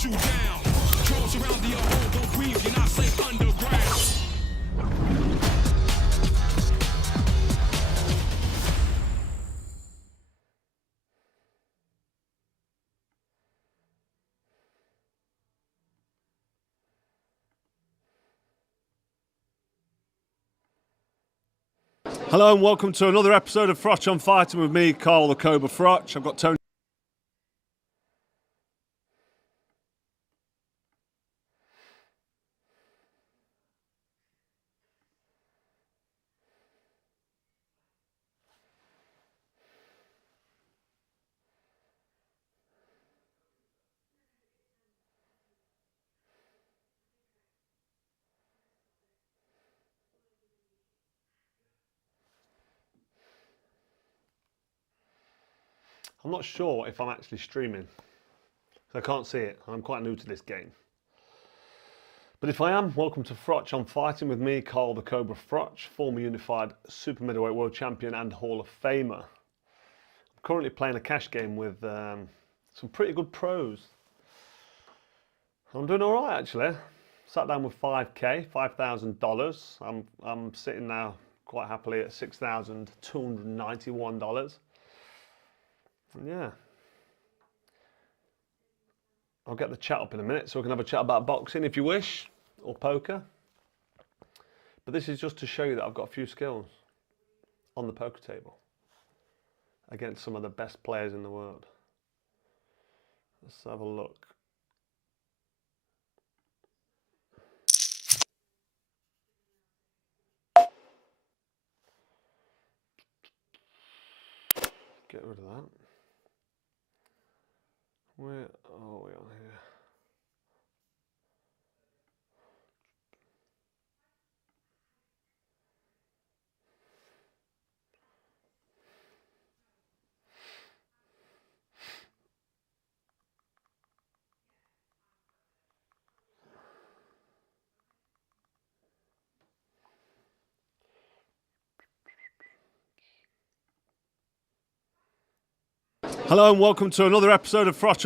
put you down. Trolls around the hole, don't breathe, you're not safe underground. Hello and welcome to another episode of Frotch on Fighting with me, Carl the Cobra Frotch. I've got Tony. I'm not sure if I'm actually streaming. I can't see it. I'm quite new to this game. But if I am, welcome to Frotch on Fighting with me, Carl the Cobra Frotch, former unified super middleweight world champion and Hall of Famer. I'm currently playing a cash game with some pretty good pros. I'm doing all right actually. Sat down with 5k, $5,000. I'm sitting now quite happily at $6,291. Yeah. I'll get the chat up in a minute so we can have a chat about boxing if you wish, or poker. But this is just to show you that I've got a few skills on the poker table against some of the best players in the world. Let's have a look. Get rid of that. Where are we on here? Hello and welcome to another episode of Frotch.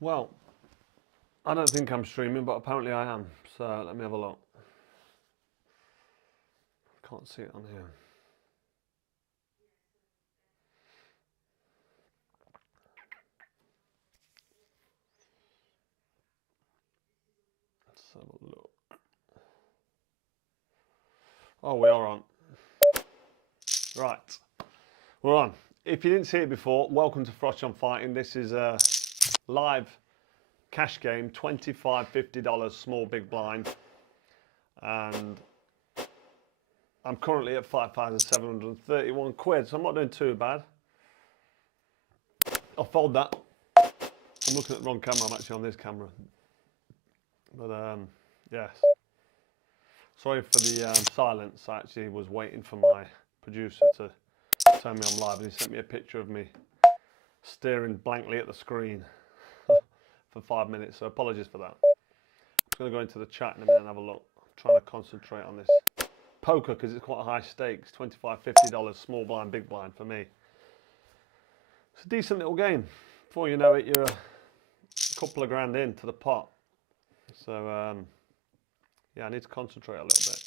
Well, I don't think I'm streaming, but apparently I am. So let me have a look. Can't see it on here. Let's have a look. Oh, we are on. Right, we're on. If you didn't see it before, welcome to Froch on Fighting. This is a live cash game, $25, $50, small, big blind. And I'm currently at 5,731 quid, so I'm not doing too bad. I'll fold that. I'm looking at the wrong camera, I'm actually on this camera. But yes. Sorry for the silence, I actually was waiting for my producer to tell me I'm live, and he sent me a picture of me staring blankly at the screen for 5 minutes, so apologies for that. I'm going to go into the chat in a minute and have a look. I'm trying to concentrate on this poker because it's quite high stakes, $25, $50, small blind, big blind for me. It's a decent little game. Before you know it, you're a couple of grand into the pot. So yeah, I need to concentrate a little bit.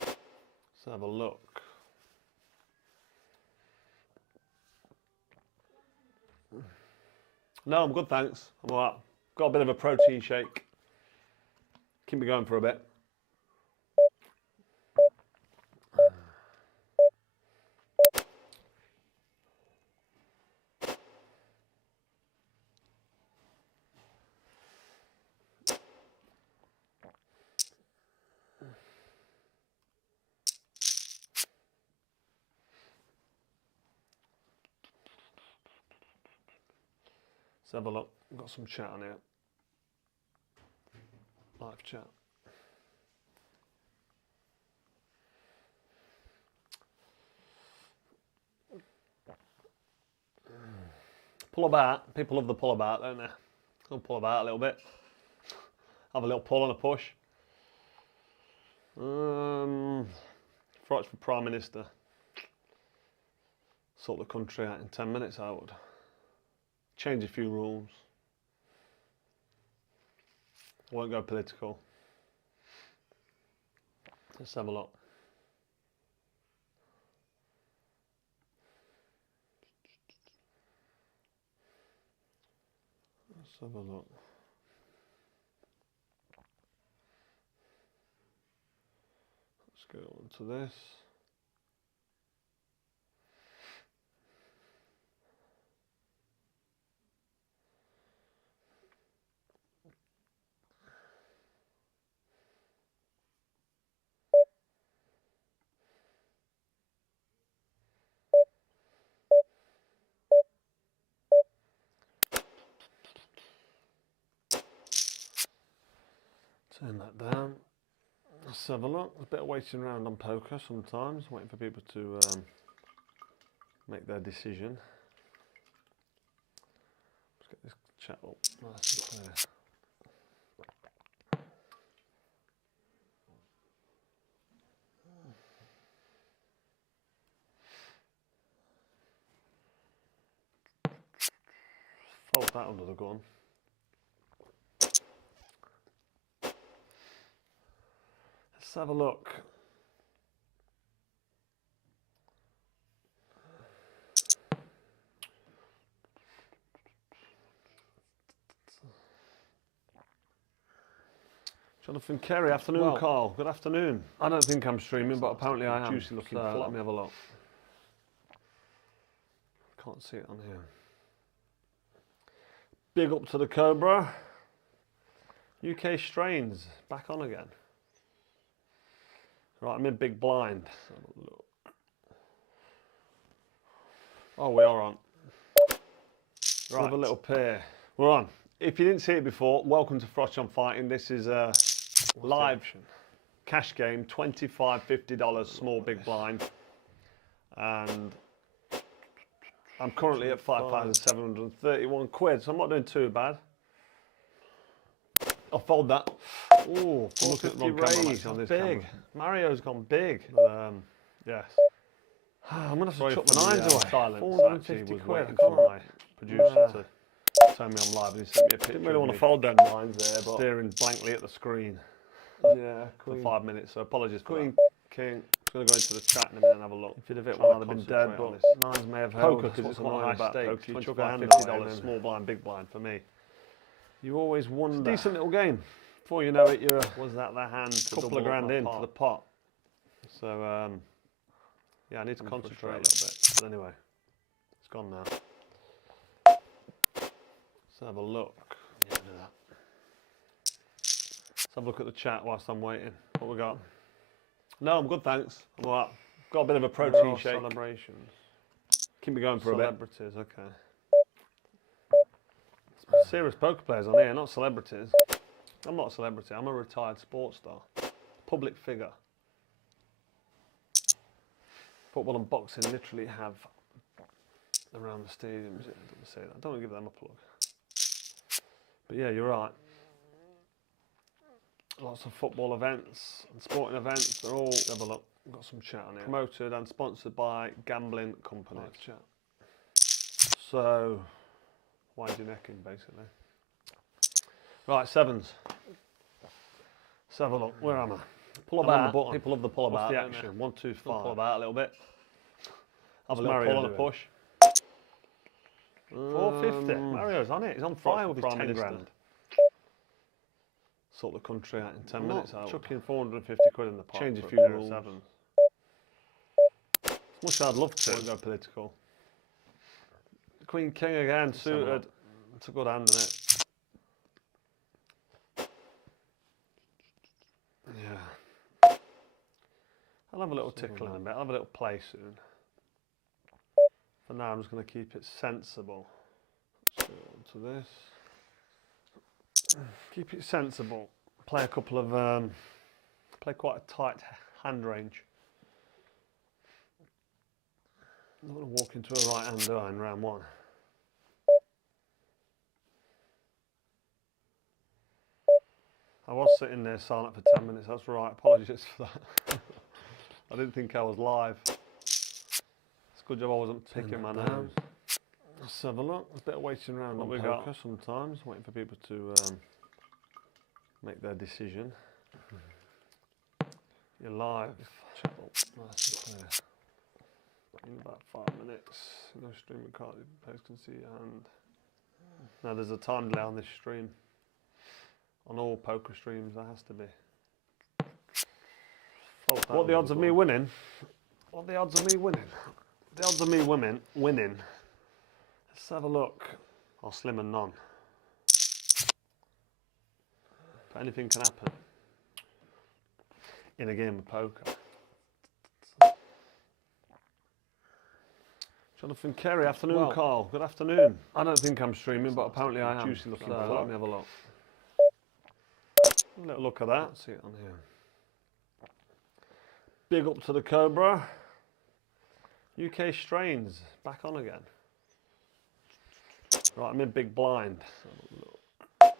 Let's have a look. No, I'm good, thanks. I'm all right. Got a bit of a protein shake. Keep me going for a bit. Let's have a look. I've got some chat on here. Live chat. Pull about. People love the pull about, don't they? I'll pull about a little bit. Have a little pull and a push. Froch for Prime Minister. Sort the country out in 10 minutes, I would. Change a few rules. Won't go political. Let's have a look. Let's have a look. Let's go on to this. Turn that down. Let's have a look. There's a bit of waiting around on poker sometimes, waiting for people to make their decision. Let's get this chat up nice and clear. Fold that under the gun. Let's have a look. Jonathan Kerry, afternoon, well, Carl. Good afternoon. I don't think I'm streaming, but apparently I am. Juicy looking flat. Let me have a look. Can't see it on here. Big up to the Cobra. UK strains back on again. Right, I'm in big blind. Let's have a look. Oh, we are on. Right. Have a little pair. We're on. If you didn't see it before, welcome to Froch on Fighting. This is a live cash game, $25, $50, small, big blind. And I'm currently at 5,731 quid, so I'm not doing too bad. I'll fold that. Ooh, 450 raise on this big. Camera. Mario's gone big. Yes. I'm going to have to chuck for my the, nines away. silence. 450 Was quid. waiting I for can't. my producer to tell me I'm live, and he sent me a picture. Didn't really want to me fold them nines there, but staring blankly at the screen yeah, for Queen, 5 minutes. So apologies for Queen, that. King. I'm going to go into the chat in a minute and have a look. If you'd have hit Trying one, to I'd have been dead, concentrate on but this. nines may have held. Poker, because it's quite quite high stakes. You chuck $25, a hand $50, away, small blind, big blind for me. you always wonder. It's a decent little game. Before you know it, you're Was that the hand? a couple of grand into the pot. So, yeah, I need to concentrate a little bit. But anyway, it's gone now. Let's have a look. Yeah, do that. Let's have a look at the chat whilst I'm waiting. What we got? No, I'm good, thanks. I'm all right. Got a bit of a protein shake. Celebrations. Keep me going for a bit. Celebrities, okay. Serious poker players on here, not celebrities. I'm not a celebrity. I'm a retired sports star, public figure. Football and boxing literally have around the stadiums. Yeah, don't say that. Don't give them a plug. But yeah, you're right. Lots of football events and sporting events. They're all, have a look. We've got some chat on here. Promoted and sponsored by gambling companies. Nice chat. So, wind your neck in, basically. Right, sevens. Let's have a look. Where am I? Pull I'm on the about. button. People love the pull What's about. the don't action? they? 1, 2, 5. Pull about a little bit. Have a What's little Mario pull and a doing? push. 450. Mario's on it. He's on fire with his Prime 10 Minister. grand. Sort the country out in 10 I'm minutes. not Chucking 450 quid in the pot. Change a for few pair of rules. sevens. As much as I'd love to. Won't go political. Queen King again, have a suited. look. It's a good hand, isn't it? Yeah. I'll have a little tickle in a bit. I'll have a little play soon. For now, I'm just going to keep it sensible. Let's go on to this. Keep it sensible. Play a couple of, play quite a tight hand range. I'm not going to walk into a right hand, do I, in round one? I was sitting there silent for 10 minutes, that's right, apologies for that. I didn't think I was live. It's a good job I wasn't picking my nose. Let's have a look, there's a bit of waiting around on poker sometimes, waiting for people to make their decision. You're live. Nice and clear. In about 5 minutes. No streaming card, players can see your hand. Now there's a time delay on this stream. On all poker streams, there has to be. What are the odds of me winning? What are the odds of me winning? The odds of me winning. Let's have a look. Are slim and none. But anything can happen in a game of poker. Jonathan Kerry, afternoon, Well, Carl. Good afternoon. I don't think I'm streaming, but apparently I am. Juicy looking So, fella. let me have a look. A little look at that. See it on here. Big up to the Cobra. UK strains back on again. Right, I'm in big blind. Let's have a look.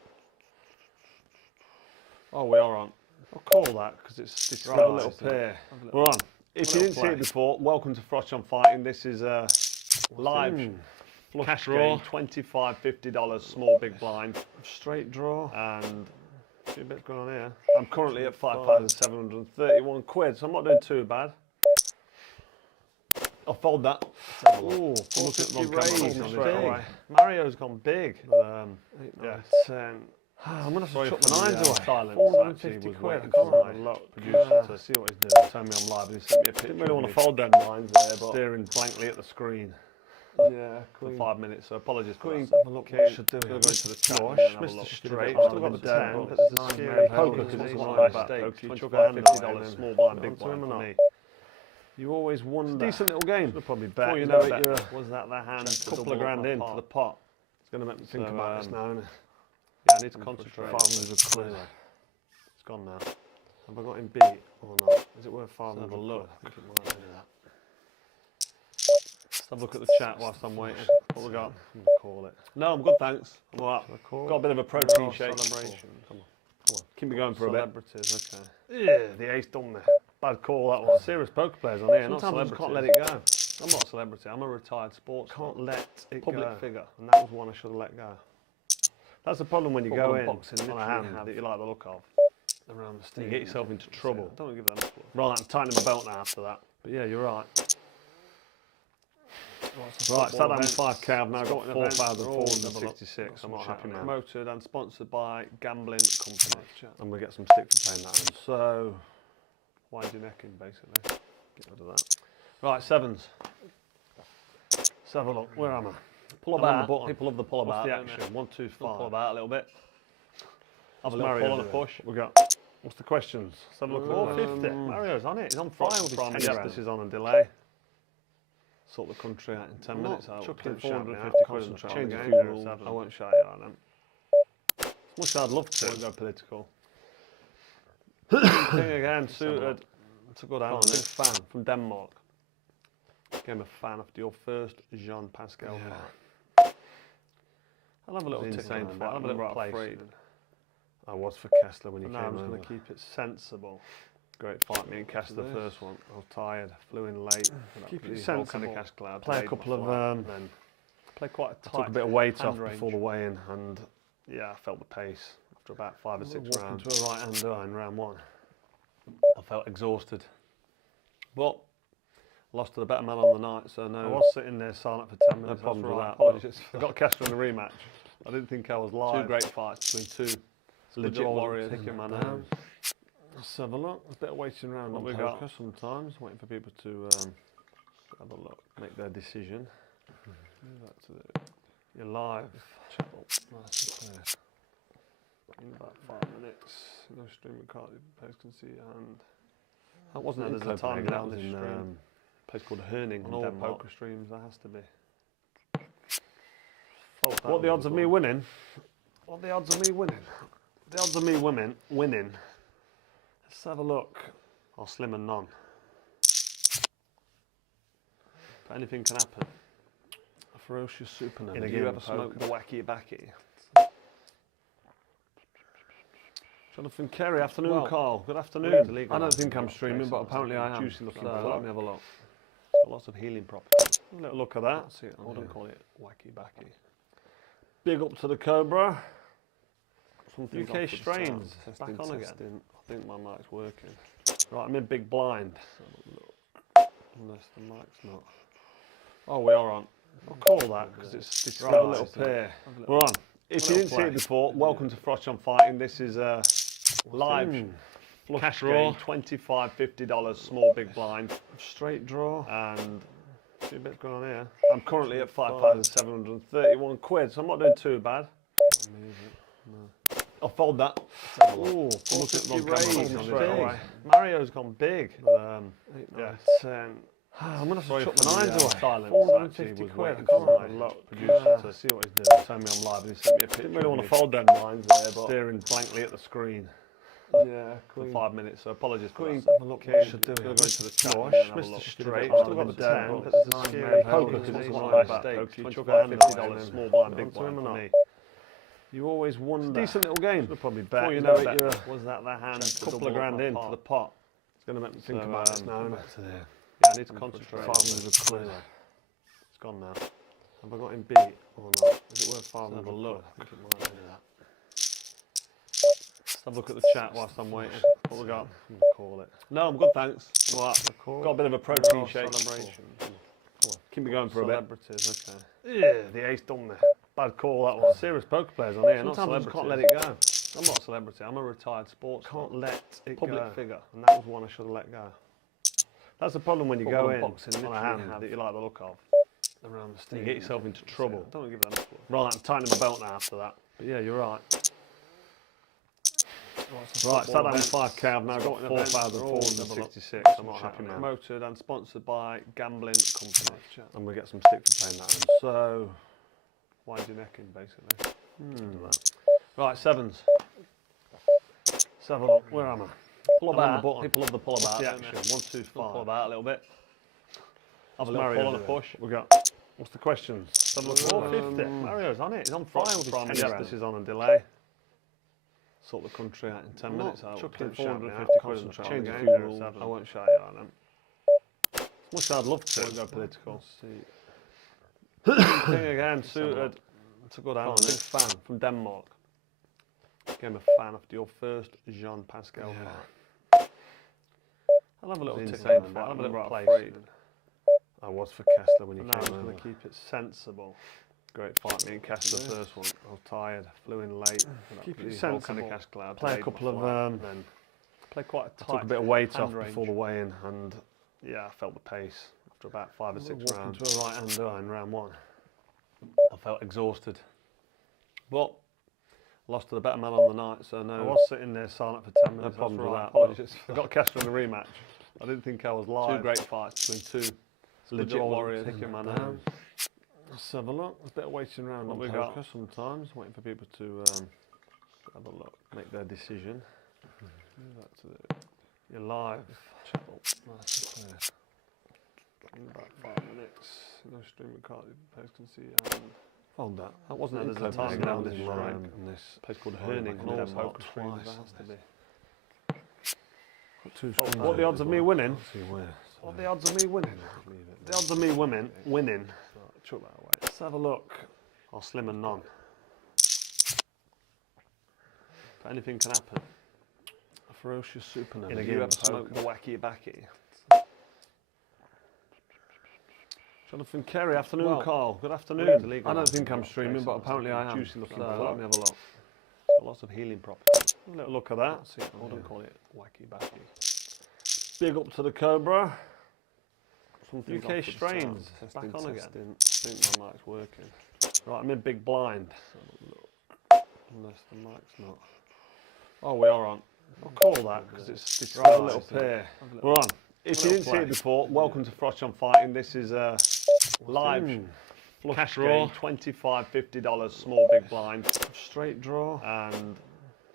Oh, we are on. I'll call that because it's this Right, a little pair. We're on. If you didn't see it before, welcome to Froch on Fighting. This is a live cash draw, $25, $50, small big blind, Straight draw. and a few bits going on here. I'm currently at 5,731 quid, so I'm not doing too bad. I'll fold that. Ooh, 450 raise. Mario's gone big. But, yeah. 10. I'm going to Sorry chuck for my the, nines away. silence. 450 Was quid. waiting I for can't my look. producer To see what he's doing. Tell me I'm live. He sent me a picture. Didn't really want to of me fold them nines there, but staring blankly at the screen yeah, for Queen. 5 minutes. So apologies for Queen. that. Have a look King. what should do Gonna here. go into the chat. Flush, and have a Mr. look. Straight. I've Still got the 10, 10, but but there's a nine scary may have poker held. because it's It's a quite high high stakes. stakes. You You chuck chuck a a hand $50 away, small blind, big onto blind him for or not? me. You always wonder. Decent little game. Should have probably Before bet. you you know know, it, bet. was that the hand? Check A couple double of grand up my into pot. the pot. It's going to make me think So, about this now, isn't it? Yeah, I need to concentrate. 500 quid. It's gone now. Have I got him beat or not? Is it worth 500 Have a look. quid? I think it might be that. Let's have a look at the chat whilst I'm waiting. What we got? I'm going to call it. No, I'm good, thanks. I'm all right. Shall I call Got a it? bit of a protein Oh, shake. celebrations. Come on. Keep me going for a bit. Celebrities, okay. Yeah, the ace done me. Bad call that one. Serious poker players on here, not Sometimes I celebrities. just can't let it go. I'm not a celebrity. I'm a retired sports. Can't let it public go. figure, and that was one I should have let go. That's the problem when you Football go and in boxing on a literally hand have that you like the look of. Around the You stage, get yourself into trouble. Don't give that enough love. Right, I'm tightening my belt now after that. But yeah, you're right. Right, sat down with 5k. I've now got 4,466. I'm not happy, man. Promoted and sponsored by gambling company. I'm going to get some stick for paying that in. So, wind your neck in, basically. Get rid of that. Right, sevens. Let's have a look. Where am I? Pull I'm on the about. button. People love the pull What's about. the don't they? action? 1, 2, 5. Pull about a little bit. Have a little Mario pull and a doing? push. What we got? What's the questions? Let's have a look. 450. Mario's on it. He's on fire with his 10 Yes, grand. this is on a delay. Sort the country out in 10 I'm minutes. not I chucking don't shout me 450 out. quid on the Change a game. few rules. I won't shout you out then. As much as I'd love to. Won't go political. Thing again, suited. It's a good hand. Big fan from Denmark. Became a fan after your first Jean Pascal fight. I'll have a little tick insane on fight. that. I'll have a little Right place. I was for Kessler when he Now came I'm just over. going to keep it sensible. Great fight, me and Kessler, the first one. I was tired, flew in late. Keep it Kind of sensible. cash cloud. Play a delayed couple my of, flight, then play quite a I tight took a bit of weight hand off range. before the weigh-in, and yeah, I felt the pace after about 5 or 6 Walked rounds. into a right-hander in round one. I felt exhausted. But lost to the better man on the night, so no. I was sitting there silent for 10 minutes. No problems with that. Apologies. I got Kessler in the rematch. I didn't think I was live. Two great fights between two legit warriors. Taking my name. Let's have a look. A bit of waiting around. What we got sometimes, waiting for people to have a look, make their decision. You're live. Nice and clear. In about 5 minutes. No streaming card. Players can see your hand. That wasn't No, in there's a time Copenhagen. down That was in in a place called Herning. On all Denmark. poker streams, there has to be. What are the odds of me winning? What are the odds of me winning? The odds of me winning. Let's have a look. Or slim and none. But anything can happen. A ferocious supernova. In a Do game you of ever smoke poker. the wacky backy? Jonathan Kerry, afternoon, Well, Carl. Good I afternoon. don't think I'm streaming, but apparently I am. Juicy looking So fella. let me have a look. It's got lots of healing properties. A little look at that. That's it. I wouldn't call it wacky backy. Big up to the Cobra. Something's UK off with the strains. sound. Back on again. I think my mic's working. Right, I'm in big blind. Unless the mic's not. Oh, we are on. I'll call that because it's Right, right. a little pair. We're on. If you little didn't see play. it before, welcome to Froch on Fighting. This is a live Flush cash draw. game, $25, $50, small big blind, Straight draw. and A few bits going on here. I'm currently at 5,731 quid, so I'm not doing too bad. I'll fold that. Ooh, Look at 450 Ron raise Cameron on straight this away. guy. Mario's gone big. Yeah. 10. I'm going to Sorry chuck for my the, nines away. silence, 450 actually, was quid. I waiting can't for have a my look. producer to to see what he's doing. tell me I'm live, and he sent me a picture. Didn't really of want me to fold them lines there, but staring blankly at the screen Yeah, for Queen. 5 minutes, so apologies for Queen. that. Have a look what we should do. We'll go into the chat Smosh, and have a Mr. look. Straight. Still got the 10, but there's a scary poker because it's not like stakes. You chuck a $50 small blind, big blind for me. You always wonder. Decent little game. Should probably Before bet. you know it, Bet. you're Was that the hand? a couple of grand in to the pot. It's going to make me think So, about this now. back Isn't to it? there. Yeah, I need to concentrate. 500 quid. It's gone now. Have I got him beat or not? Is it worth 500? Have a look. I think it might be that. Let's have a look at the chat whilst I'm waiting. What we got? I'm gonna call it. No, I'm good, thanks. Right. Got a bit of a protein shake. Celebration. Keep me going for a bit. Celebrities, okay. Yeah, the ace done there. Bad call that one. Serious poker players on here, not Sometimes I celebrities. just can't let it go. I'm not a celebrity. I'm a retired sports. Can't let it public go. figure, and that was one I should have let go. That's the problem when you Football go and in boxing on a literally hand have that you like the look of. Around the You stage. get yourself into trouble. Don't give that enough love. Right, I'm tightening my belt now after that. But yeah, you're right. Right, sat down with 5k. I've now got 4,466. I'm not happy, man. Promoted and sponsored by gambling company. I'm going to get some stick for paying that in. So, wind your neck in, basically. Right, sevens. Let's have a look. Where am I? Pull I'm on the about. button. People love the pull What's about. the don't action? they? 1, 2, 5. Pull about a little bit. Have a little Mario pull and a doing? push. We got. What's the questions? Let's have a look. 450. Mario's on it. He's on fire with his 10 Yes, grand. this is on a delay. Sort the country out in 10 I'm minutes. not I chucking don't shout me out. 450 quid on the Change a game. few rules. I won't shout you out then. As Much I'd love to. Won't go political. King again, suited. It's a good I'm hand. a big fan from Denmark. Became a fan after your first Jean Pascal fight. I'll have a little tick insane on fight. I'll have a little Right, place. afraid. I was for Kessler when you Now I'm came just over. going to keep it sensible. Great fight, me and Kessler, first one. I was tired, flew in late. Keep it Kind sensible. of cash cloud. Play a delayed couple my of, flight, then play quite a I tight took a bit of weight hand off range. before the weigh-in, and yeah, I felt the pace after about 5 or 6 Walking rounds. to a right-hander in round one. I felt exhausted. But lost to the better man on the night, so no. I was sitting there silent for 10 minutes. No problems that's with right. that. Apologies. I got Kessler in the rematch. I didn't think I was live. Two great fights between two legit job I wasn't warriors. picking my Down. nose. Let's have a look. There's a bit of waiting around What on we got? poker sometimes, waiting for people to have a look, make their decision. Move that to the, you're live. Channel. Nice and clear. In about 5 minutes. No streaming card. Players can see. Hold that. That wasn't in in the close time now, around this this line, rank. and this Place called line Herning. back in North Denmark poker streams. twice. That has to be. Got Two Oh, screens what are the there odds as of me well. winning? Can't see where. What are the odds of me winning? Leave it The there. odds of me winning. Chuck that away. Let's have a look. Or slim and none. But anything can happen. A ferocious supernova. In a Do game you of ever smoke poker. the wacky backy? Jonathan Kerry, afternoon, Well, Carl. Good we're afternoon. into legal I don't rounds, think I'm we've got streaming, face but on, apparently I am. juicy looking So, fella. let me have a look. Got lots of healing properties. A little look at that. That's it. I Hold on. wouldn't call it wacky backy. Big up to the Cobra. Something's UK off with the strains. sound. Back Testing, on again. testing. I think my mic's working. Right, I'm in big blind. Unless the mic's not. Oh, we are on. I'll call that because it's Right, a little pair. Have a We're little- on. If you little didn't see it play. before, welcome to Froch on Fighting. This is a live Flush cash draw. game, $25, $50, small big blind, Straight draw. and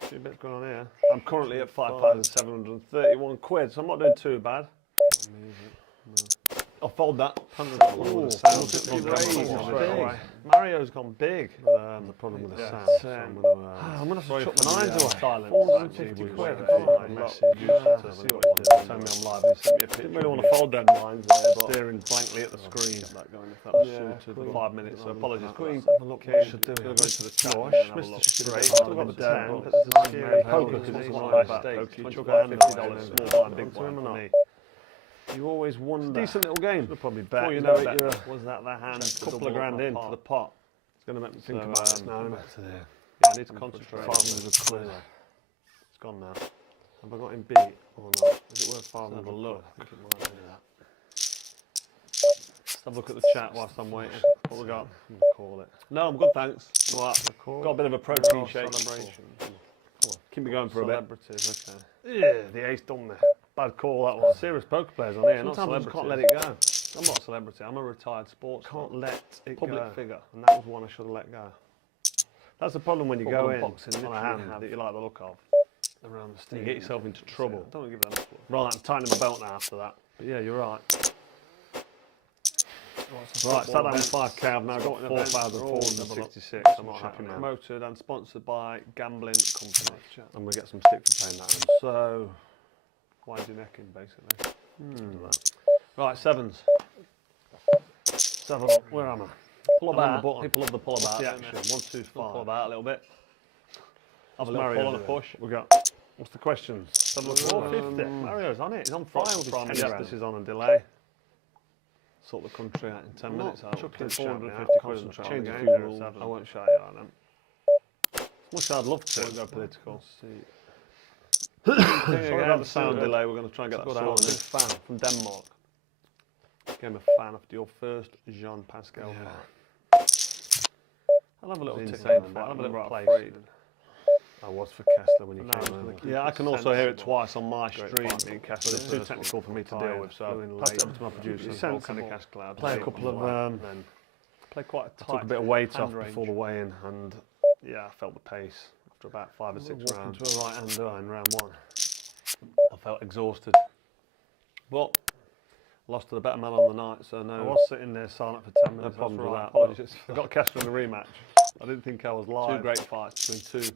see bits going on here. I'm currently at 5,731 quid, so I'm not doing too bad. I'll fold that. Ooh, Look at the raise raise, on straight big. away. Mario's gone big. The problem with the Yeah, sound. 10. So I'm going to. I'm gonna have sorry to chuck for my the, nines away. silence. 450 We quid. wait Oh, for my message. look. See See what what you you do. Tell me I'm live. He sent me a picture. Didn't really of want me to fold them lines there, but staring blankly at the screen. that going if that was Yeah, suited. for but 5 minutes, so apologies. Queen. Have a look. Okay, Should do it. gonna Go into the chat. Squash. and have a Mr. look. Straight. Straight. Still Still got got the the 10. 10. But there's a scary Poker, poker 'cause because it's it's a a nice high bet. stakes. Poker, $25, $50, $50, small blind, big onto blind him or for not? me. You always wonder. Decent little game. Should probably Before bet. you Is know that it, better? you're Was that the hand? a to couple double of grand up my into pot? the pot. It's going to make me think So, about it now. go innit? back to there. Yeah, I need to concentrate. 500 quid. It's gone now. Have I got him beat or not? Is it worth 500 have a look. quid? I think it might be that. Let's have a look at the chat whilst I'm waiting. What we got? I'm going to call it. No, I'm good, thanks. What? Call Got a it. bit of a protein Oh, shake. celebration. Keep me going for a bit. Celebrities, okay. Yeah, the ace done me. Bad call that one. Serious poker players on here, not Sometimes I celebrities. just can't let it go. I'm not a celebrity. I'm a retired sports Can't let it public go. figure. And that was one I should have let go. That's the problem when you Football go and in boxing on a literally hand have that you like the look of. Around the You stage. get yourself into trouble. Don't want to give that enough love. Right, I'm tightening my belt now after that. But yeah, you're right. Right, sat down with 5k. I've now got 4,466. I'm not happy now. Promoted and sponsored by Gambling Company. I'm going to get some stick for paying that in. So, wind your neck in, basically. Right, sevens. Seven. Where am I? Pull about. People love the pull about. the don't they? action? 1, 2, 5. Pull about a little bit. Have a little Mario pull and a do? push. We got. What's the questions? 450. Mario's on it. He's on fire with his 10 grand. This is on a delay. Sort the country out in 10 minutes. not chucking 450 quid and concentrate change on a the few game. rules. Seven. I won't shout you out them. Much I'd love to. Won't go political. Sorry about the sound delay. We're going to try and get that sorted. Big fan from Denmark. Became a fan after your first Jean Pascal fight. I'll have a little tick insane on that. I'll have a little right, place. I was for Kessler when you No, came I'm over. gonna keep Yeah, I can also hear it sensible. twice on my Great stream, fight, me and Kessler. but it's too technical for me to deal with, so Flew in pass it late. over to my producer. Keep it Kind of sensible. cash cloud. Play a Delete couple my of, flight, then play quite a tight Took a bit of weight hand off range. before the weigh-in, and yeah, I felt the pace after about 5 or 6 rounds. Walking to a right-hander in round one. I felt exhausted. But lost to the better man on the night, so no. I was sitting there silent for 10 no minutes. problems with that. Right. Apologies. I got Kessler in the rematch. I didn't think I was live. Two great fights between two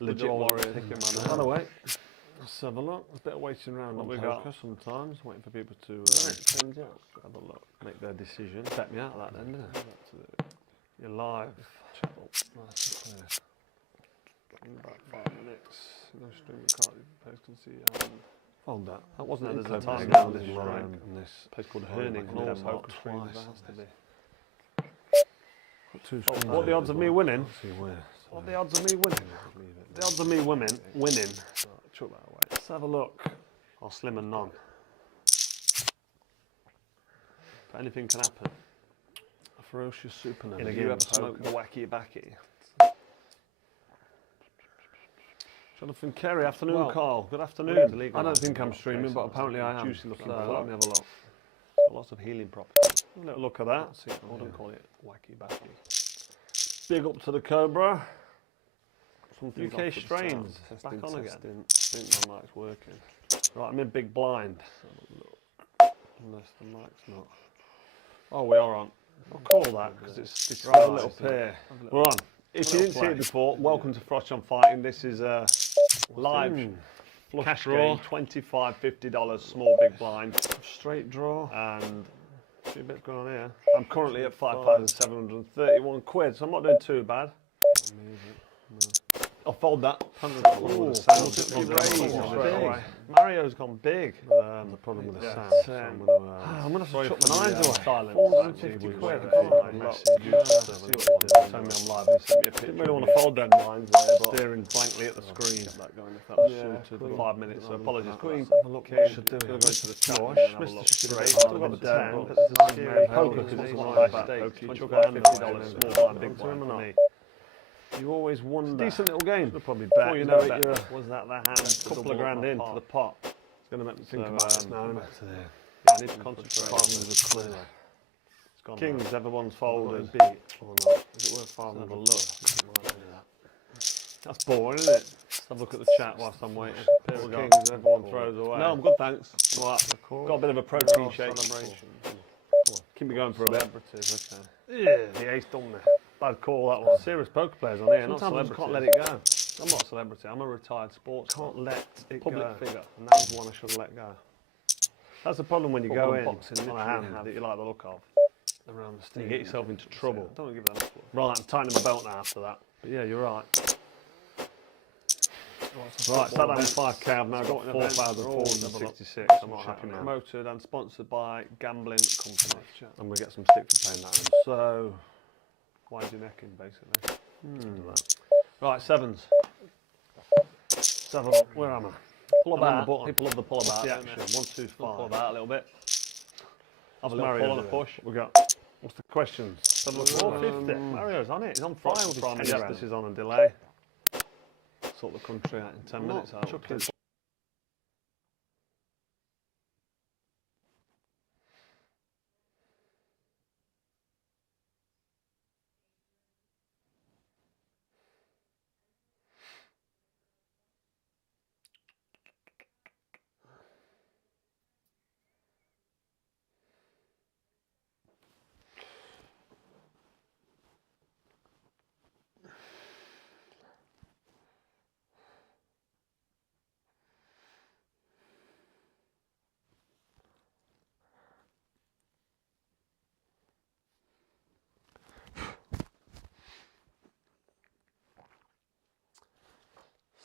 legit legit warriors. warriors. Picking my By the nose. way, Let's have a look. There's a bit of waiting around What on we poker got? sometimes, waiting for people to have a look, make their decision. Bet me out of that then, didn't it? You're live. Nice and clear. In about 5 minutes. No streaming card. Players can see. Fold that. That wasn't No, in there's a Copenhagen, time this this round. and this Place called Herning Herning and in also Denmark twice. twice. There has to be. What are the odds of me winning? See where. What are the odds of me winning? Leave it. The odds of me winning. Right, chuck that away. Let's have a look. Or slim and none. But anything can happen. A ferocious supernova. In a Do game you of ever smoke poker. the wacky backy? Jonathan Kerry, afternoon, Well, Carl. Good we're afternoon. illegal I don't now, think so I'm we've got streaming, places but on apparently I am. juicy looking So fella. let me have a look. Got lots of healing properties. A little look at that. Let's see, I wouldn't call it wacky backy. Big up to the Cobra. Something's UK off with the strains. sound. Back on again. Testing. I think my mic's working. Right, I'm in big blind. Unless the mic's not. Oh, we are on. I'll call that because it's Right, a little pair. We're on. If you didn't see it before, welcome to Froch on Fighting. This is a live cash draw. game, $25, $50, small big blind, Straight draw. and A few bits going on here. I'm currently at 5,731 quid, so I'm not doing too bad. I'll fold that. Ooh, Mario's gone big. The problem with the Yeah. sound. So I'm going to. I'm going to Sorry chuck for my the, nines away. silence. 450 Actually, quid. we Oh, were my message God. you to See what he did. Tell me I'm live. He sent me a picture. Didn't really of want me to fold them lines there, but staring blankly at the screen. kept that going if that was Yeah, suited. for 5 minutes, so apologies. Queen. Okay, should do we'll it. go into the chat Flush. and have a Mr. look. Should Great, have still got the been down, 10, but but it's the scary poker because because it's it's not not like like that. you You chuck chuck a a $50 $50 small blind, big onto him blind or for not? me. You always wonder. Decent little game. Should probably Before bet. you You know know it, it, you're was that the hand? a couple of grand into the pot. It's going to make me think So, about this now. um, Isn't it? Yeah, I need to concentrate. 500 quid. It's gone Kings, now. everyone's Folded. folded. Beat or not? Is it worth 500 Have a look? That's boring, isn't it? Let's have a look at the chat whilst I'm waiting. Pair of We'll go. kings, everyone throws away. No, I'm good, thanks. Right, got a bit of a protein shake. Celebration. Keep me going for a bit. Celebrities, okay. Yeah, the ace done me. Bad call that one. Serious poker players on here, not Sometimes I celebrities. just can't let it go. I'm not a celebrity, I'm a retired sports. Can't let it Public go. figure, and that was one I should have let go. That's the problem when you Football go and in boxing on a literally hand have that you like the look of. Around the And steam. you get yourself into trouble. Don't give that enough love. Right, I'm tightening my belt now after that. But yeah, you're right. Right, sat down with 5k. I've now got 4,466. I'm not happy, man. Promoted and sponsored by Gambling Company. I'm going to get some stick for paying that in. So, why's your neck in, basically? Right, sevens. Let's have a look. Where am I? Pull I'm on the about. button. People love the pull about. the don't action? they? 1, 2, 5. Pull about a little bit. Have a little Mario pull and a doing? push. We got. What's the questions? Let's have a look. 450. Mario's on it. He's on fire with his Prime 10 Minister. grand. This is on a delay. Sort the country out in 10 minutes. I hope. Chucking. Let's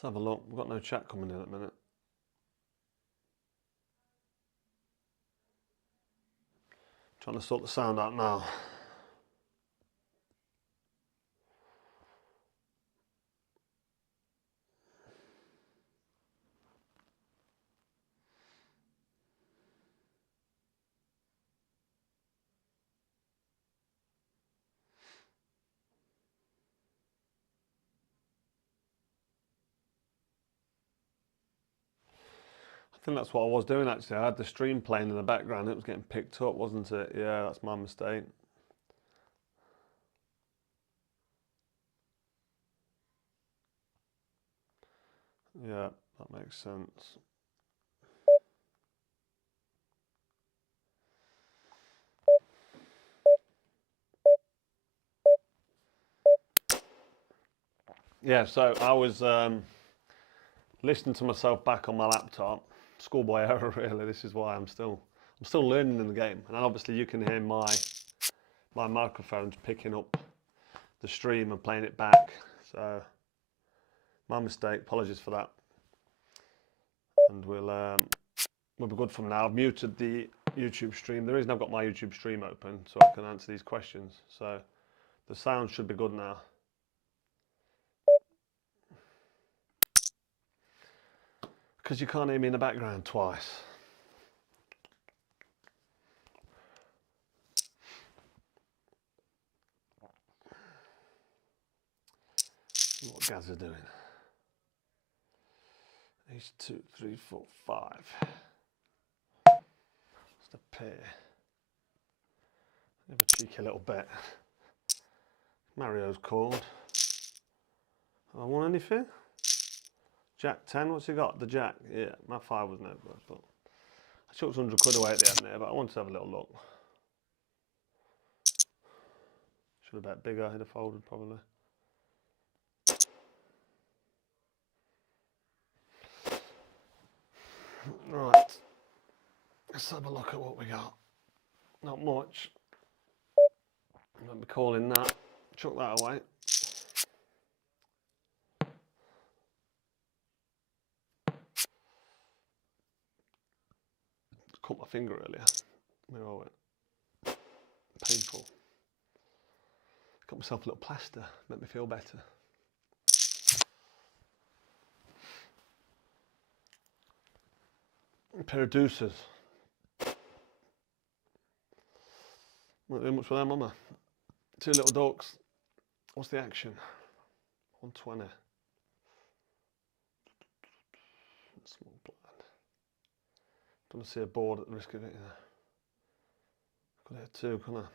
have a look. We've got no chat coming in at the minute. Trying to sort the sound out now. I think that's what I was doing actually. I had the stream playing in the background. It was getting picked up, wasn't it? Yeah, that's my mistake. Yeah, that makes sense. Yeah, so I was listening to myself back on my laptop. Schoolboy error, really. This is why I'm still learning in the game. And obviously you can hear my microphone's picking up the stream and playing it back. So my mistake. Apologies for that. And we'll be good from now. I've muted the YouTube stream. The reason I've got my YouTube stream open so I can answer these questions. So the sound should be good now. Because you can't hear me in the background twice. What Gaz are doing. 2, 3, 4, 5. Just a pair. Have a cheeky little bet. Mario's called. I want anything? Jack 10, what's he got? The Jack. Yeah, my 5 was no good, but I chucked 100 quid away at the end there, but I wanted to have a little look. Should have bet bigger, he'd have folded probably. Right, let's have a look at what we got. Not much. I won't be calling that. Chuck that away. Cut my finger earlier. Where are we? Painful. Got myself a little plaster, make me feel better. A pair of deuces. Won't do much for them, am I? 2 little ducks. What's the action? 120. Small blind. Don't want to see a board at the risk of it. Could hit 2, couldn't I?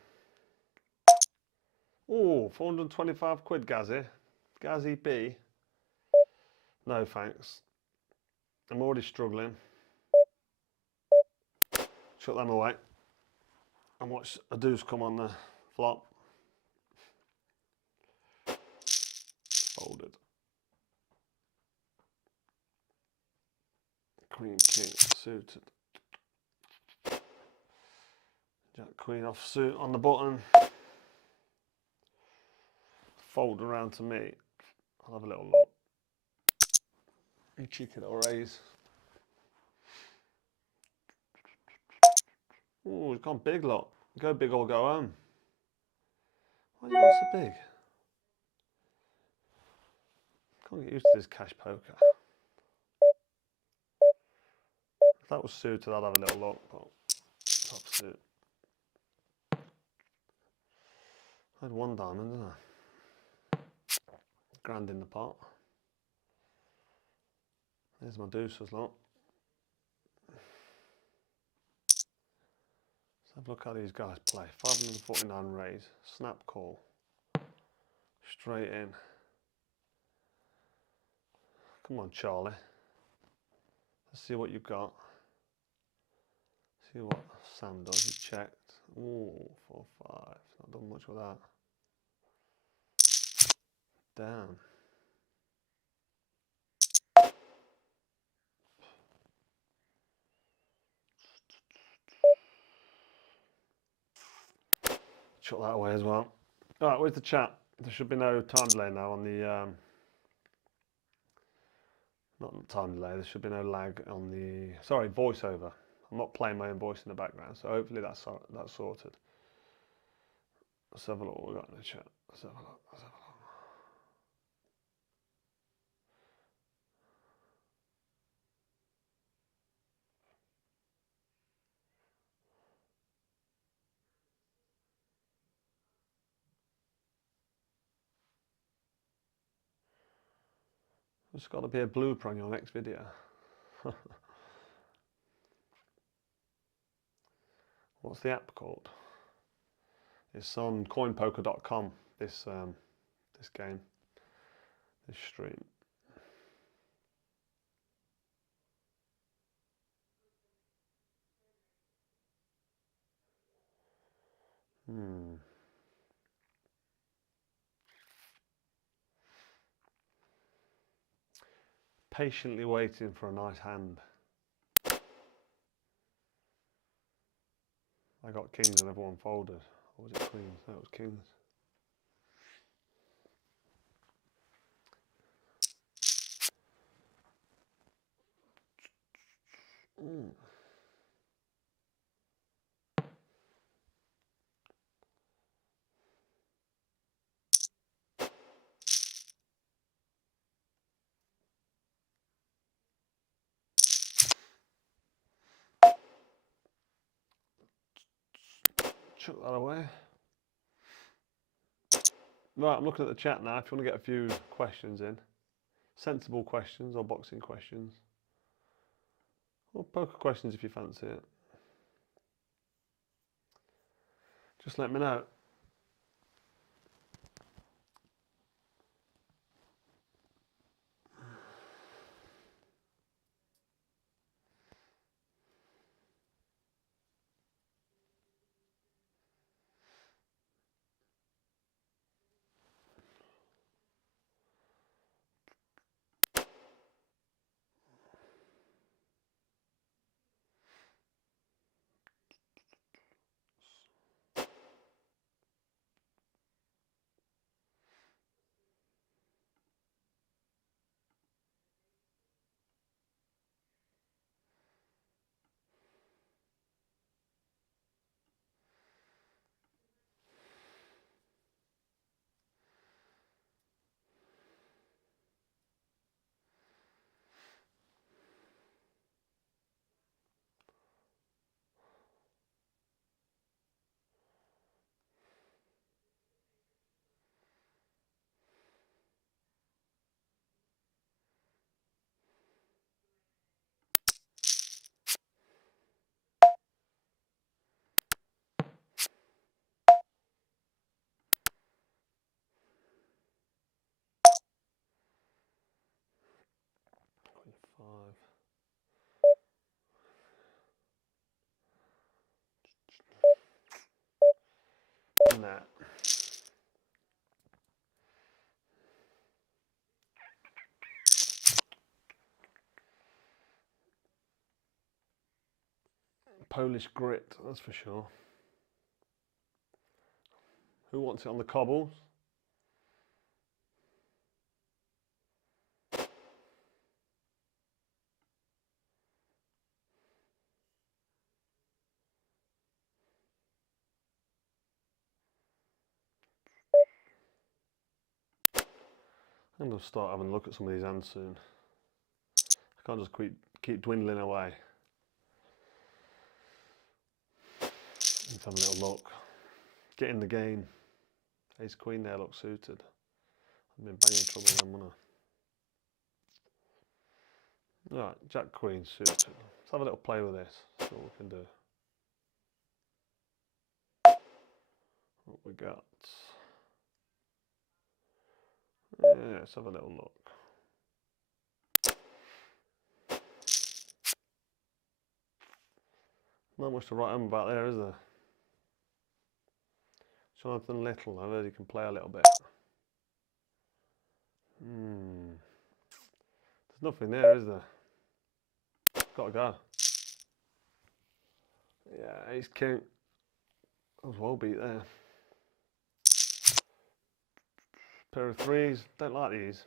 Oh, 425 quid, Gazzy. Gazzy B. No thanks. I'm already struggling. Shut them away. And watch a deuce come on the flop. Folded. Queen, king, suited. Jack, queen off suit on the button. Fold around to me. I'll have a little look. You cheeky little raise. Oh, he's gone big, lot. Go big or go home. Why are you going so big? Can't get used to this cash poker. If that was suited, I'd have a little look, but top suit. I had 1 diamond, didn't I? Grand in the pot. There's my deuces, lot. Let's have a look how these guys play. 549 raise, snap call, straight in. Come on, Charlie. Let's see what you've got. See what Sam does. He checked. Ooh, 4, 5. Not done much with that. Damn. Chuck that away as well. Alright, where's the chat? There should be no time delay now on the not time delay, there should be no lag on the voiceover. I'm not playing my own voice in the background, so hopefully that's sorted. Let's have a look what we got in the chat. Let's have a look. There's got to be a blooper on your next video. What's the app called? It's on CoinPoker.com. This game, this stream. patiently waiting for a nice hand. I got kings and everyone folded. Or was it queens? No, it was kings. Mm. Chuck that away. Right, I'm looking at the chat now. If you want to get a few questions in, sensible questions or boxing questions, or poker questions if you fancy it, just let me know. Queen 5. Nah. Polish grit, that's for sure. Who wants it on the cobbles? I'm going to start having a look at some of these hands soon. I can't just keep dwindling away. Let's have a little look. Get in the game. Ace Queen there looks suited. I've been banging trouble then, wouldn't I? Right, Jack Queen suited. Let's have a little play with this. See what we can do. What we got? Yeah, let's have a little look. Not much to write home about there, is there? Jonathan Little, I heard he can play a little bit. There's nothing there, is there? Gotta go. Yeah, Ace King. I was well beat there. Pair of threes. Don't like these.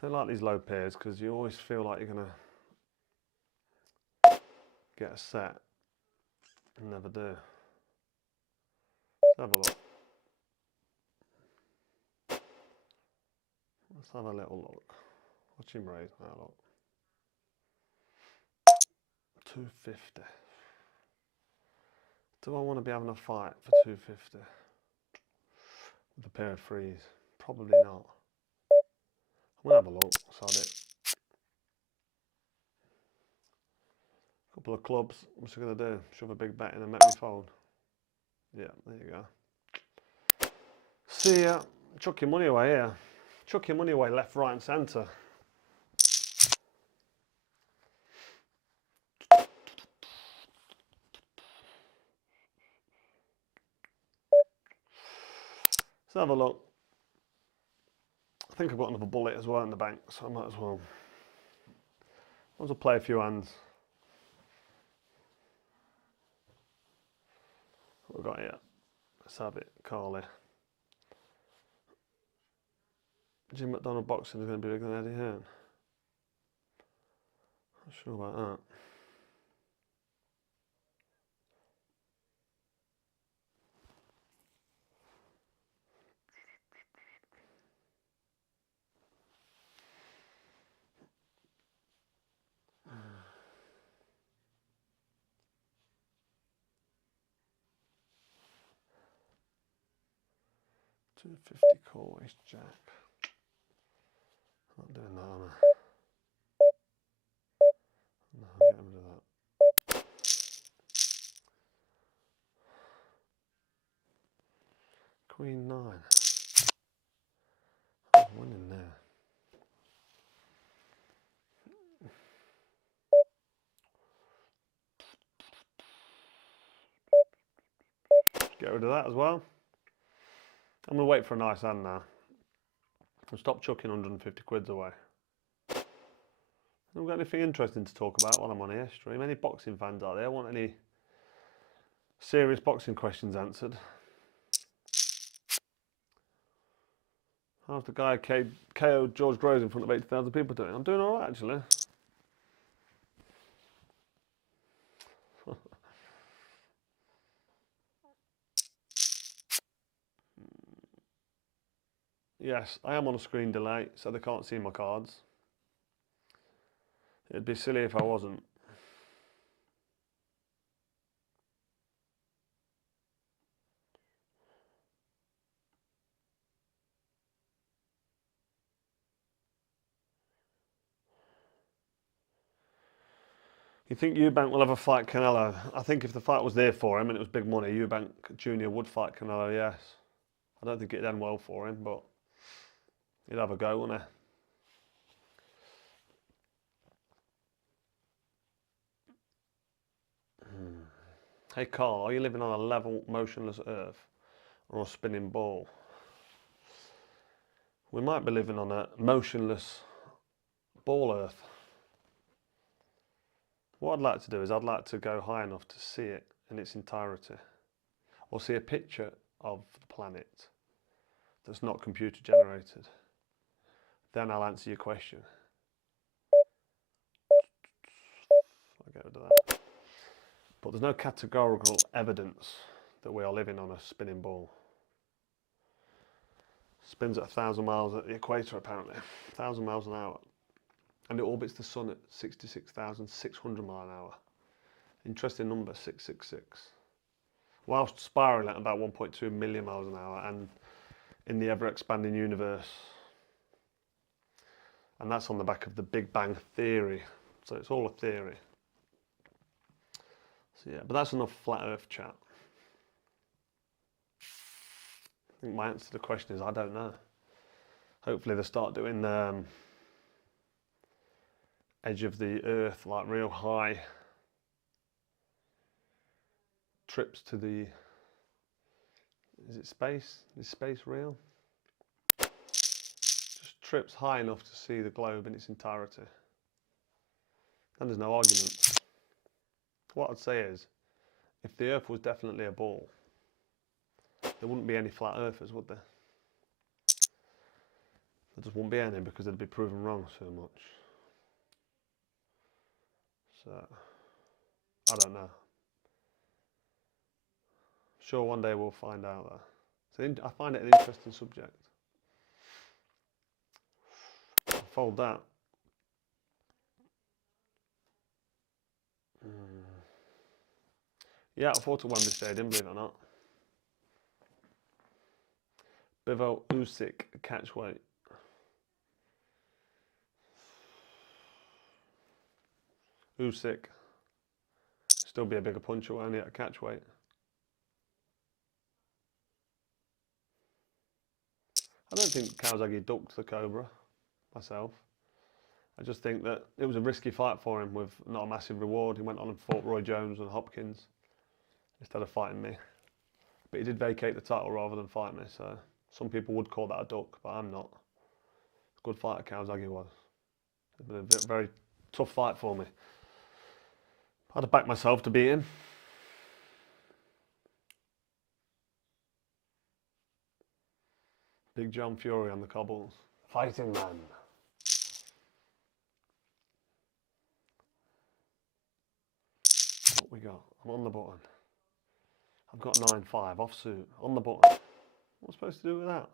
Don't like these low pairs because you always feel like you're gonna get a set and never do. Let's have a look. Let's have a little look. Watch him raise now, look. 250. Do I want to be having a fight for 250 with a pair of threes? Probably not. I'm gonna have a look. Sod it. Couple of clubs. What's he gonna do? Shove a big bet in and make me fold? Yeah, there you go. See ya. Chuck your money away here. Chuck your money away left, right, and centre. Let's have a look. think I've got another bullet as well in the bank, so I might as well. Might as well play a few hands. What have we got here? Let's have it, Carly. Jim McDonald boxing is going to be bigger than Eddie Hearn. Not sure about that. $250 call, ace jack. Not doing that, am I? No, I'm getting rid of that. Queen 9. I'm winning there. Get rid of that as well. I'm going to wait for a nice hand now. And stop chucking 150 quids away. Have we got anything interesting to talk about while I'm on here? Stream? Any boxing fans out there want any serious boxing questions answered? How's the guy KO'd George Groves in front of 80,000 people doing? I'm doing alright actually. Yes, I am on a screen delay, so they can't see my cards. It'd be silly if I wasn't. You think Eubank will ever fight Canelo? I think if the fight was there for him and it was big money, Eubank Jr. would fight Canelo, yes. I don't think it'd end well for him, but he'd have a go, wouldn't he? Hey Carl, are you living on a level, motionless earth or a spinning ball? We might be living on a motionless ball earth. What I'd like to do is I'd like to go high enough to see it in its entirety, or see a picture of the planet that's not computer generated. Then I'll answer your question. I'll get rid of that. But there's no categorical evidence that we are living on a spinning ball. Spins at 1,000 miles at the equator apparently, 1,000 miles an hour. And it orbits the sun at 66,600 miles an hour. Interesting number, 666. Whilst spiralling at about 1.2 million miles an hour and in the ever-expanding universe. And that's on the back of the Big Bang Theory. So it's all a theory. So yeah, but that's enough flat earth chat. I think my answer to the question is I don't know. Hopefully they start doing edge of the earth, like real high trips to the, is it space? Is space real? Just trips high enough to see the globe in its entirety. And there's no argument. What I'd say is, if the earth was definitely a ball, there wouldn't be any flat earthers, would there? There just wouldn't be any because they'd be proven wrong so much. So, I don't know. Sure, one day we'll find out though. So I find it an interesting subject. I'll fold that. Yeah, I fought at Wembley Stadium, believe it or not. Bivol Usyk, catch weight. Usyk. Still be a bigger puncher, only at a catch weight. I don't think Kawasaki ducked the Cobra, myself. I just think that it was a risky fight for him with not a massive reward. He went on and fought Roy Jones and Hopkins instead of fighting me. But he did vacate the title rather than fight me, so some people would call that a duck, but I'm not. Good fighter, Kawasaki was. It's been a very tough fight for me. I had to back myself to beat him. Big John Fury on the cobbles. Fighting man. What we got? I'm on the button. I've got 9-5 offsuit on the button. What am I supposed to do with that?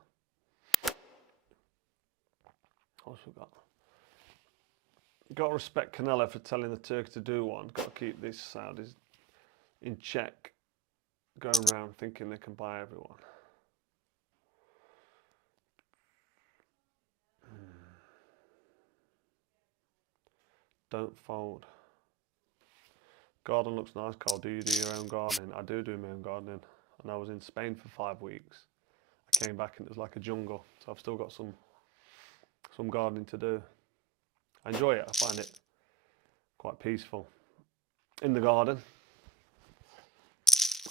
What's we got? Got to respect Canelo for telling the Turks to do one. Got to keep these Saudis in check. Going around thinking they can buy everyone. Don't fold. Garden looks nice, Carl. Do you do your own gardening? I do my own gardening. And I was in Spain for 5 weeks. I came back and it was like a jungle. So I've still got some gardening to do. I enjoy it. I find it quite peaceful. In the garden,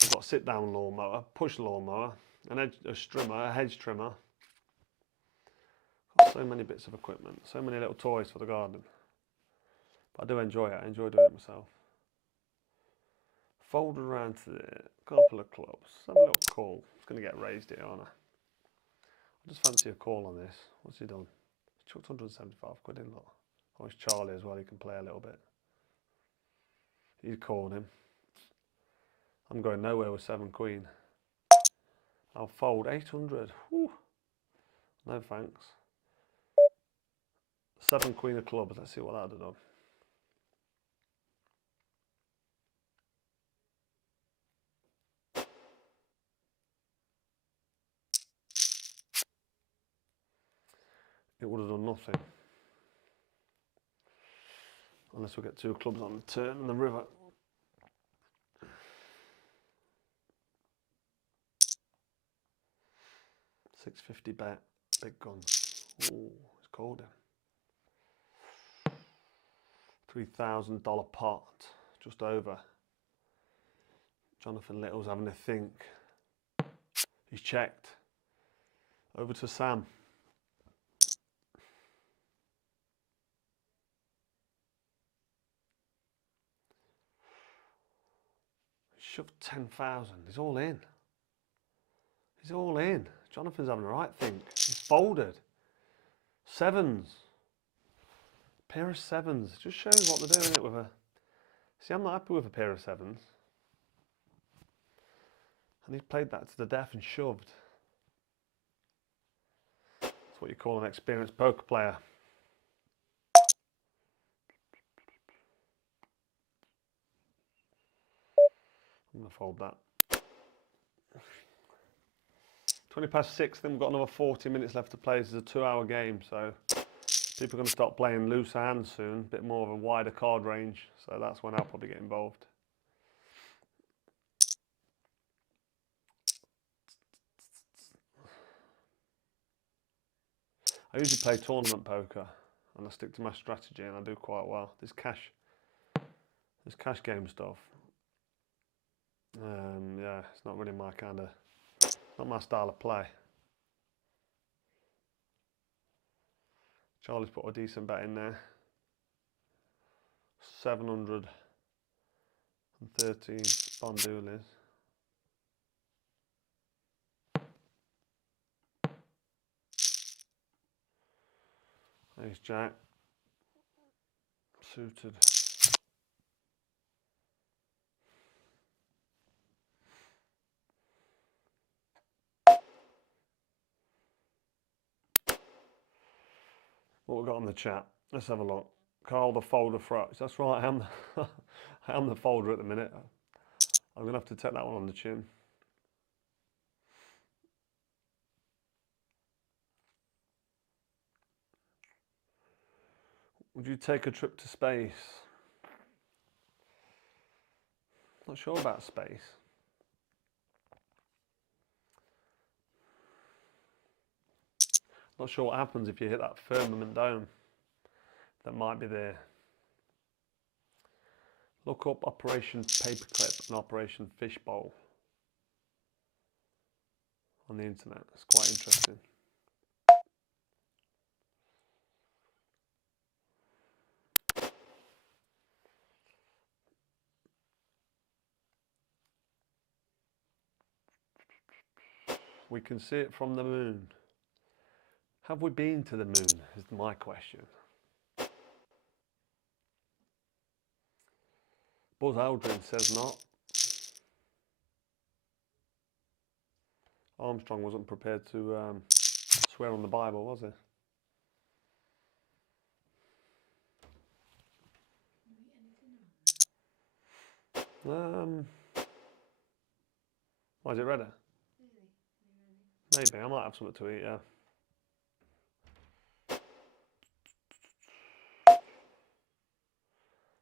I've got a sit-down lawnmower, push lawnmower, a trimmer, a hedge trimmer. Got so many bits of equipment, so many little toys for the garden. But I do enjoy it. I enjoy doing it myself. Fold around to the couple of clubs. Have a little call. It's going to get raised here, aren't I? I just fancy a call on this. What's he done? He's chucked 175 quid in, look. Oh, it's Charlie as well. He can play a little bit. He's called him. I'm going nowhere with 7 queen. I'll fold 800. Whew. No thanks. 7 queen of clubs. Let's see what that would have done. It would have done nothing. Unless we get 2 clubs on the turn and the river. $650 bet, big guns. Ooh, it's called him. $3,000 pot, just over. Jonathan Little's having a think. He's checked. Over to Sam. Shoved 10,000. He's all in. He's all in. Jonathan's having a right think. He's folded. 7s. Pair of 7s. Just shows what they're doing it with a. See, I'm not happy with a pair of 7s. And he's played that to the death and shoved. That's what you call an experienced poker player. I'm going to fold that. 20 past 6, then we've got another 40 minutes left to play. This is a 2-hour game, so people are going to start playing looser hands soon, a bit more of a wider card range, so that's when I'll probably get involved. I usually play tournament poker, and I stick to my strategy, and I do quite well. This cash game stuff, yeah, it's not really my kind of, not my style of play. Charlie's put a decent bet in there. 713 Spondoolies. Ace Jack. Suited. What we got on the chat? Let's have a look. Carl the folder frauds. That's right, I am the folder at the minute. I'm going to have to take that one on the chin. Would you take a trip to space? Not sure about space. Not sure what happens if you hit that firmament dome that might be there. Look up Operation Paperclip and Operation Fishbowl on the internet. It's quite interesting. We can see it from the moon. Have we been to the moon, is my question. Buzz Aldrin says not. Armstrong wasn't prepared to swear on the Bible, was he? Why is it ready? Maybe, I might have something to eat, yeah.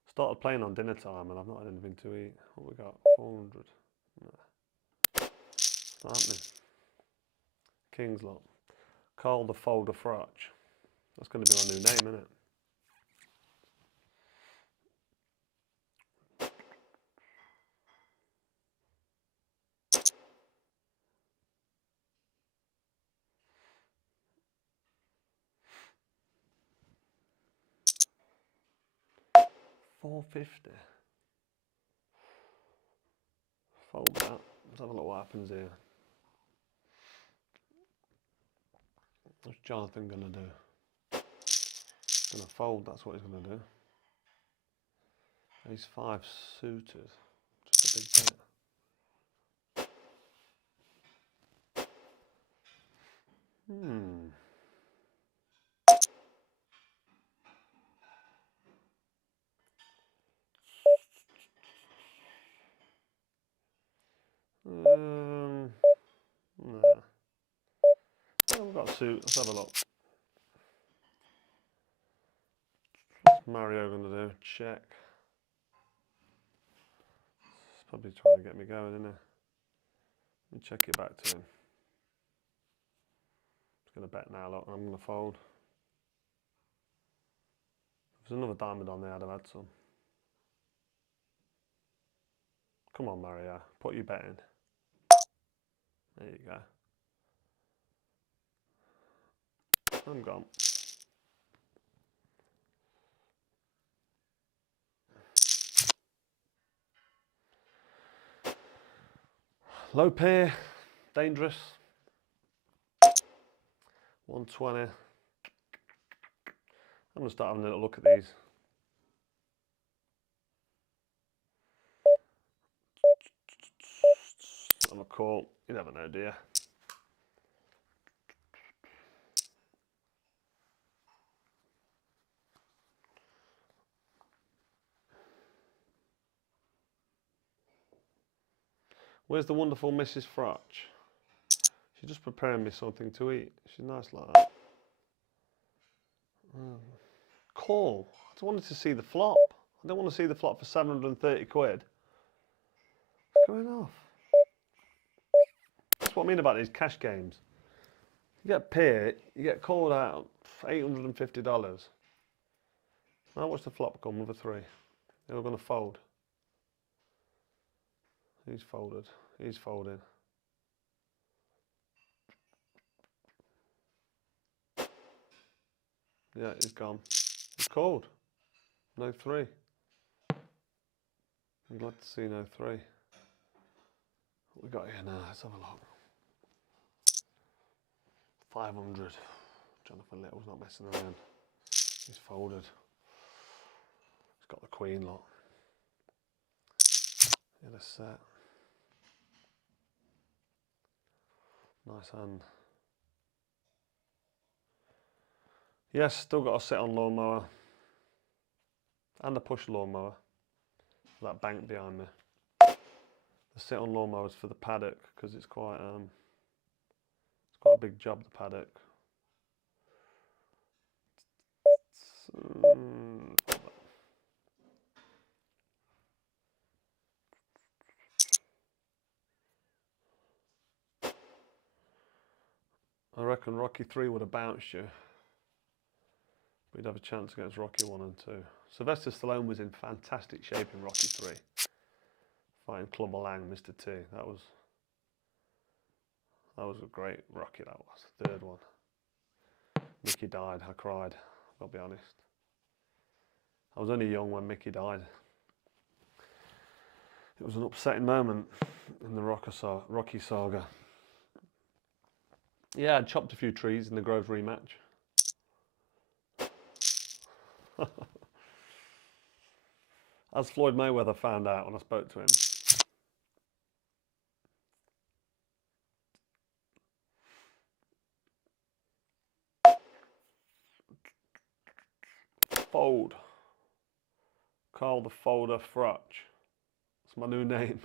Started playing on dinner time and I've not had anything to eat. What we got? 400. No. It's not happening. King's lot. Carl the Folder Frotch. That's going to be my new name, isn't it? $4.50. Fold that. Let's have a look what happens here. What's Jonathan going to do? Going to fold, that's what he's going to do. Ace 5 suited. Just a big bet. No. Oh, we've got a suit. Let's have a look. What's Mario going to do? Check. He's probably trying to get me going, isn't he? Let me check it back to him. He's going to bet now, look, and I'm going to fold. If there's another diamond on there, I'd have had some. Come on, Mario. Put your bet in. There you go. I'm gone. Low pair, dangerous. 120. I'm going to start having a little look at these. Have a call. You never know, do you? Where's the wonderful Mrs. Frotch? She's just preparing me something to eat. She's nice like that. Call. I just wanted to see the flop. I don't want to see the flop for 730 quid. What's going off? That's what I mean about these cash games. You get paid, you get called out for $850. Now watch the flop come with a 3. They're going to fold. He's folded. He's folding. Yeah, he's gone. He's called. No 3. I'm glad to see no 3. What we got here now? Let's have a look. 500. Jonathan Little's not messing around. He's folded. He's got the queen lot. In a set. Nice hand. Yes, still got to sit on lawnmower. And a push lawnmower. That bank behind me. The sit on lawnmowers for the paddock because it's quite a big job, the paddock. I reckon Rocky 3 would have bounced you. We'd have a chance against Rocky 1 and 2. Sylvester Stallone was in fantastic shape in Rocky 3. Fighting Clubber Lang, Mr. T. That was a great Rocky, that was. Third one. Mickey died, I cried, I've got to be honest. I was only young when Mickey died. It was an upsetting moment in the Rocky saga. Yeah, I chopped a few trees in the Grove rematch. As Floyd Mayweather found out when I spoke to him. Fold. Carl the Folder Frutch. That's my new name.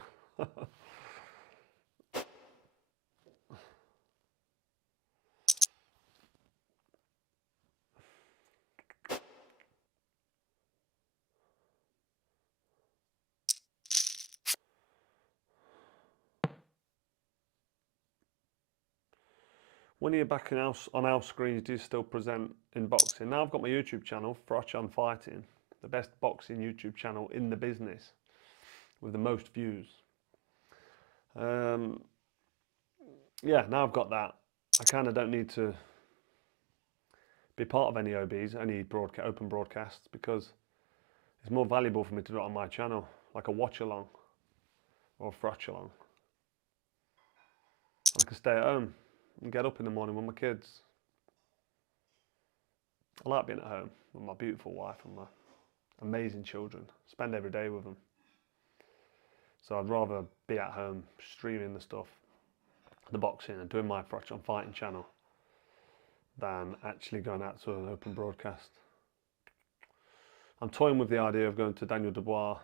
When you're back on our screens, do you still present in boxing? Now I've got my YouTube channel, Frotch on Fighting, the best boxing YouTube channel in the business, with the most views. Yeah, now I've got that. I kind of don't need to be part of any OBs, any open broadcasts, because it's more valuable for me to do it on my channel, like a watch along or a Frotch along. I can stay at home and get up in the morning with my kids. I like being at home with my beautiful wife and my amazing children. Spend every day with them. So I'd rather be at home streaming the stuff, the boxing, and doing my Frotch on Fighting channel than actually going out to an open broadcast. I'm toying with the idea of going to Daniel Dubois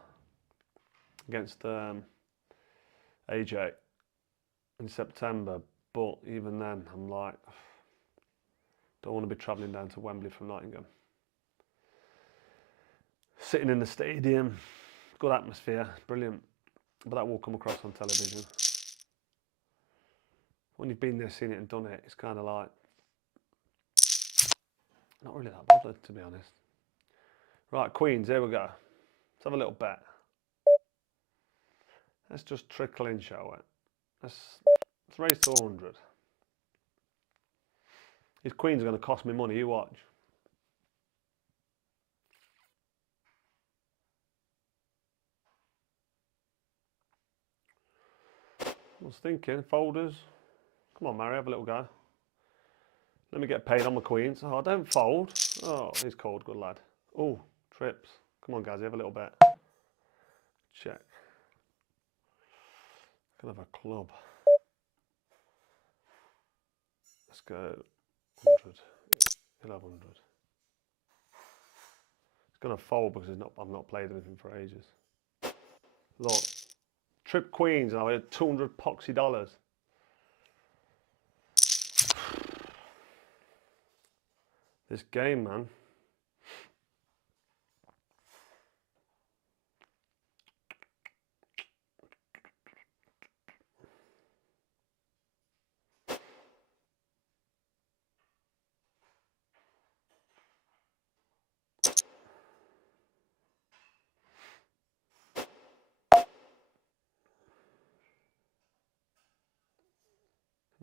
against AJ in September, but even then I'm like, don't want to be travelling down to Wembley from Nottingham. Sitting in the stadium, good atmosphere, brilliant, but that will come across on television. When you've been there, seen it and done it, it's kind of like, not really that bothered, to be honest. Right, Queens, here we go. Let's have a little bet. Let's just trickle in, shall we? Let's raise to 100. These queens are going to cost me money, you watch. I was thinking, folders. Come on, Mary, have a little go. Let me get paid on my queens. Oh, don't fold. Oh, he's cold, good lad. Oh, trips. Come on, guys, have a little bet. Check. Can have a club. Let's go 100. He'll have 100. He's going to fold because I've not played anything for ages. Look, trip queens and I had 200 poxy dollars. This game, man.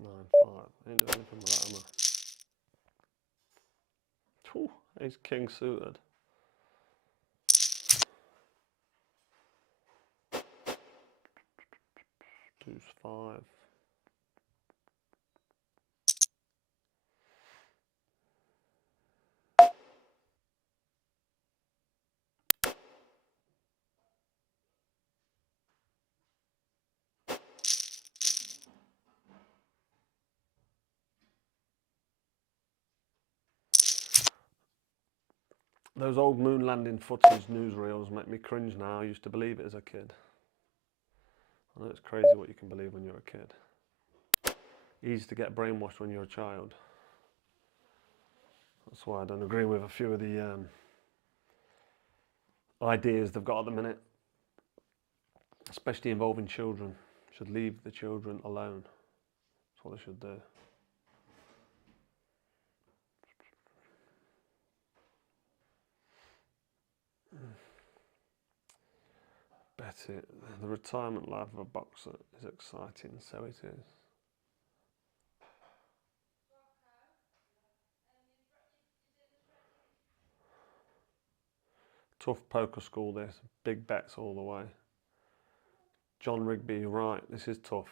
Nine, 5. I ain't doing anything with that, am I? Ooh, ace king suited. Deuce 5. Those old moon landing footage newsreels make me cringe now. I used to believe it as a kid. I know it's crazy what you can believe when you're a kid. Easy to get brainwashed when you're a child. That's why I don't agree with a few of the ideas they've got at the minute, especially involving children. Should leave the children alone. That's what they should do. Bet it. The retirement life of a boxer is exciting, so it is. Tough poker school this. Big bets all the way. John Rigby, you're right. This is tough.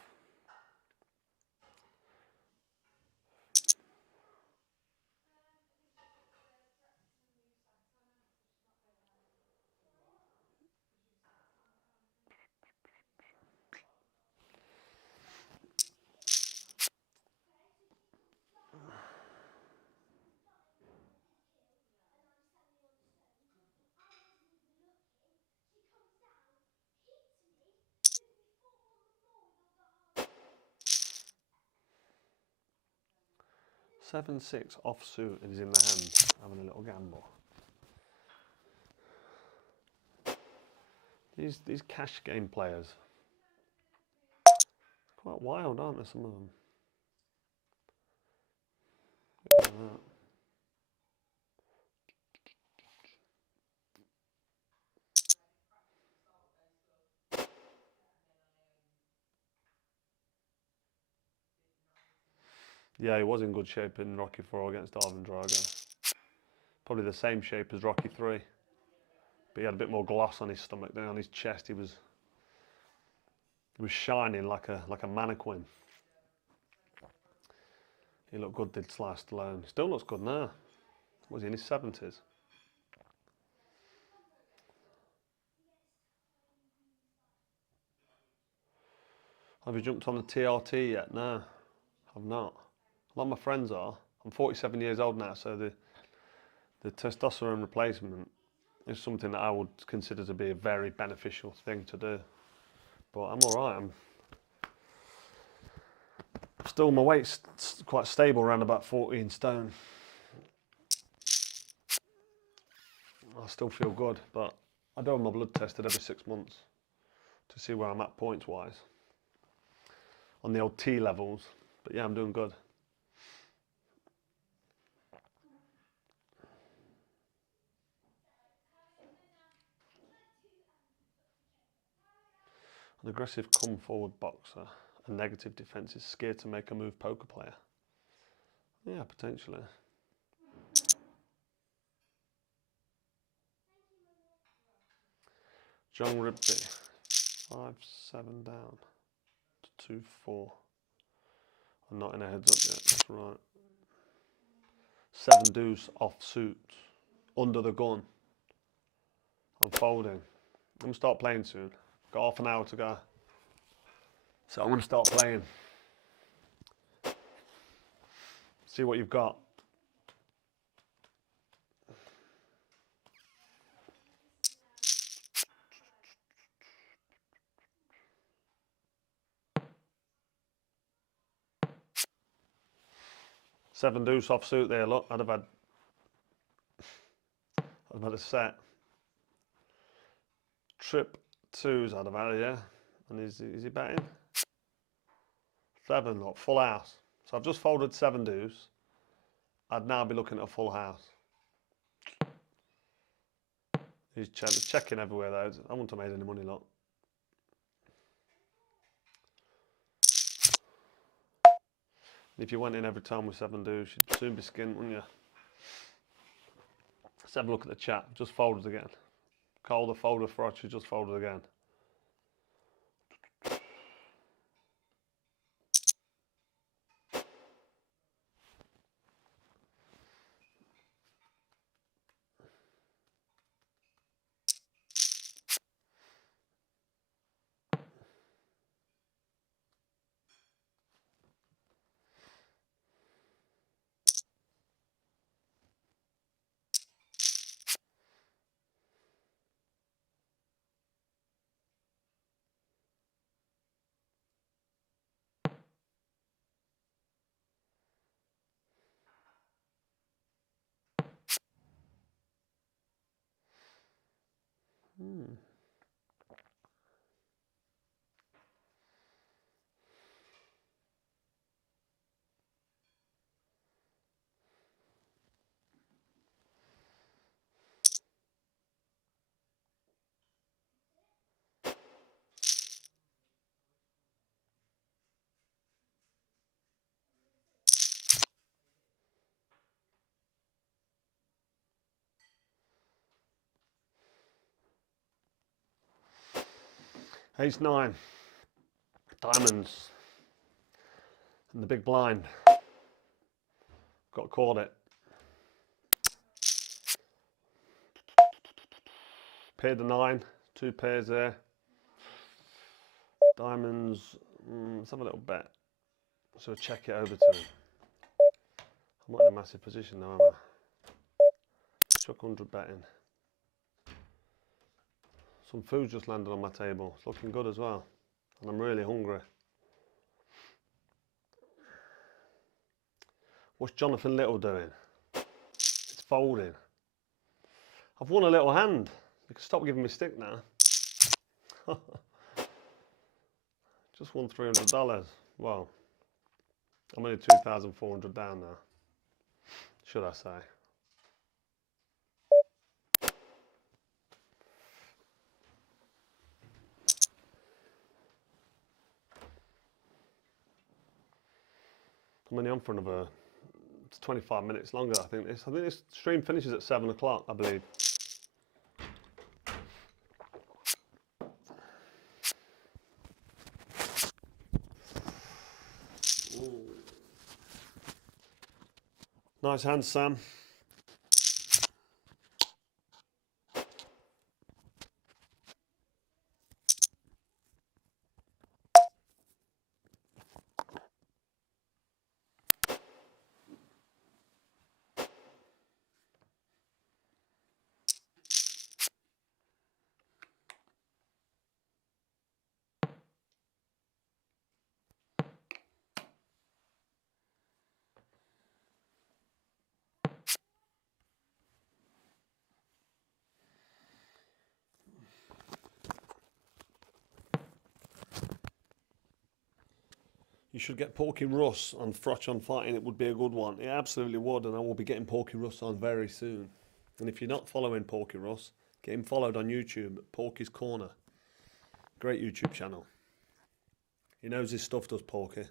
7-6 offsuit and he's in the hand, having a little gamble. These cash game players, quite wild, aren't they, some of them? Look at that. Yeah, he was in good shape in Rocky 4 against Arvin Drago. Probably the same shape as Rocky 3. But he had a bit more gloss on his stomach than on his chest. He was shining like a mannequin. He looked good, did Sly Stallone. He still looks good now. Was he in his 70s? Have you jumped on the TRT yet? No, I've not. A lot of my friends are. I'm 47 years old now, so the testosterone replacement is something that I would consider to be a very beneficial thing to do. But I'm all right. I'm still, my weight's quite stable, around about 14 stone. I still feel good, but I do have my blood tested every 6 months to see where I'm at points-wise on the old T levels. But yeah, I'm doing good. An aggressive come-forward boxer, a negative defence is scared to make a move poker player. Yeah, potentially. John Ribby, 5-7 down to 2-4. I'm not in a heads up yet, that's right. 7 deuce off suit, under the gun. I'm folding. I'm going to start playing soon. Got half an hour to go. So I'm going to start playing. See what you've got. Seven deuce off suit there, look, I'd have had a set. Trip twos I'd have had, yeah. And is he betting? 7, look, full house. So I've just folded 7 deuce. I'd now be looking at a full house. He's checking everywhere though. I wouldn't have made any money, look. If you went in every time with 7 deuce, you'd soon be skinned, wouldn't you? Let's have a look at the chat. Just folded again. Call the folder for you, just folded again. Ace 9, diamonds, and the big blind. Got caught it. Paired the 9, 2 pairs there. Diamonds, let's have a little bet. So check it over to him. I'm not in a massive position now, am I? Chuck 100 betting. Some food just landed on my table. It's looking good as well. And I'm really hungry. What's Jonathan Little doing? It's folding. I've won a little hand. You can stop giving me stick now. Just won $300. Well, I'm only 2,400 down now, should I say. I'm only on for another, it's 25 minutes longer, I think this stream finishes at 7 o'clock, I believe. Ooh. Nice hand, Sam. You should get Porky Russ on Frotch on Fighting. It would be a good one. It absolutely would, and I will be getting Porky Russ on very soon. And if you're not following Porky Russ, get him followed on YouTube at Porky's Corner. Great YouTube channel. He knows his stuff, does Porky.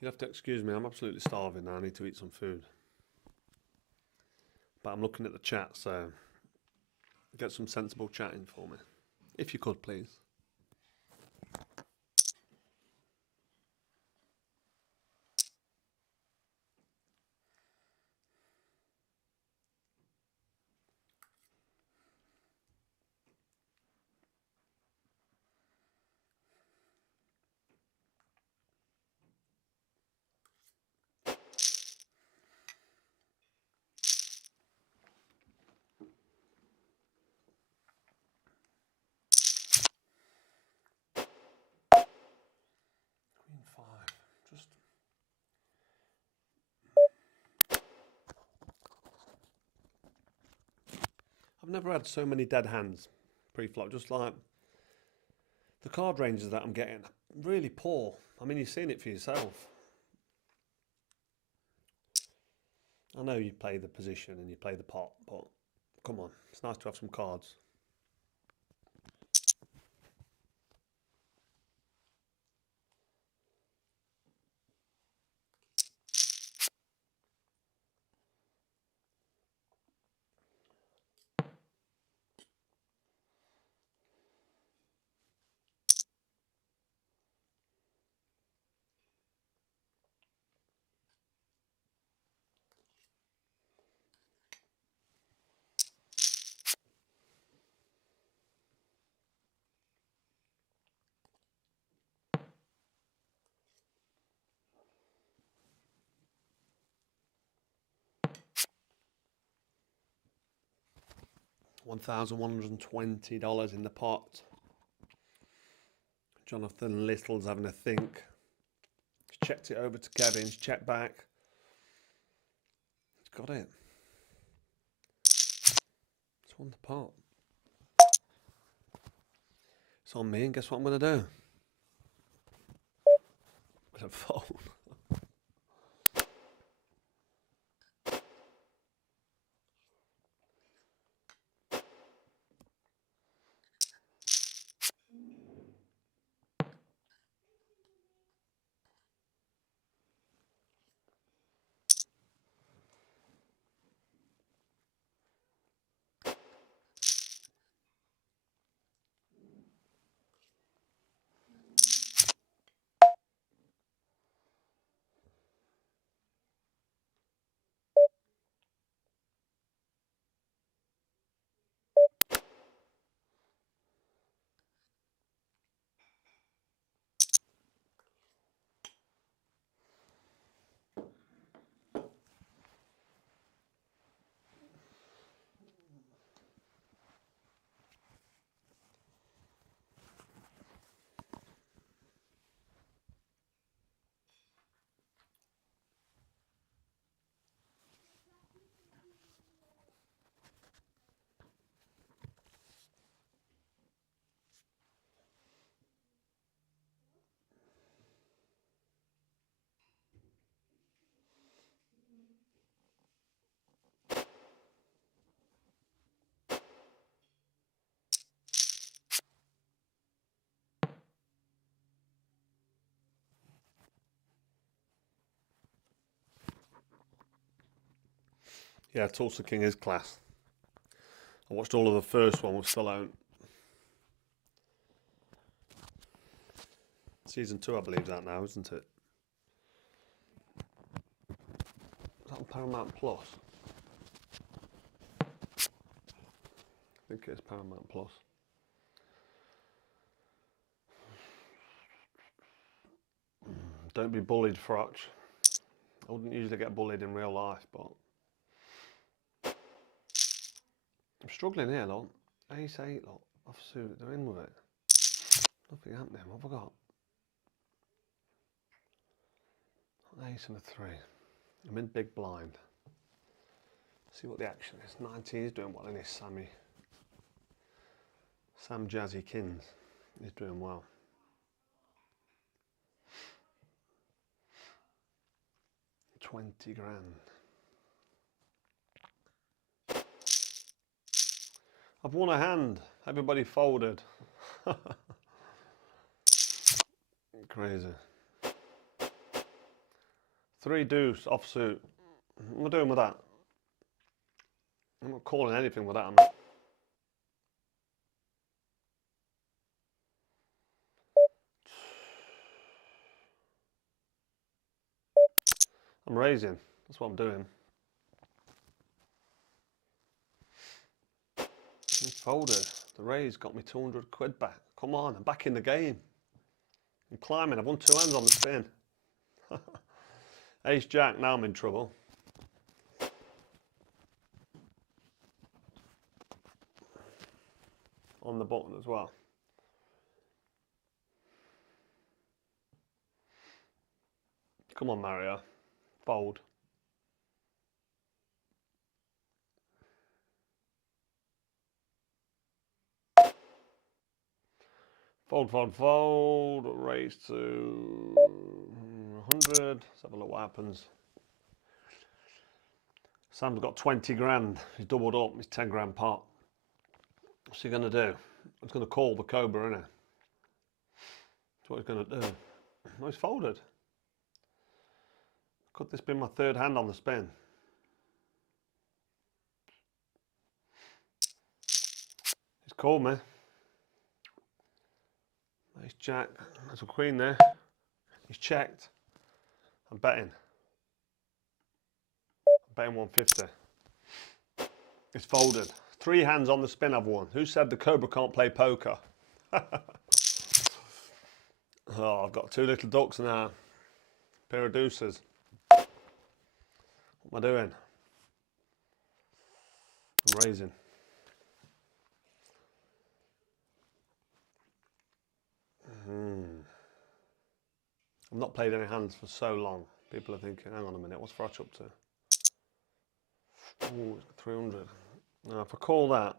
You'll have to excuse me, I'm absolutely starving now. I need to eat some food. But I'm looking at the chat, so get some sensible chatting for me. If you could, please. Queen 5. Just... I've never had so many dead hands pre-flop. Just like the card ranges that I'm getting, really poor. I mean, you've seen it for yourself. I know you play the position and you play the pot, but come on, it's nice to have some cards. $1,120 in the pot. Jonathan Little's having a think. He's checked it over to Kevin. He's checked back. He's got it. It's won the pot. It's on me, and guess what I'm going to do? I'm going to fold. Yeah, Tulsa King is class. I watched all of the first one with Stallone. Season 2, I believe, is out now, isn't it? Is that on Paramount Plus? I think it's Paramount Plus. Don't be bullied, Frotch. I wouldn't usually get bullied in real life, but I'm struggling here, look. Ace 8, look. Offsuit, they're in with it. Nothing happening. What have I got? An ace and a 3. I'm in big blind. See what the action is. 19 is doing well in his Sammy. Sam Jazzy Kins. He's doing well. $20 grand. I've won a hand. Everybody folded. Crazy. 3 deuce offsuit. What am I doing with that? I'm not calling anything with that, am I? I'm raising. That's what I'm doing. He folded. The raise got me 200 quid back. Come on, I'm back in the game. I'm climbing. I've won 2 hands on the spin. Ace Jack, now I'm in trouble. On the button as well. Come on, Mario. Fold. Fold, fold, fold. Raise to 100. Let's have a look what happens. Sam's got 20 grand. He's doubled up. He's 10 grand pot. What's he going to do? He's going to call the Cobra, isn't he? That's what he's going to do. No, he's folded. Could this be my 3rd hand on the spin? He's called me. Nice Jack. There's a queen there. He's checked. I'm betting. I'm betting 150. It's folded. 3 hands on the spin I've won. Who said the Cobra can't play poker? Oh, I've got 2 little ducks now. Pair of deuces. What am I doing? I'm raising. I've not played any hands for so long. People are thinking, hang on a minute, what's Frotch up to? Oh, it's got 300. Now, if I call that,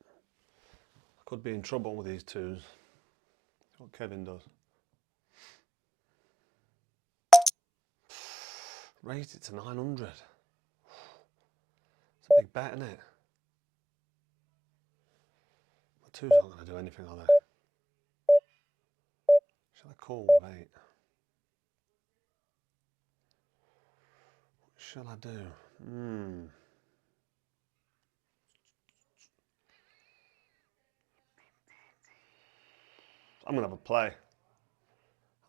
I could be in trouble with these 2s. That's what Kevin does. Raised it to 900. It's a big bet, isn't it? The 2's not going to do anything, are they? Shall I call with 8? What shall I do? I'm going to have a play.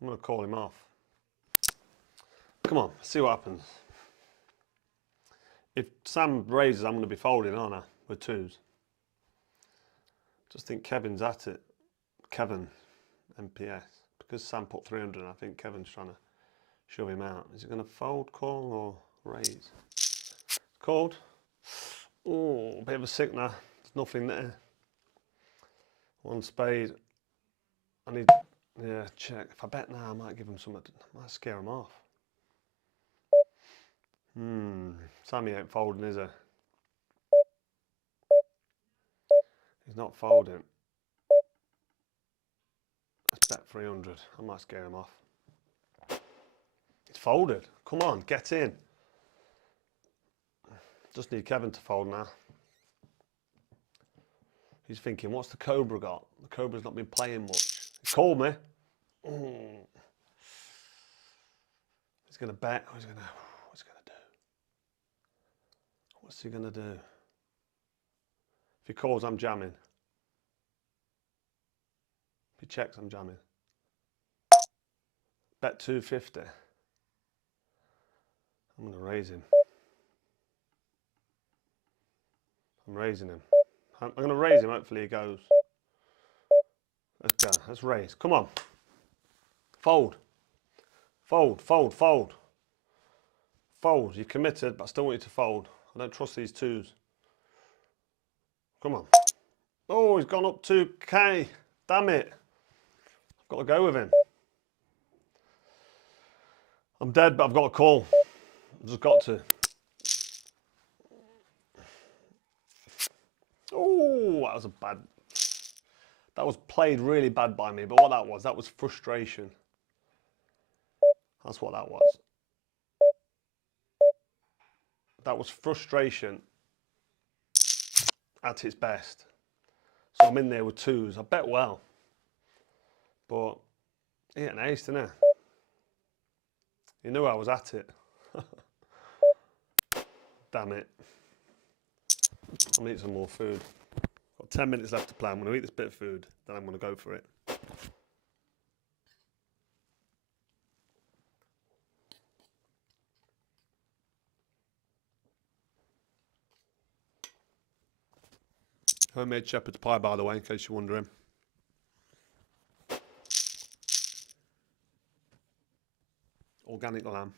I'm going to call him off. Come on, see what happens. If Sam raises, I'm going to be folding, aren't I? With 2s. Just think Kevin's at it. Kevin, MPS. Because Sam put 300 in, I think Kevin's trying to shove him out. Is he going to fold, call, or raise? Called. Oh, bit of a sickener. There's nothing there. 1 spade. I need, yeah, check. If I bet now, I might give him something. I might scare him off. Sammy ain't folding, is he? He's not folding. Let's bet 300. I might scare him off. It's folded. Come on, get in. Just need Kevin to fold now. He's thinking, what's the Cobra got? The Cobra's not been playing much. He called me. He's going to bet. What's he going to do? What's he gonna do? If he calls, I'm jamming. If he checks, I'm jamming. Bet 250. I'm gonna raise him. I'm raising him. I'm gonna raise him, hopefully he goes. Let's go, let's raise. Come on. Fold. Fold, fold, fold. Fold, you're committed, but I still want you to fold. I don't trust these twos. Come on. Oh, he's gone up 2k. Damn it. I've got to go with him. I'm dead, but I've got a call. I've just got to. Oh, that was a bad. That was played really bad by me, but what that was frustration. That's what that was. That was frustration at its best. So I'm in there with twos. I bet well. But he hit an ace, didn't he? He knew I was at it. Damn it. I'm gonna eat some more food. Got 10 minutes left to play. I'm gonna eat this bit of food, then I'm gonna go for it. Homemade shepherd's pie, by the way, in case you're wondering. Organic lamb.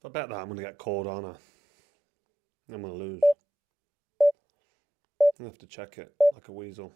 If I bet that, I'm going to get called, aren't I? I'm going to lose. I have to check it like a weasel.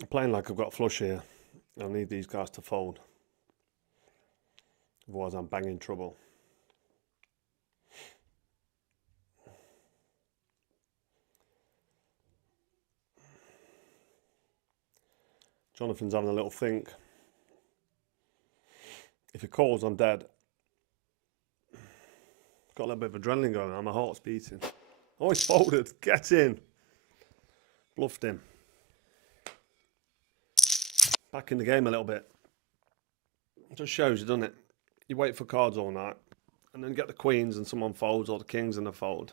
I'm playing like I've got a flush here. I need these guys to fold. Otherwise I'm banging trouble. Jonathan's having a little think. If he calls, I'm dead. Got a little bit of adrenaline going on. My heart's beating. Oh, he's folded. Get in. Bluffed him. Back in the game a little bit. Just shows you, doesn't it? You wait for cards all night and then get the queens and someone folds, or the kings and they fold.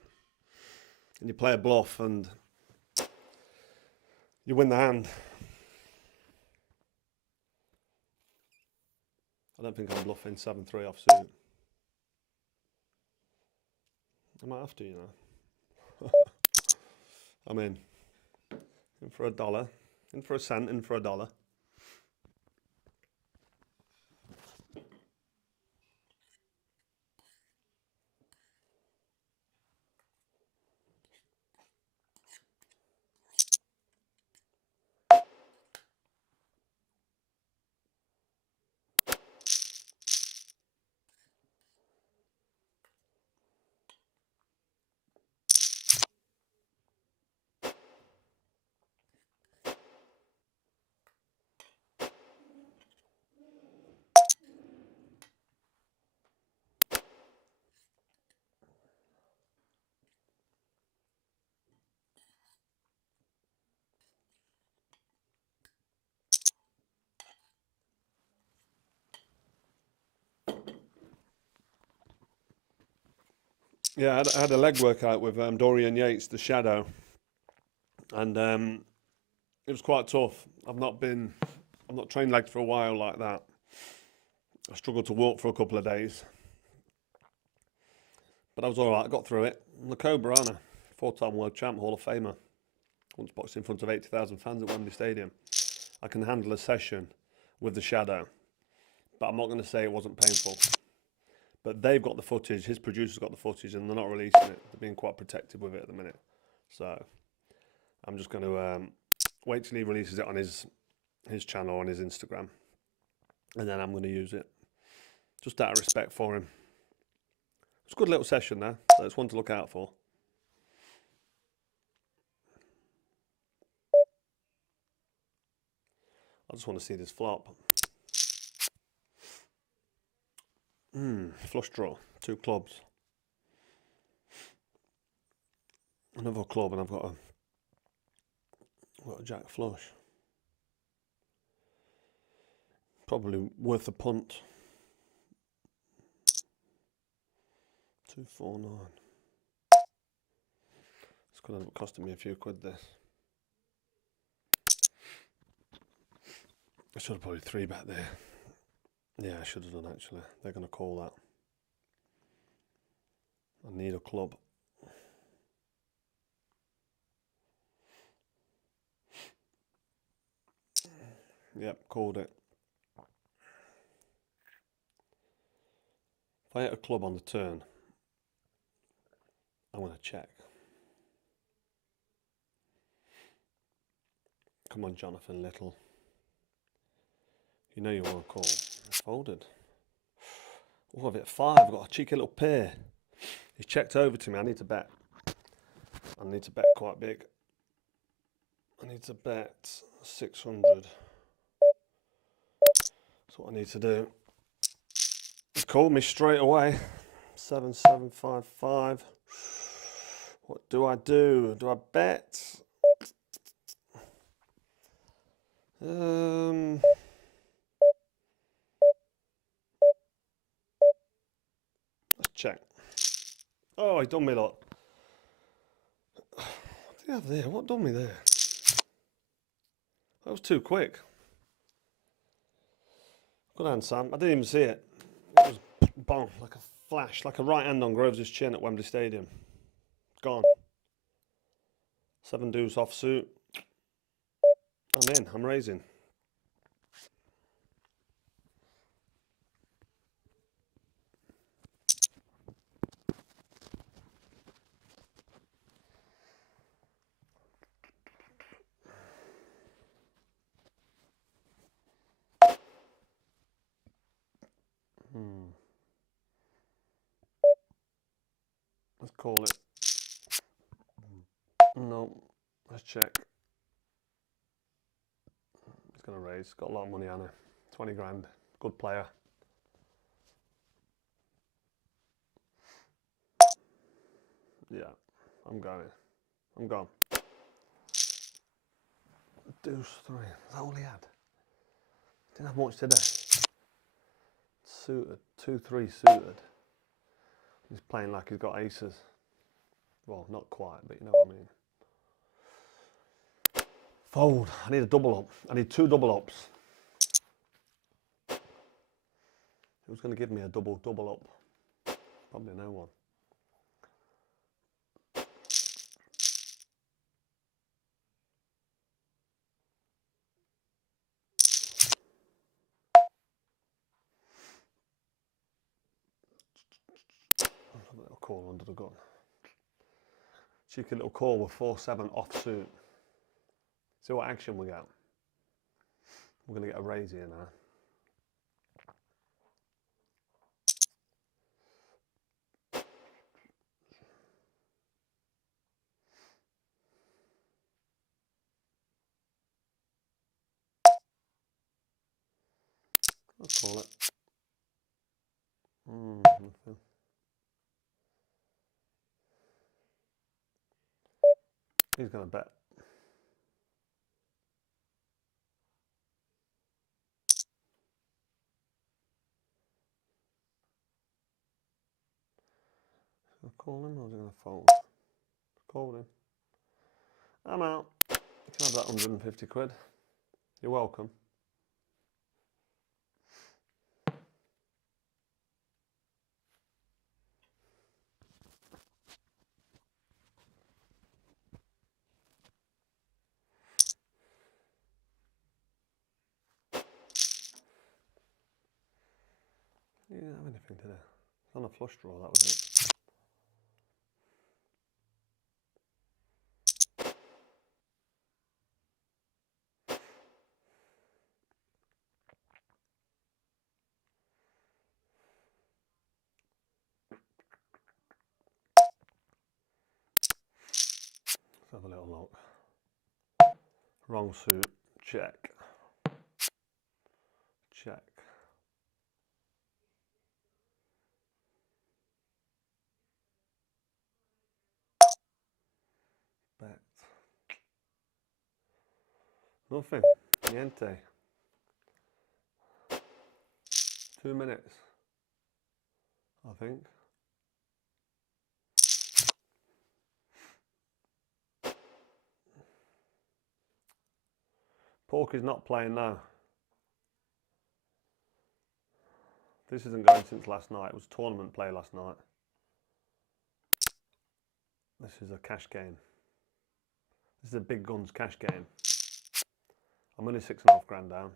And you play a bluff and you win the hand. I don't think I'm bluffing 7-3 offsuit. I might have to, you know. I'm in. In for $1. In for a cent, in for $1. Yeah, I had a leg workout with Dorian Yates, the Shadow, and it was quite tough. I've not trained legs for a while like that. I struggled to walk for a couple of days, but I was all right. I got through it. I'm the Cobra, aren't I? 4-time world champ, Hall of Famer. Once boxed in front of 80,000 fans at Wembley Stadium. I can handle a session with the Shadow, but I'm not going to say it wasn't painful. But they've got the footage, his producer's got the footage, and they're not releasing it. They're being quite protective with it at the minute. So I'm just going to wait till he releases it on his channel, on his Instagram, and then I'm going to use it, just out of respect for him. It's a good little session there, so it's one to look out for. I just want to see this flop. Flush draw, 2 clubs. Another club, and I've got a jack flush. Probably worth a punt. 249. It's going to end up costing me a few quid, this. I should have probably 3-bet there. Yeah, I should have done, actually. They're going to call that. I need a club. Yep, called it. If I hit a club on the turn, I'm going to check. Come on, Jonathan Little. You know you want to call. I folded. Oh, I've hit 5. I've got a cheeky little pair. He's checked over to me. I need to bet. I need to bet quite big. I need to bet 600. That's what I need to do. He's called me straight away. 7755. What do I do? Do I bet? Let's check. Oh, he done me lot. What did he have there? What done me there? That was too quick. Good hand, Sam. I didn't even see it. It was bang, like a flash, like a right hand on Groves' chin at Wembley Stadium. Gone. 7 deuce offsuit. I'm in. I'm raising. Let's call it. No. Let's check. He's going to raise. Got a lot of money on it. 20 grand. Good player. Yeah. I'm going. I'm gone. Deuce 3. Is that all he had? Didn't have much today. Suited. 2-3 suited. He's playing like he's got aces. Well, not quite, but you know what I mean. Fold. I need a double up. I need 2 double ups. Who's going to give me a double up? Probably no one. A little call under the gun. Cheeky little call with 4-7 offsuit. See what action we get. We're going to get a raise here now. I'll call it. Nothing. He's going to bet. I'll call him or is he going to fold? Called him. I'm out. You can have that 150 quid. You're welcome. You didn't have anything today. It's on a flush draw, that was it. Let's have a little look. Wrong suit. Check. Check. Bet. Nothing. Niente. 2 minutes. I think. Poker's not playing now. This isn't going since last night. It was tournament play last night. This is a cash game. This is a big guns cash game. I'm only 6.5 grand down.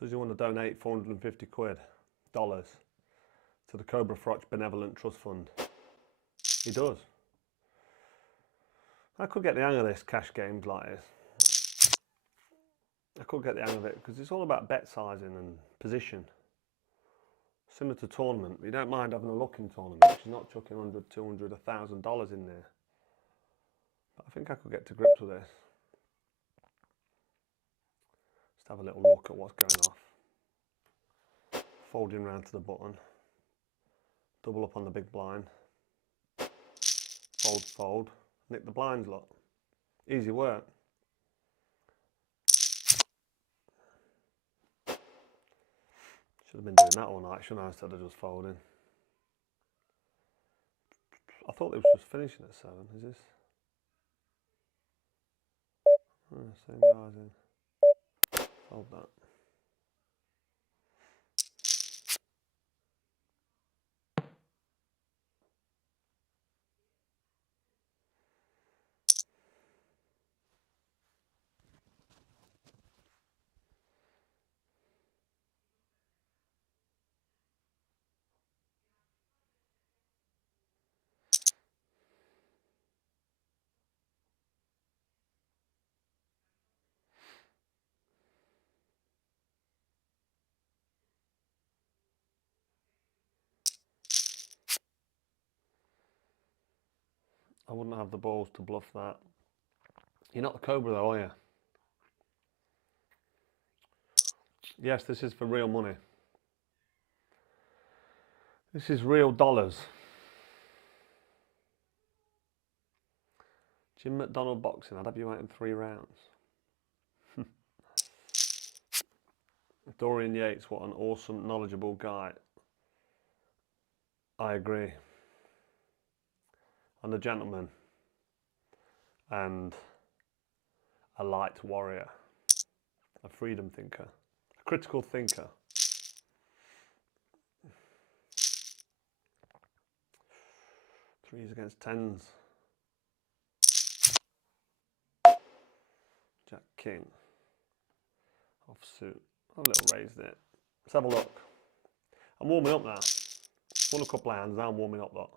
Does he want to donate 450 quid, dollars, to the Cobra Frotch Benevolent Trust Fund? He does. I could get the hang of this cash games like this. I could get the hang of it because it's all about bet sizing and position. Similar to tournament, you don't mind having a look in tournament. She's not chucking 100, 200, $1,000 in there. But I think I could get to grips with this. Just have a little look at what's going off. Folding round to the button. Double up on the big blind. Fold, fold. Nick the blinds, lot. Easy work. Should have been doing that all night, shouldn't I, instead of just folding. I thought it was just finishing at 7. Is this? Oh, same guys in. Fold that. I wouldn't have the balls to bluff that. You're not the Cobra though, are you? Yes, this is for real money. This is real dollars. Jim McDonald boxing, I'd have you out in 3 rounds. Dorian Yates, what an awesome, knowledgeable guy. I agree. And a gentleman. And a light warrior. A freedom thinker. A critical thinker. Threes against 10s. Jack King. Offsuit. Have a little raise there. Let's have a look. I'm warming up now. Won a couple of hands, now I'm warming up though.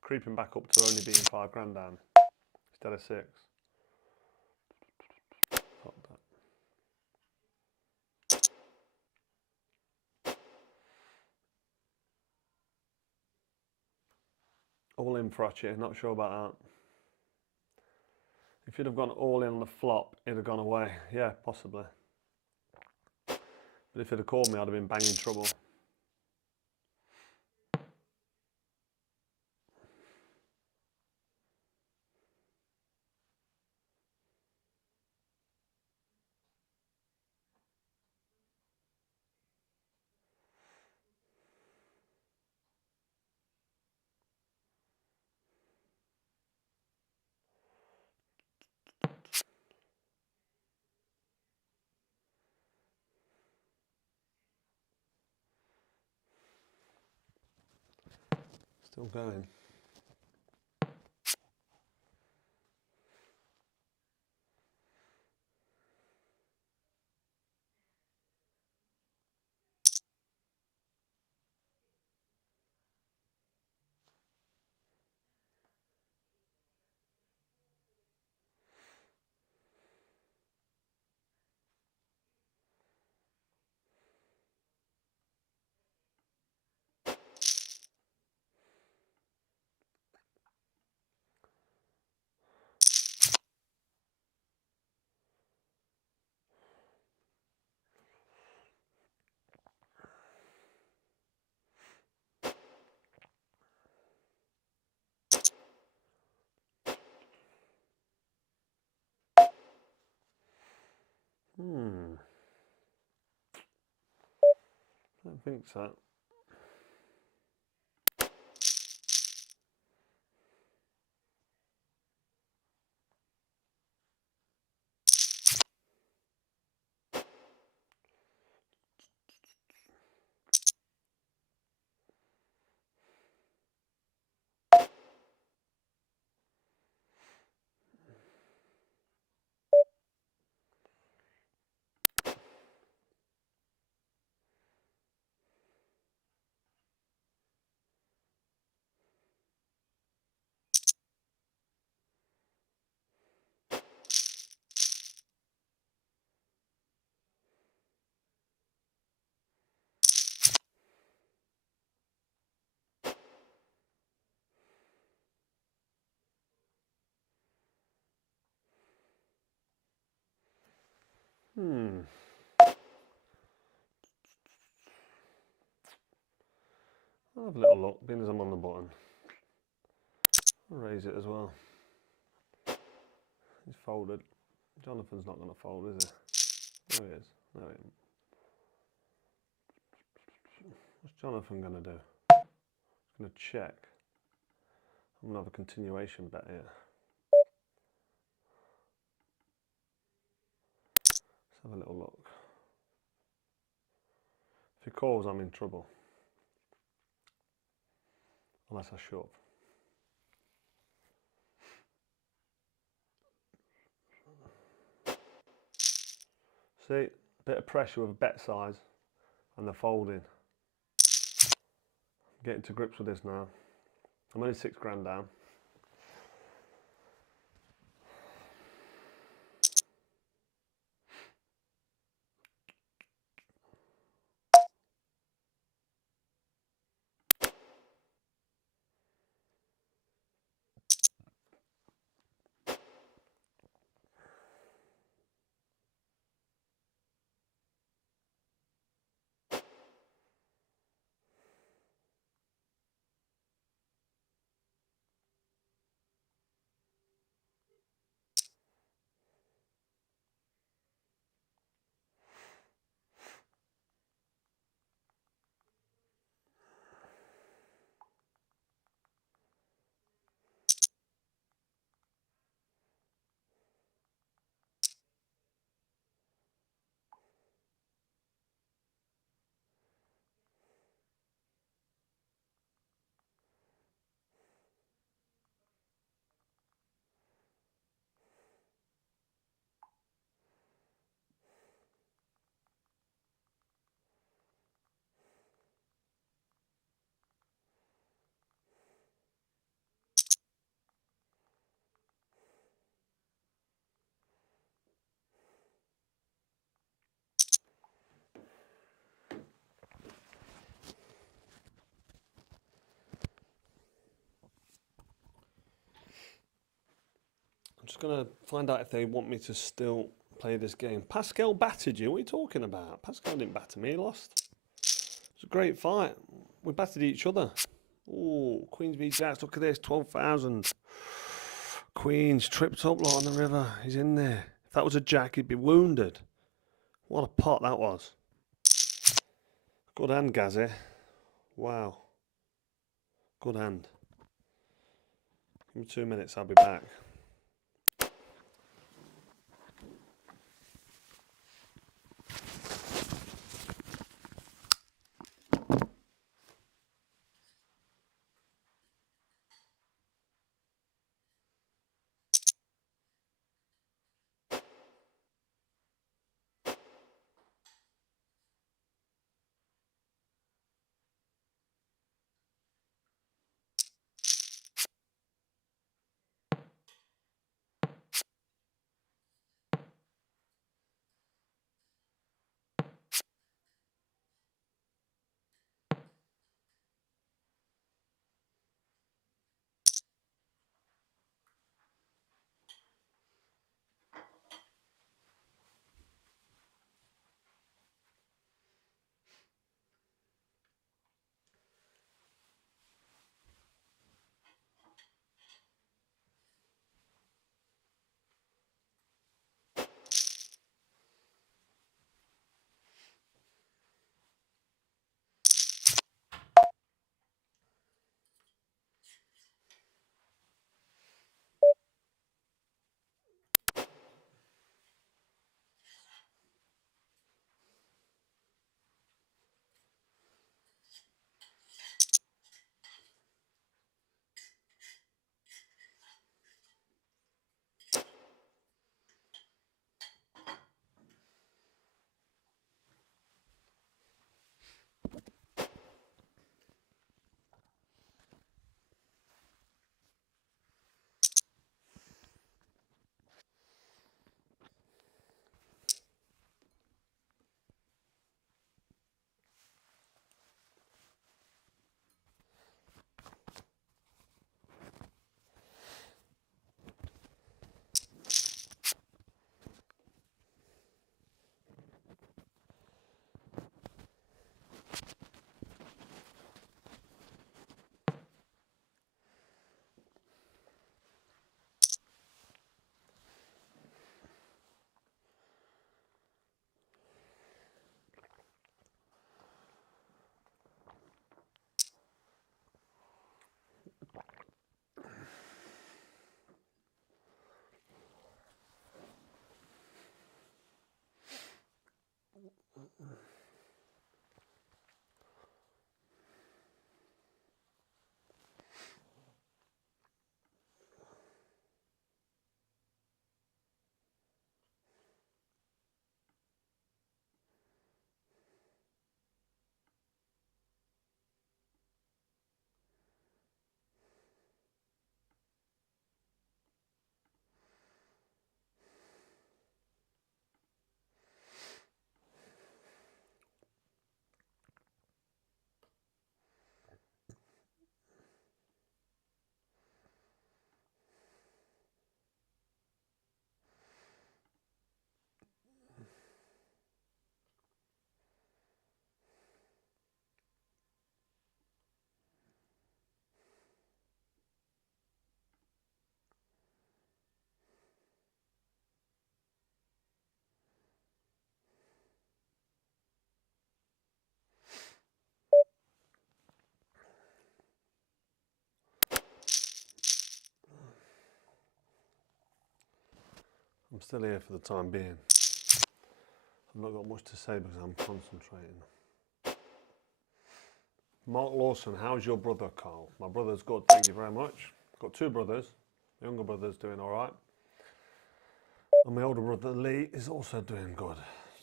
Creeping back up to only being 5 grand down instead of 6. Fuck that. All in Frotchy, not sure about that. If you'd have gone all in on the flop, it'd have gone away. Yeah, possibly. But if he'd have called me, I'd have been banging trouble. Still going. I don't think so. I'll have a little look, being as I'm on the button. I'll raise it as well. He's folded. Jonathan's not going to fold, is he? There he is. There he is. What's Jonathan going to do? He's going to check. I'm going to have a continuation bet here. Let's have a little look. If he calls, I'm in trouble. Unless I shove. See, bit of pressure with a bet size and the folding. I'm getting to grips with this now. I'm only £6 down. just going to find out if they want me to still play this game. Pascal battered you. What are you talking about? Pascal didn't batter me. He lost. It was a great fight. We battered each other. Oh, Queens v Jacks. Look at this. 12,000. Queens tripped up like on the river. He's in there. If that was a jack, he'd be wounded. What a pot that was. Good hand, Gazzy. Wow. Good hand. Give me 2 minutes, I'll be back. I'm still here for the time being. I've not got much to say because I'm concentrating. Mark Lawson, how's your brother, Carl? My brother's good, thank you very much. Got two brothers. The younger brother's doing all right. And my older brother, Lee, is also doing good.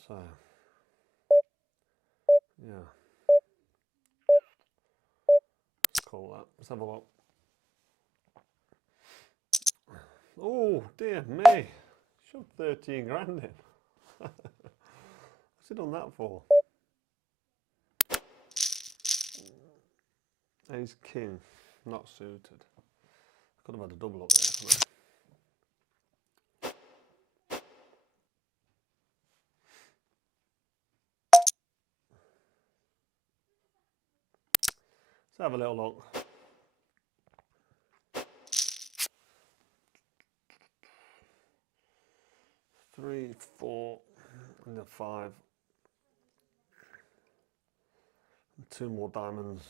So, yeah. Let's call that. Let's have a look. Oh, dear me. Shoved 13 grand in. What's he done that for? Ace king, not suited. Could have had a double up there, couldn't I? Let's have a little look. Three, 4, and a 5. And 2 more diamonds.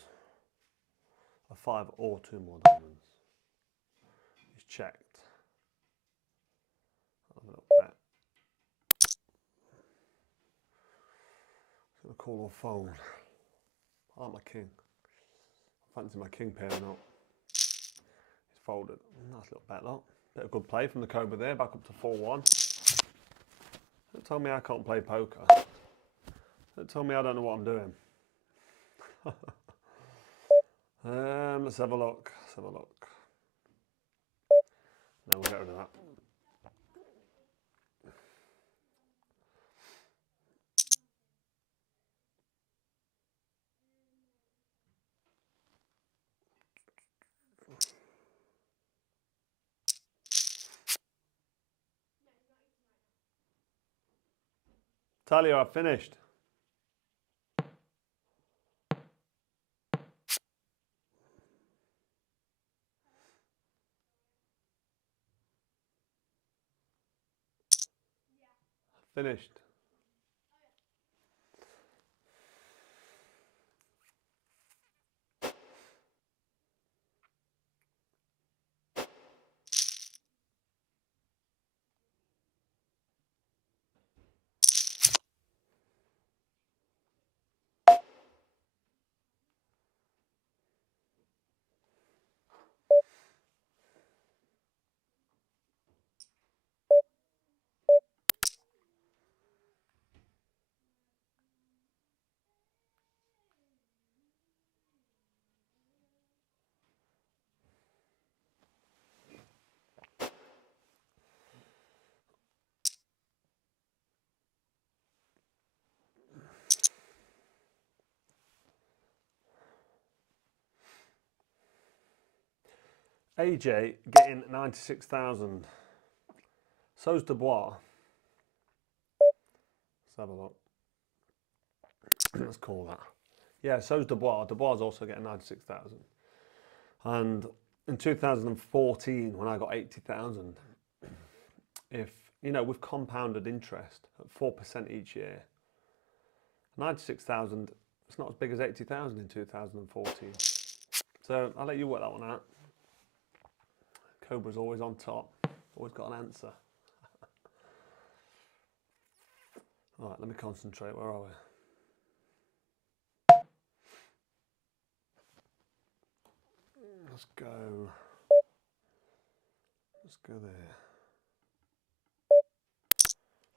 A 5 or 2 more diamonds. He's checked. I'll have a little bet. He's going to call or fold. I like my king. I fancy my king pairing up. He's folded. Nice little bet, look. Bit of good play from the Cobra there, back up to 4-1. Don't tell me I can't play poker. Don't tell me I don't know what I'm doing. Let's have a look. Let's have a look. No, we'll get rid of that. Talia, I've finished. Finished. AJ getting 96,000. So's Dubois. Let's have a look. Let's call that. Yeah, so's Dubois. Dubois is also getting 96,000. And in 2014, when I got 80,000, if, you know, with compounded interest at 4% each year, 96,000, it's not as big as 80,000 in 2014. So I'll let you work that one out. Cobra's always on top, always got an answer. All right, let me concentrate. Where are we? Let's go. Let's go there.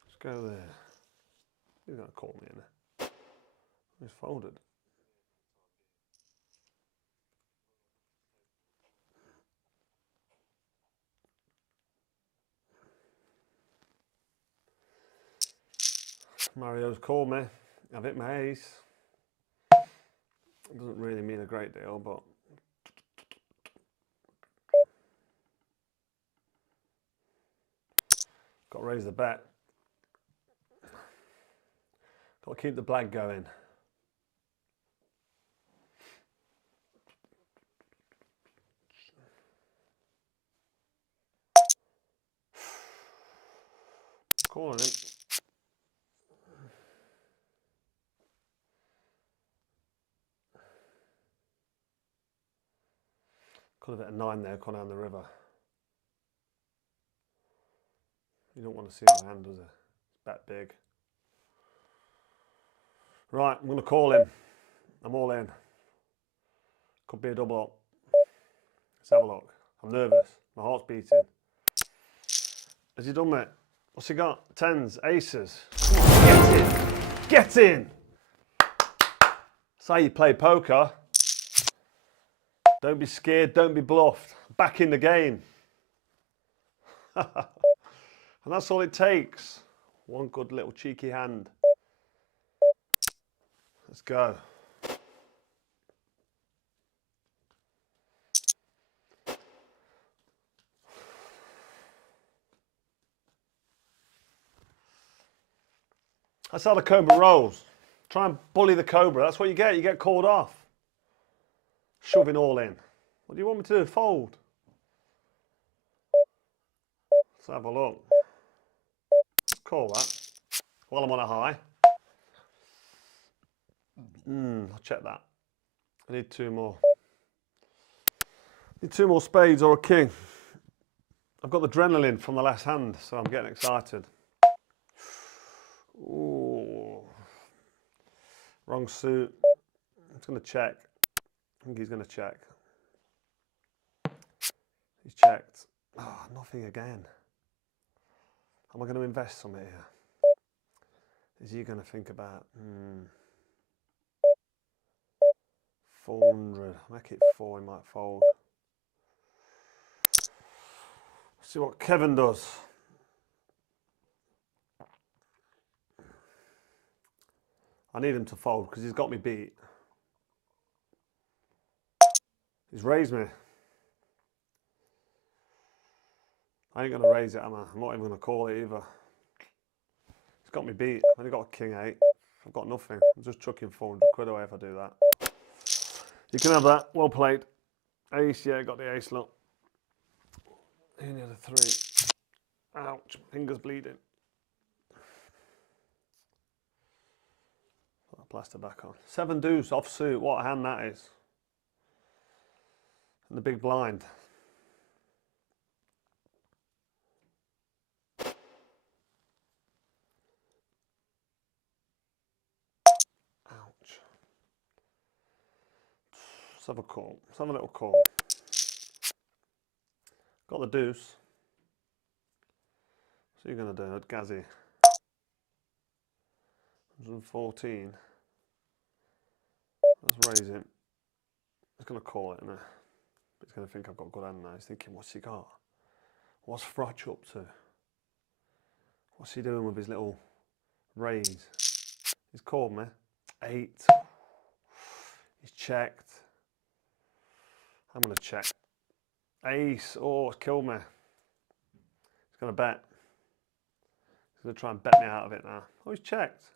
Let's go there. He's gonna call me in there. He's folded. Mario's called me. I've hit my ace. It doesn't really mean a great deal, but got to raise the bet. Got to keep the black going. Calling him. Could have hit a 9 there, gone down the river. You don't want to see my hand, does it? It's bet big. Right, I'm going to call him. I'm all in. Could be a double up. Let's have a look. I'm nervous. My heart's beating. Has he done, mate? What's he got? 10s, aces. Get in. Get in. That's how you play poker. Don't be scared. Don't be bluffed. Back in the game. And that's all it takes. One good little cheeky hand. Let's go. That's how the Cobra rolls. Try and bully the Cobra. That's what you get. You get called off. Shoving all in. What do you want me to do? Fold? Let's have a look. Let's call that. While I'm on a high. I'll check that. I need two more. Need two more spades or a king. I've got the adrenaline from the last hand, so I'm getting excited. Ooh. Wrong suit. He's going to check. I think he's going to check. He's checked. Oh, nothing again. Am I going to invest some here? Is he going to think about 400? Make it 4, he might fold. See what Kevin does. I need him to fold because he's got me beat. He's raised me. I ain't going to raise it, am I? I'm not even going to call it either. He's got me beat. I've only got a king 8. I've got nothing. I'm just chucking 400 quid away if I do that. You can have that. Well played. Ace, yeah, got the ace, look. He only had a 3. Ouch, my finger's bleeding. Put that plaster back on. 7 deuce, offsuit. What a hand that is. And the big blind. Ouch. Let's have a call. Let's have a little call. Got the deuce. So you're going to do it, Gazzy. 114. Let's raise it. He's going to call it, isn't he? He's going to think I've got a good hand now. He's thinking, what's he got? What's Frotch up to? What's he doing with his little raise? He's called me. 8. He's checked. I'm going to check. Ace. Oh, it's killed me. He's going to bet. He's going to try and bet me out of it now. Oh, he's checked.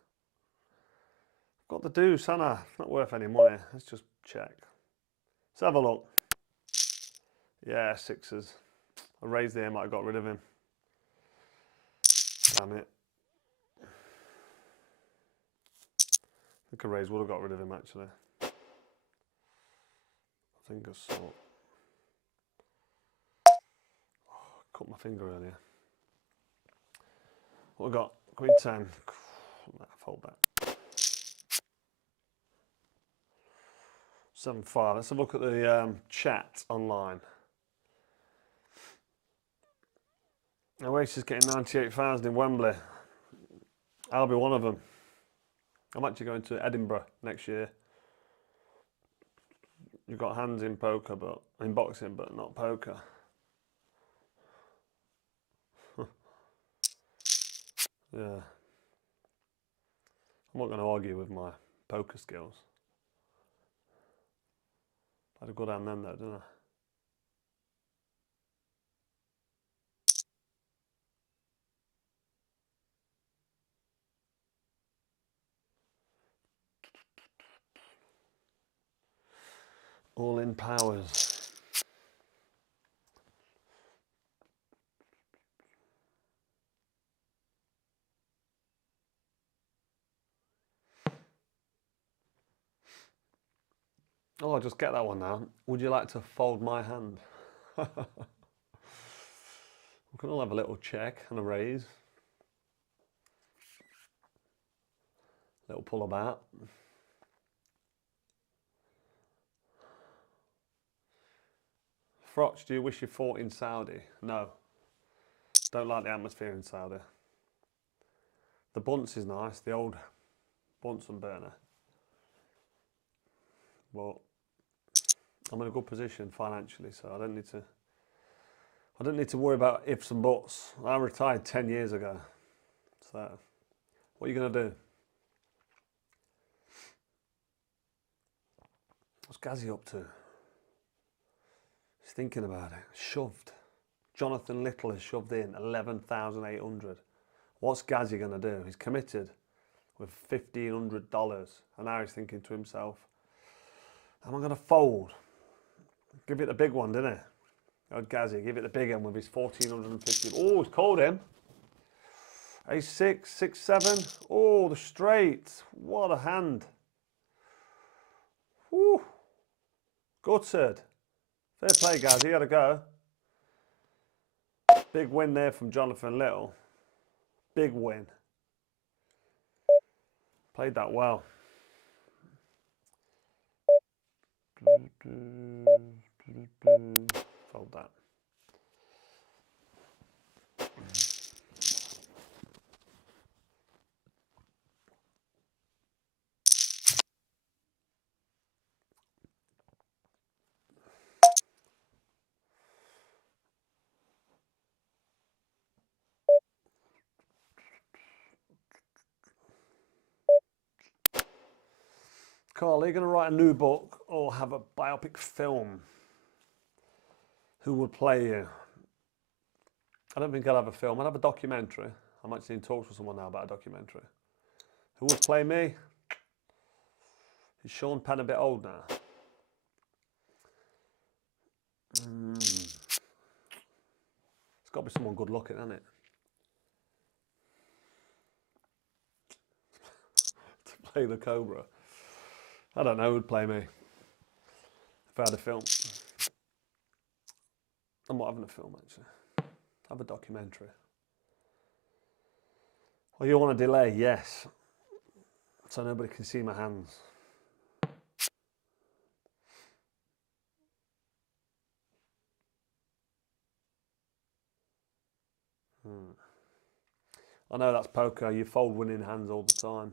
Got the deuce, haven't I? It's not worth any money. Let's just check. Let's have a look. Yeah, 6s. I raised there, might have got rid of him. Damn it. I think a raise would have got rid of him actually. I think I saw. Oh, I cut my finger earlier. What we got? Queen 10. Fold that. 7-5. Let's have a look at the chat online. Oasis is getting 98,000 in Wembley. I'll be one of them. I'm actually going to Edinburgh next year. You've got hands in poker, but in boxing, but not poker. Yeah. I'm not going to argue with my poker skills. I had a good hand then though, didn't I? All in powers. Oh, I'll just get that one now. Would you like to fold my hand? We can all have a little check and a raise. Little pull about. Frotch, do you wish you fought in Saudi? No. Don't like the atmosphere in Saudi. The bunts is nice, the old Bunsen burner. But I'm in a good position financially, so I don't need to worry about ifs and buts. I retired 10 years ago. So what are you going to do? What's Gazzy up to? He's thinking about it. Shoved. Jonathan Little has shoved in 11,800. What's Gazzy going to do? He's committed with $1,500, and now he's thinking to himself, am I going to fold? Give it the big one, didn't he? Oh, Gazzy, give it the big one with his 1450. Oh, he's called him. Ace 6, 6, 7. Oh, the straight. What a hand. Woo. Gutted. Fair play, Gazzy. You got to go. Big win there from Jonathan Little. Big win. Played that well. Fold that. Carl, are you going to write a new book or have a biopic film? Who would play you? I don't think I'll have a film. I'll have a documentary. I'm actually in talks with someone now about a documentary. Who would play me? Is Sean Penn a bit old now? It's got to be someone good looking, hasn't it? To play the Cobra. I don't know who would play me if I had a film. I'm not having a film, actually. Have a documentary. Oh, you want a delay? Yes. So nobody can see my hands. I know that's poker. You fold winning hands all the time.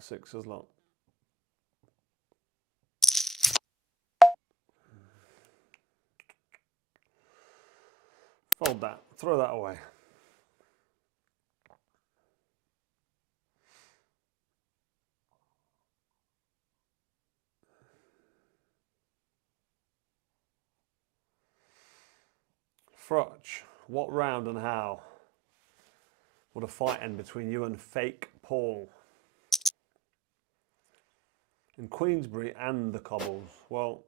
Sixes lot. Fold that. Throw that away. Frotch, what round and how would a fight end between you and Fake Paul? In Queensbury and the Cobbles. Well,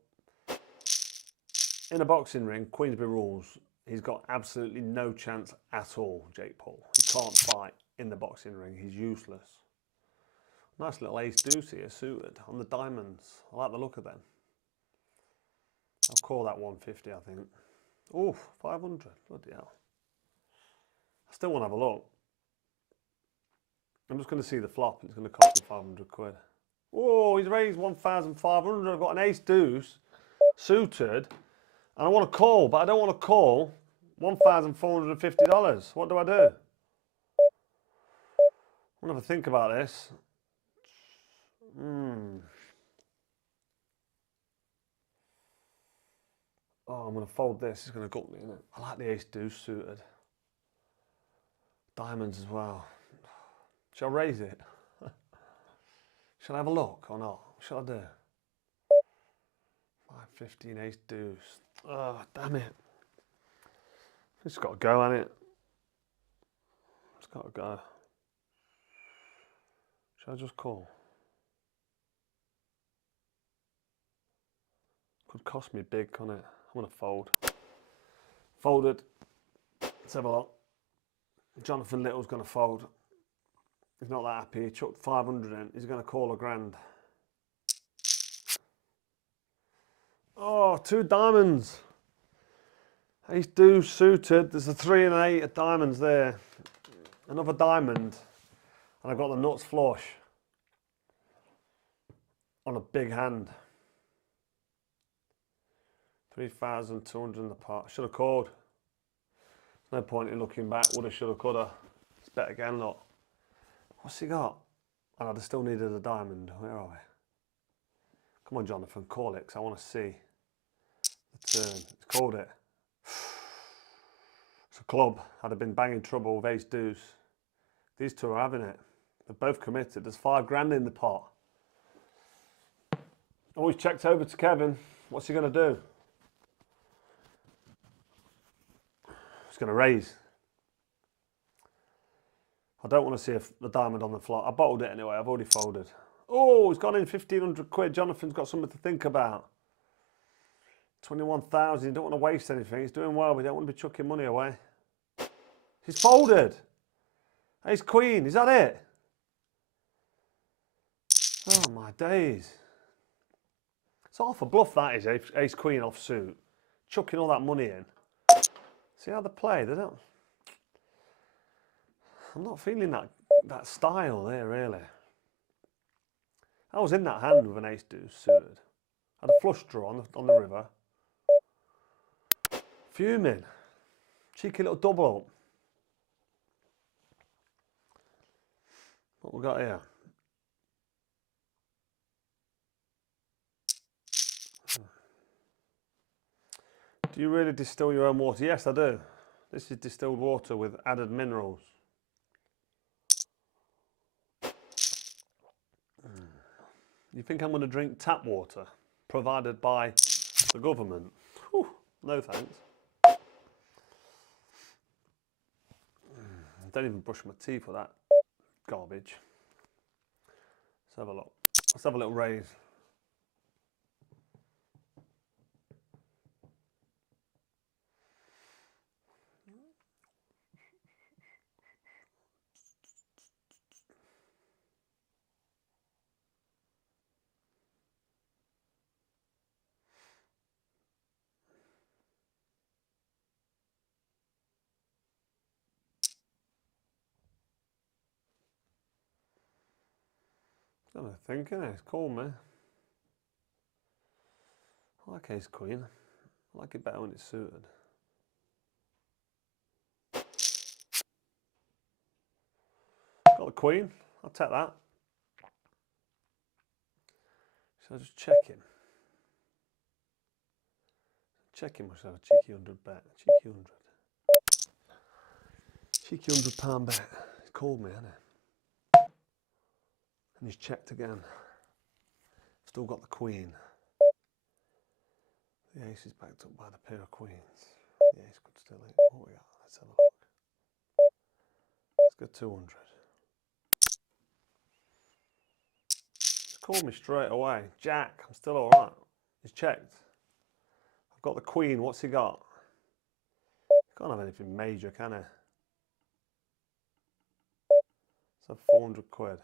in a boxing ring, Queensbury rules, he's got absolutely no chance at all, Jake Paul. He can't fight in the boxing ring. He's useless. Nice little ace deuce here, suited on the diamonds. I like the look of them. I'll call that 150, I think. Oof, 500. Bloody hell. I still want to have a look. I'm just going to see the flop. It's going to cost me 500 quid. Oh, he's raised 1,500. I've got an ace deuce suited. And I want to call, but I don't want to call $1,450. What do I do? I want to have a think about this. Oh, I'm going to fold this. It's going to gut me, isn't it? I like the ace deuce suited. Diamonds as well. Shall I raise it? Shall I have a look or not? What shall I do? 515 ace deuce. Oh, damn it. It's got to go, hasn't it? It's got to go. Shall I just call? Could cost me big, couldn't it? I'm going to fold. Folded. Let's have a look. Jonathan Little's going to fold. He's not that happy. He chucked 500 in. He's going to call a grand. Oh, 2 diamonds. Ace deuce suited. There's a 3 and an 8 of diamonds there. Another diamond. And I've got the nuts flush. On a big hand. 3,200 in the pot. Should have called. No point in looking back. Woulda, shoulda, coulda. Let's bet again, look. What's he got? And I still needed a diamond. Where are we? Come on, Jonathan, call it, because I want to see the turn. It's called it. It's a club. I'd have been banging trouble with ace deuce. These two are having it. They're both committed. There's 5 grand in the pot. Always checked over to Kevin. What's he going to do? He's going to raise. I don't want to see the diamond on the flop. I bottled it anyway. I've already folded. Oh, he's gone in 1,500 quid. Jonathan's got something to think about. 21,000. You don't want to waste anything. He's doing well, but you don't want to be chucking money away. He's folded. Ace Queen. Is that it? Oh, my days. It's half a bluff, that is. Ace Queen off suit. Chucking all that money in. See how they play? They don't. I'm not feeling that style there, really. I was in that hand with an ace deuce suited. Had a flush draw on the river. Fuming. Cheeky little double up. What we got here? Do you really distill your own water? Yes, I do. This is distilled water with added minerals. You think I'm going to drink tap water provided by the government? Whew, no thanks. Don't even brush my teeth with that garbage. Let's have a look. Let's have a little raise. I don't think, innit? It's cool, man. I like ace queen. I like it better when it's suited. Got the queen. I'll take that. So I just check him. Check him, I should have a cheeky 100 bet. Cheeky 100. Cheeky £100 bet. He's called me, hasn't he? And he's checked again. Still got the queen. The ace is backed up by the pair of queens. The ace could still hit. What we got? Let's have a look. Let's go 200. He's called me straight away. Jack, I'm still alright. He's checked. I've got the queen. What's he got? Can't have anything major, can he? Let's have 400 quid.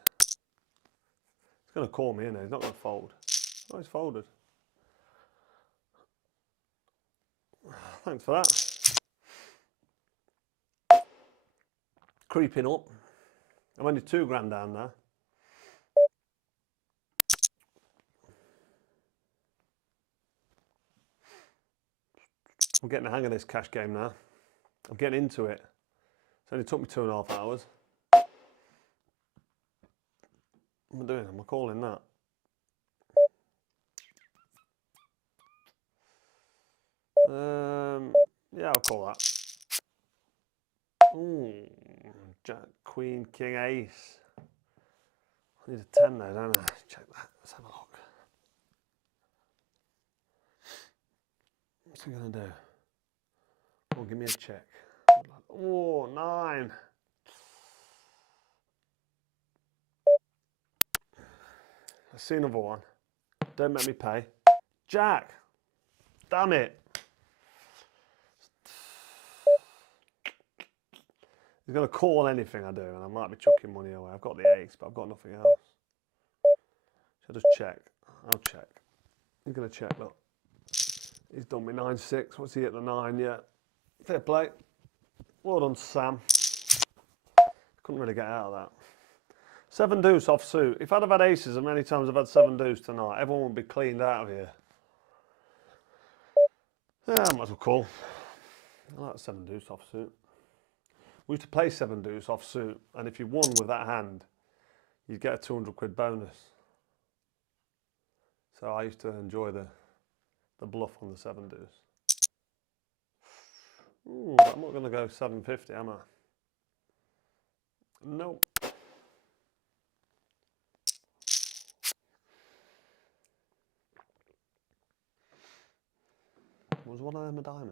He's going to call me, isn't he? He's not going to fold. Oh, he's folded. Thanks for that. Creeping up. I'm only £2 down now. I'm getting the hang of this cash game now. I'm getting into it. It only took me 2.5 hours. What am I doing? Am I calling that? Yeah, I'll call that. Ooh, Jack, Queen, King, Ace. I need a 10 there, don't I? Check that. Let's have a look. What's he going to do? Oh, give me a check. Oh, 9. Let's see another one. Don't make me pay. Jack. Damn it. He's going to call anything I do, and I might be chucking money away. I've got the ace, but I've got nothing else. So just check. I'll check. He's going to check, look. He's done me 9-6. What's he at the 9? Yeah. Fair play. Well done, Sam. Couldn't really get out of that. 7 deuce off suit. If I'd have had aces as many times I've had 7 deuce tonight, everyone would be cleaned out of here. Yeah, I might as well call. I like 7 deuce off suit. We used to play 7 deuce off suit, and if you won with that hand, you'd get a 200 quid bonus. So I used to enjoy the bluff on the 7 deuce. Ooh, I'm not going to go 750, am I? Nope. Was one of them a diamond?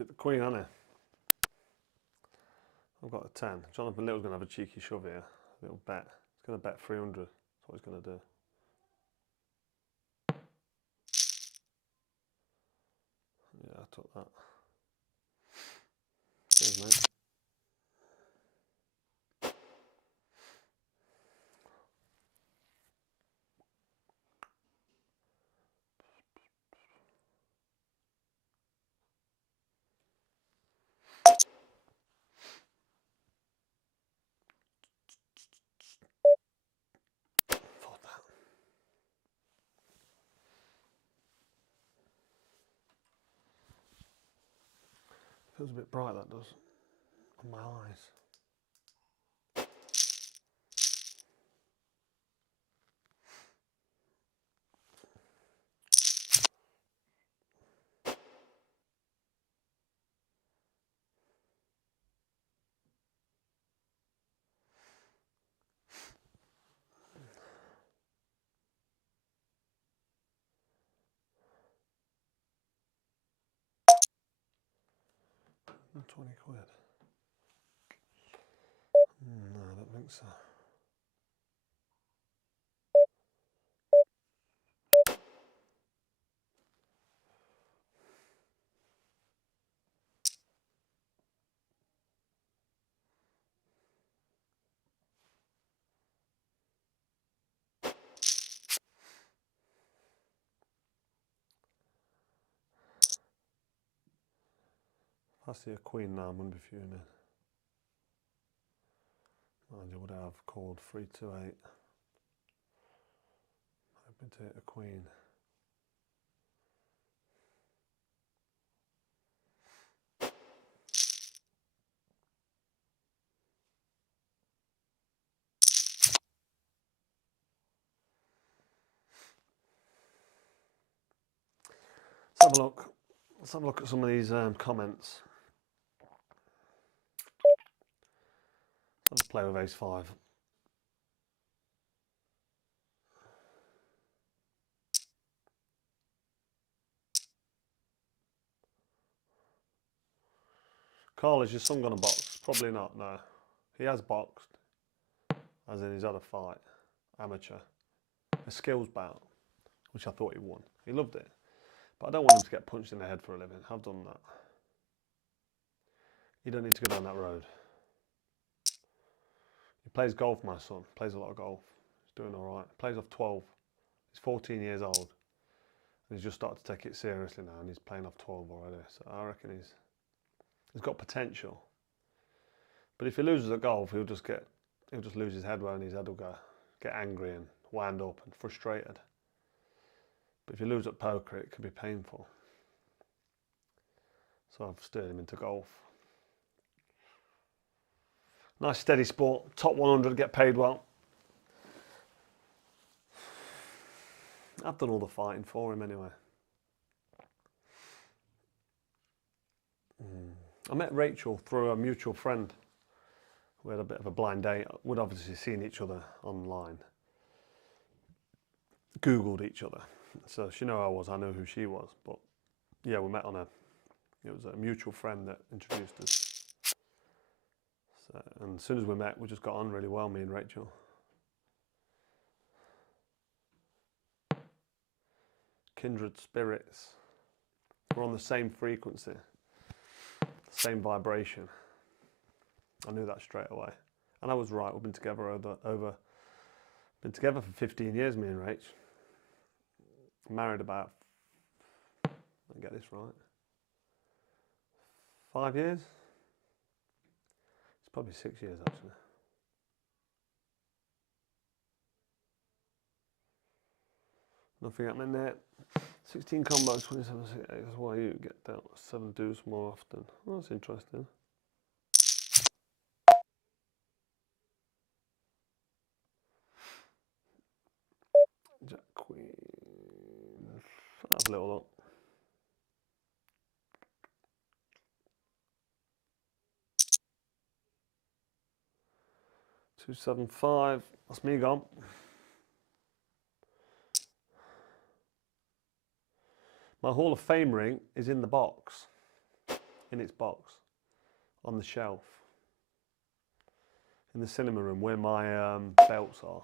Is it the queen, Annie? I've got a 10. Jonathan Little's going to have a cheeky shove here. A little bet. He's going to bet 300. That's what he's going to do. Yeah, I took that. Cheers, mate. Thought that. Feels a bit bright, that does. On my eyes. £20. No, I don't think so. If I see a queen now, I'm going to be fuming. Mind you, would I have called 328? Hoping to hit a queen. Let's have a look. Let's have a look at some of these comments. Let's play with ace 5. Carl, has your son gone to box? Probably not, no. He has boxed, as in he's had a fight, amateur. A skills bout, which I thought he won. He loved it. But I don't want him to get punched in the head for a living. I've done that. You don't need to go down that road. He plays golf, my son. Plays a lot of golf. He's doing all right. Plays off 12. He's 14 years old. And he's just started to take it seriously now, and he's playing off 12 already. So I reckon he's got potential. But if he loses at golf, he'll just lose his head, and his head will get angry and wound up and frustrated. But if you lose at poker, it can be painful. So I've steered him into golf. Nice steady sport, top 100, get paid well. I've done all the fighting for him anyway. I met Rachel through a mutual friend. We had a bit of a blind date. We'd obviously seen each other online. Googled each other. So she knew who I was, I knew who she was. But yeah, we met it was a mutual friend that introduced us. So, and as soon as we met, we just got on really well, me and Rachel. Kindred spirits. We're on the same frequency, same vibration. I knew that straight away. And I was right, we've been together been together for 15 years, me and Rach. Married about, I get this right, 5 years? It's probably 6 years actually. Nothing happening there. 16 combos, 27, 6, 8. That's why you get dealt 7 deuce more often. Well, that's interesting. Jack, Queen. Have a little look. 275. That's me gone. My Hall of Fame ring is in the box. in its box on the shelf in the cinema room where my belts are.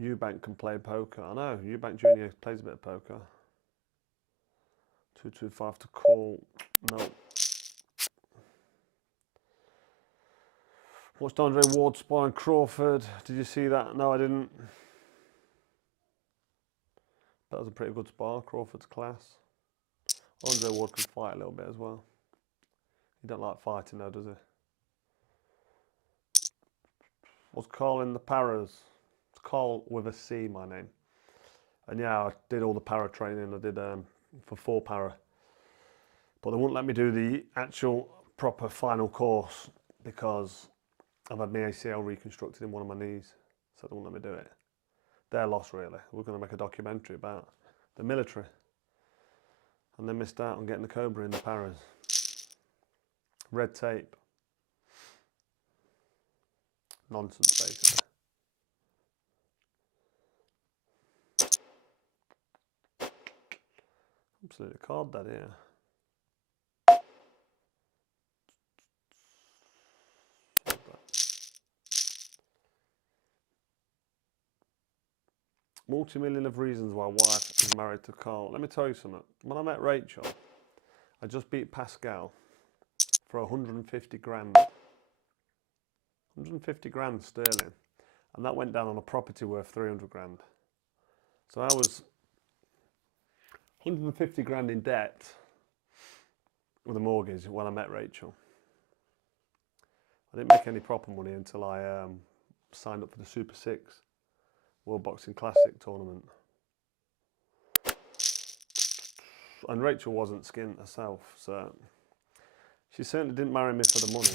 Eubank can play poker. I know, Eubank Jr. plays a bit of poker. 225 to call. No. Watched Andre Ward sparring Crawford. Did you see that? No, I didn't. That was a pretty good spar. Crawford's class. Andre Ward can fight a little bit as well. He don't like fighting though, does he? What's Carl in the paras? It's Carl with a C, my name. And yeah, I did all the para training. I did for 4 para. But they wouldn't let me do the actual proper final course because I've had my ACL reconstructed in one of my knees. So they wouldn't let me do it. Their loss, really. We're going to make a documentary about the military. And they missed out on getting the Cobra in the paras. Red tape. Nonsense, basically. Absolutely card that here. Multi-million of reasons why wife is married to Carl. Let me tell you something. When I met Rachel, I just beat Pascal for 150 grand. 150 grand sterling. And that went down on a property worth 300 grand. So I was 150 grand in debt with a mortgage when I met Rachel. I didn't make any proper money until I signed up for the Super 6 World Boxing Classic tournament. And Rachel wasn't skint herself, so she certainly didn't marry me for the money.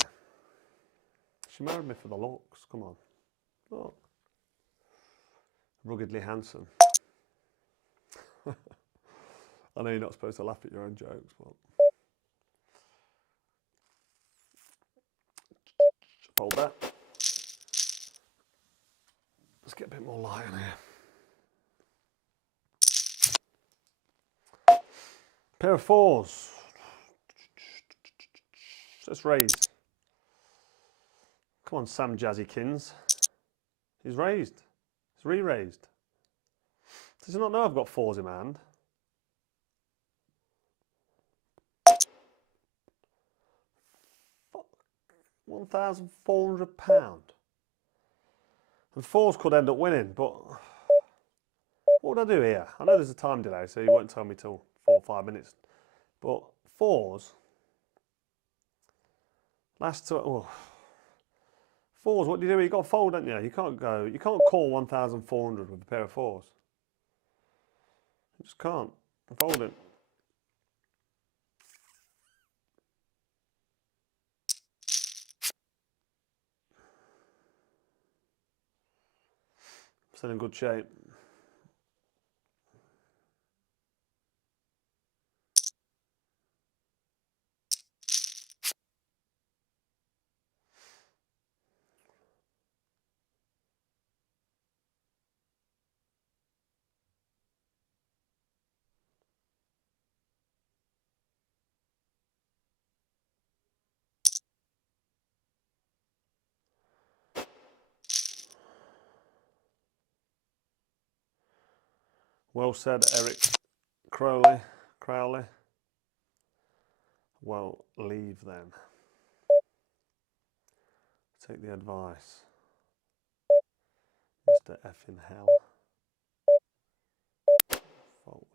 She married me for the looks, come on. Look. Ruggedly handsome. I know you're not supposed to laugh at your own jokes, but... Hold that. Let's get a bit more light on here. Pair of 4s. Let's raise. Come on, Sam Jazzykins. He's raised. He's re-raised. Does he not know I've got 4s in my hand? £1,400. And 4s could end up winning, but what would I do here? I know there's a time delay, so you won't tell me till 4 or 5 minutes. But 4s, last two, oh. 4s, what do you do? You got to fold, don't you? You can't call 1,400 with a pair of 4s. You just can't. Fold it. Still in good shape. Well said, Eric Crowley. Well, leave then. Take the advice. Mr. Effing hell. Fold.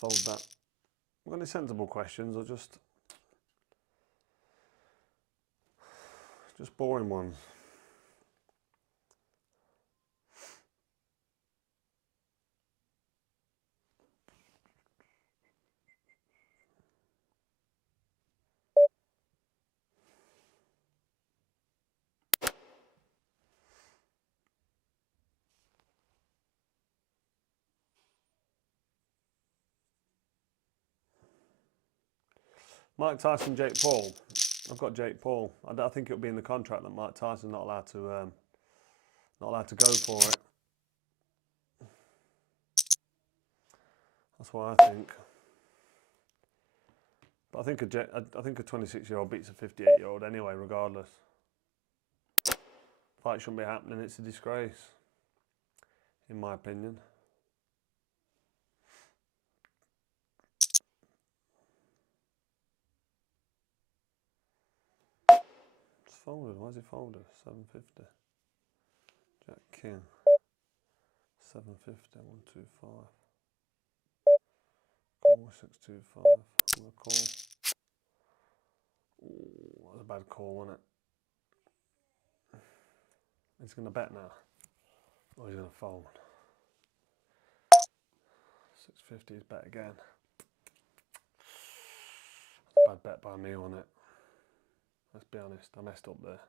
Fold that. got any sensible questions or just boring ones? Mike Tyson, Jake Paul. I've got Jake Paul. I think it'll be in the contract that Mike Tyson's not allowed to go for it. That's what I think. But I think a 26-year-old beats a 58-year-old anyway, regardless. Fight shouldn't be happening. It's a disgrace, in my opinion. It's folded. Why is it folded? 750. Jack King. 750. 125. Call 625. I'm gonna call. Ooh, that was a bad call, wasn't it? He's gonna bet now. Or he's gonna fold. 650 is bet again. Bad bet by me on it. Let's be honest, I messed up there.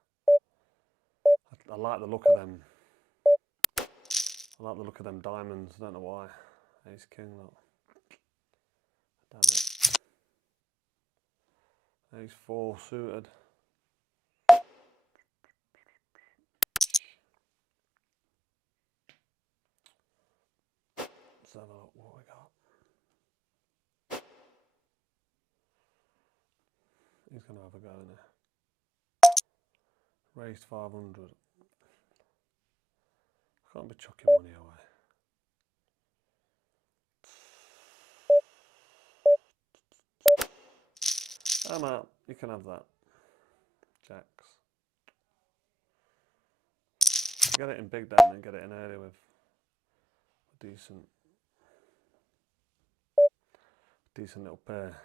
I like the look of them. I like the look of them diamonds. I don't know why. Ace King, look. Damn it. Ace 4 suited. Let's have a look what we got. He's going to have a go in there. Raised 500. I can't be chucking money away. I'm out. You can have that. Jacks. Get it in big down and get it in early with a decent little pair.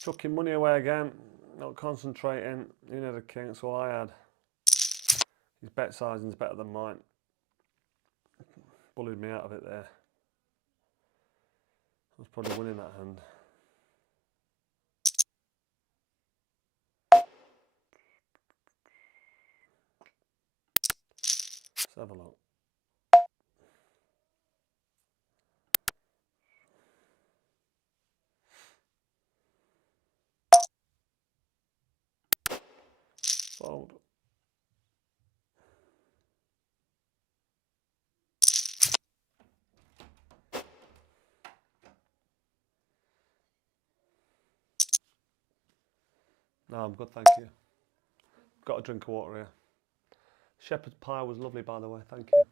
Chucking money away again, not concentrating. You know the king, that's all I had. His bet sizing's better than mine. Bullied me out of it there. I was probably winning that hand. Let's have a look. Fold. No, I'm good, thank you. Got a drink of water here. Shepherd's pie was lovely, by the way, thank you.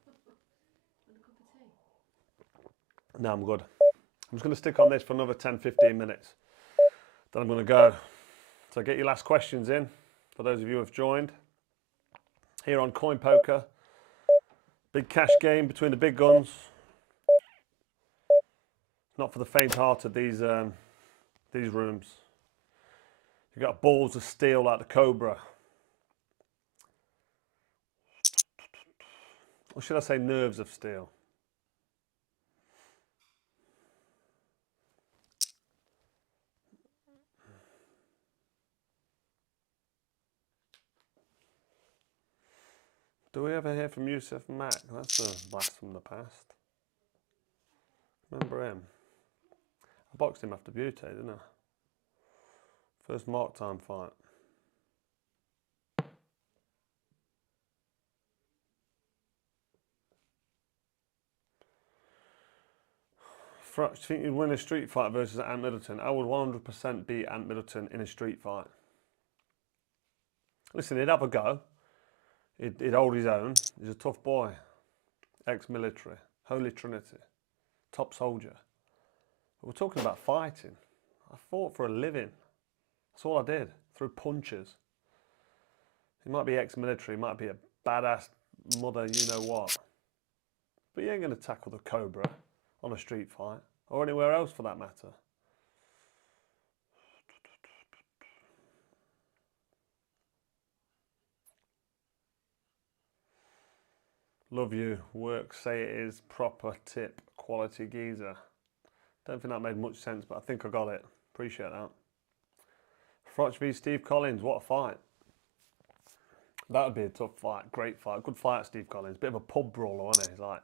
No, I'm good. I'm just going to stick on this for another 10-15 minutes. Then I'm going to go. So get your last questions in, for those of you who have joined. Here on CoinPoker. Big cash game between the big guns. Not for the faint-hearted, these rooms. You've got balls of steel like the Cobra. Or should I say nerves of steel? Do we ever hear from Yusuf Mack? That's a blast from the past. Remember him? I boxed him after Butte, didn't I? First mark time fight. Frotch, do you think you'd win a street fight versus Ant Middleton? I would 100% beat Ant Middleton in a street fight. Listen, he'd have a go. He'd hold his own. He's a tough boy. Ex-military. Holy Trinity. Top soldier. But we're talking about fighting. I fought for a living. That's all I did. Threw punches. He might be ex-military. He might be a badass mother, you know what. But you ain't going to tackle the Cobra on a street fight. Or anywhere else for that matter. Love you. Work, say it is proper tip, quality geezer. Don't think that made much sense, but I think I got it. Appreciate that. Frotch v Steve Collins, what a fight. That would be a tough fight. Great fight. Good fight, Steve Collins. Bit of a pub brawler, wasn't he? He's like,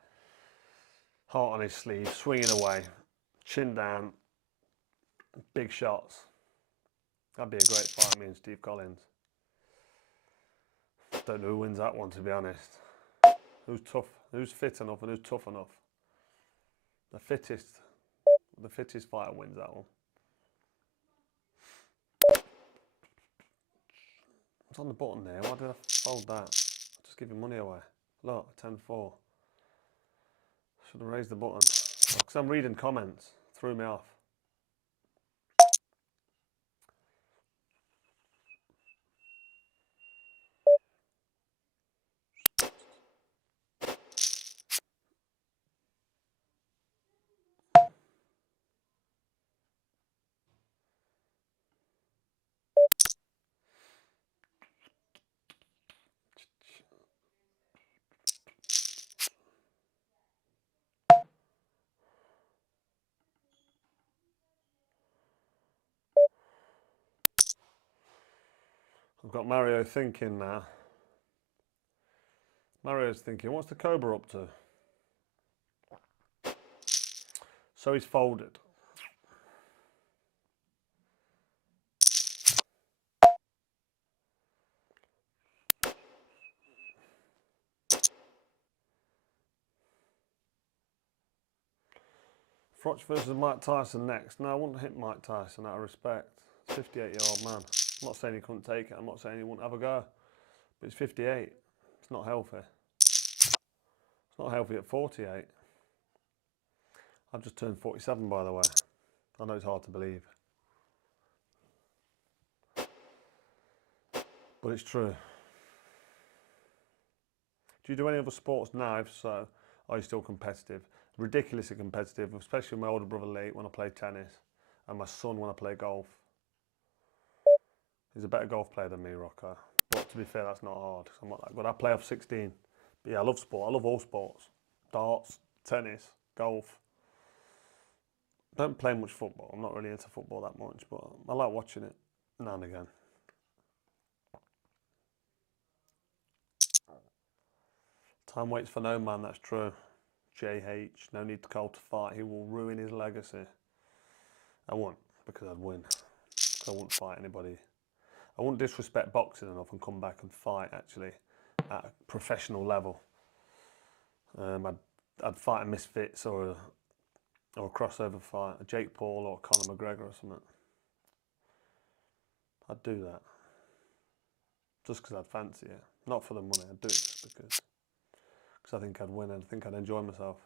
heart on his sleeve, swinging away, chin down, big shots. That'd be a great fight, me and Steve Collins. Don't know who wins that one, to be honest. Who's tough, who's fit enough and who's tough enough. The fittest fighter wins that one. It's on the button there. Why did I fold that? I'll just giving money away. Look, 10-4. Should have raised the button. Because I'm reading comments. Threw me off. I've got Mario thinking now. Mario's thinking, what's the Cobra up to? So he's folded. Frotch versus Mike Tyson next. No, I wouldn't hit Mike Tyson out of respect. 58-year-old man. I'm not saying he couldn't take it. I'm not saying he wouldn't have a go. But he's 58. It's not healthy. It's not healthy at 48. I've just turned 47, by the way. I know it's hard to believe. But it's true. Do you do any other sports now? If so, are you still competitive? Ridiculously competitive, especially with my older brother Lee when I play tennis and my son when I play golf. He's a better golf player than me, Rocco. But to be fair, that's not hard. I'm not that good. I play off 16. But yeah, I love sport. I love all sports. Darts, tennis, golf. Don't play much football. I'm not really into football that much, but I like watching it now and again. Time waits for no man, that's true. JH, no need to Cole to fight. He will ruin his legacy. I won't, because I'd win. Because I wouldn't fight anybody. I wouldn't disrespect boxing enough and come back and fight, actually, at a professional level. I'd fight a Misfits or a crossover fight, a Jake Paul or Conor McGregor or something. I'd do that. Just because I'd fancy it. Not for the money, I'd do it just because I think I'd win and I think I'd enjoy myself.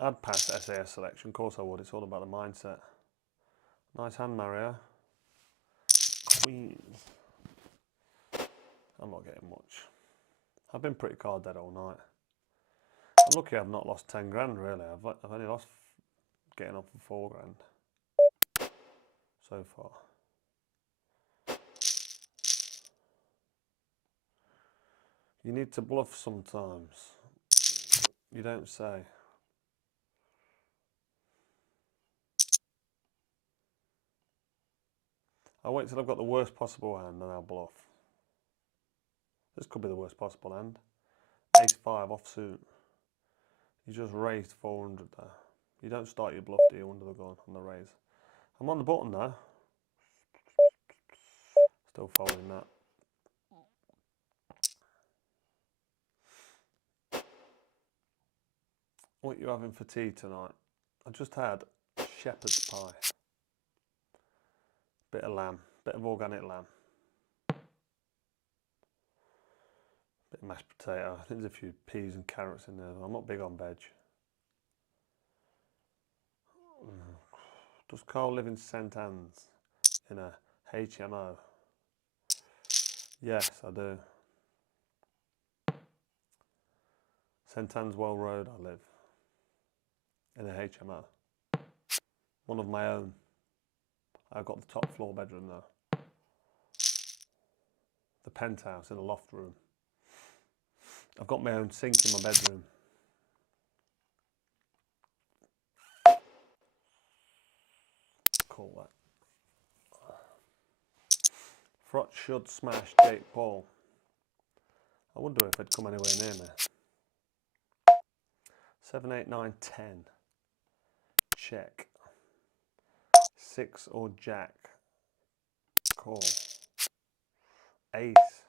I'd pass SAS selection, of course I would. It's all about the mindset. Nice hand, Mario. Queens. I'm not getting much. I've been pretty card dead all night. I'm lucky I've not lost 10 grand really. I've only lost getting off for 4 grand so far. You need to bluff sometimes. You don't say. I'll wait till I've got the worst possible hand and I'll bluff. This could be the worst possible hand. Ace-5 offsuit. You just raised 400 there. You don't start your bluff, do you, under the gun on the raise? I'm on the button now. Still folding that. What are you having for tea tonight? I just had shepherd's pie. Bit of lamb, bit of organic lamb. Bit of mashed potato. I think there's a few peas and carrots in there. I'm not big on veg. Does Carl live in St Anne's in a HMO? Yes, I do. St Anne's Well Road, I live in a HMO. One of my own. I've got the top floor bedroom though. The penthouse in a loft room. I've got my own sink in my bedroom. Call that. Frot should smash Jake Paul. I wonder if he'd come anywhere near me. 7, 8, 9, 10. Check. 6 or jack. Call. Ace.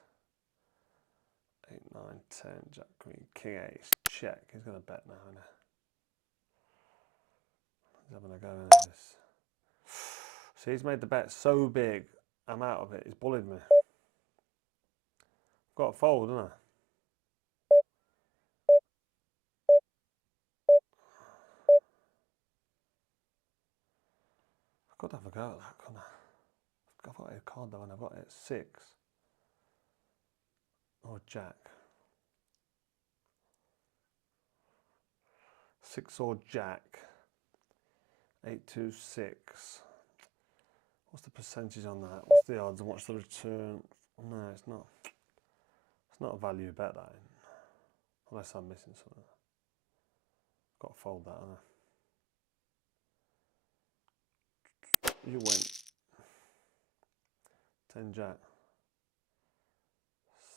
8, 9, 10. Jack, queen, king, ace. Check. He's going to bet now, isn't he? He's having a go in this. See, he's made the bet so big, I'm out of it. He's bullied me. I've got to fold, haven't I? I could have a go at that, couldn't I? I've got a card though, and I've got it 6 or jack. 6 or jack. 8, 2, 6. What's the percentage on that? What's the odds and what's the return? No, it's not. It's not a value bet, that ain't. Unless I'm missing something. Got to fold that, haven't I? You win. 10 jack.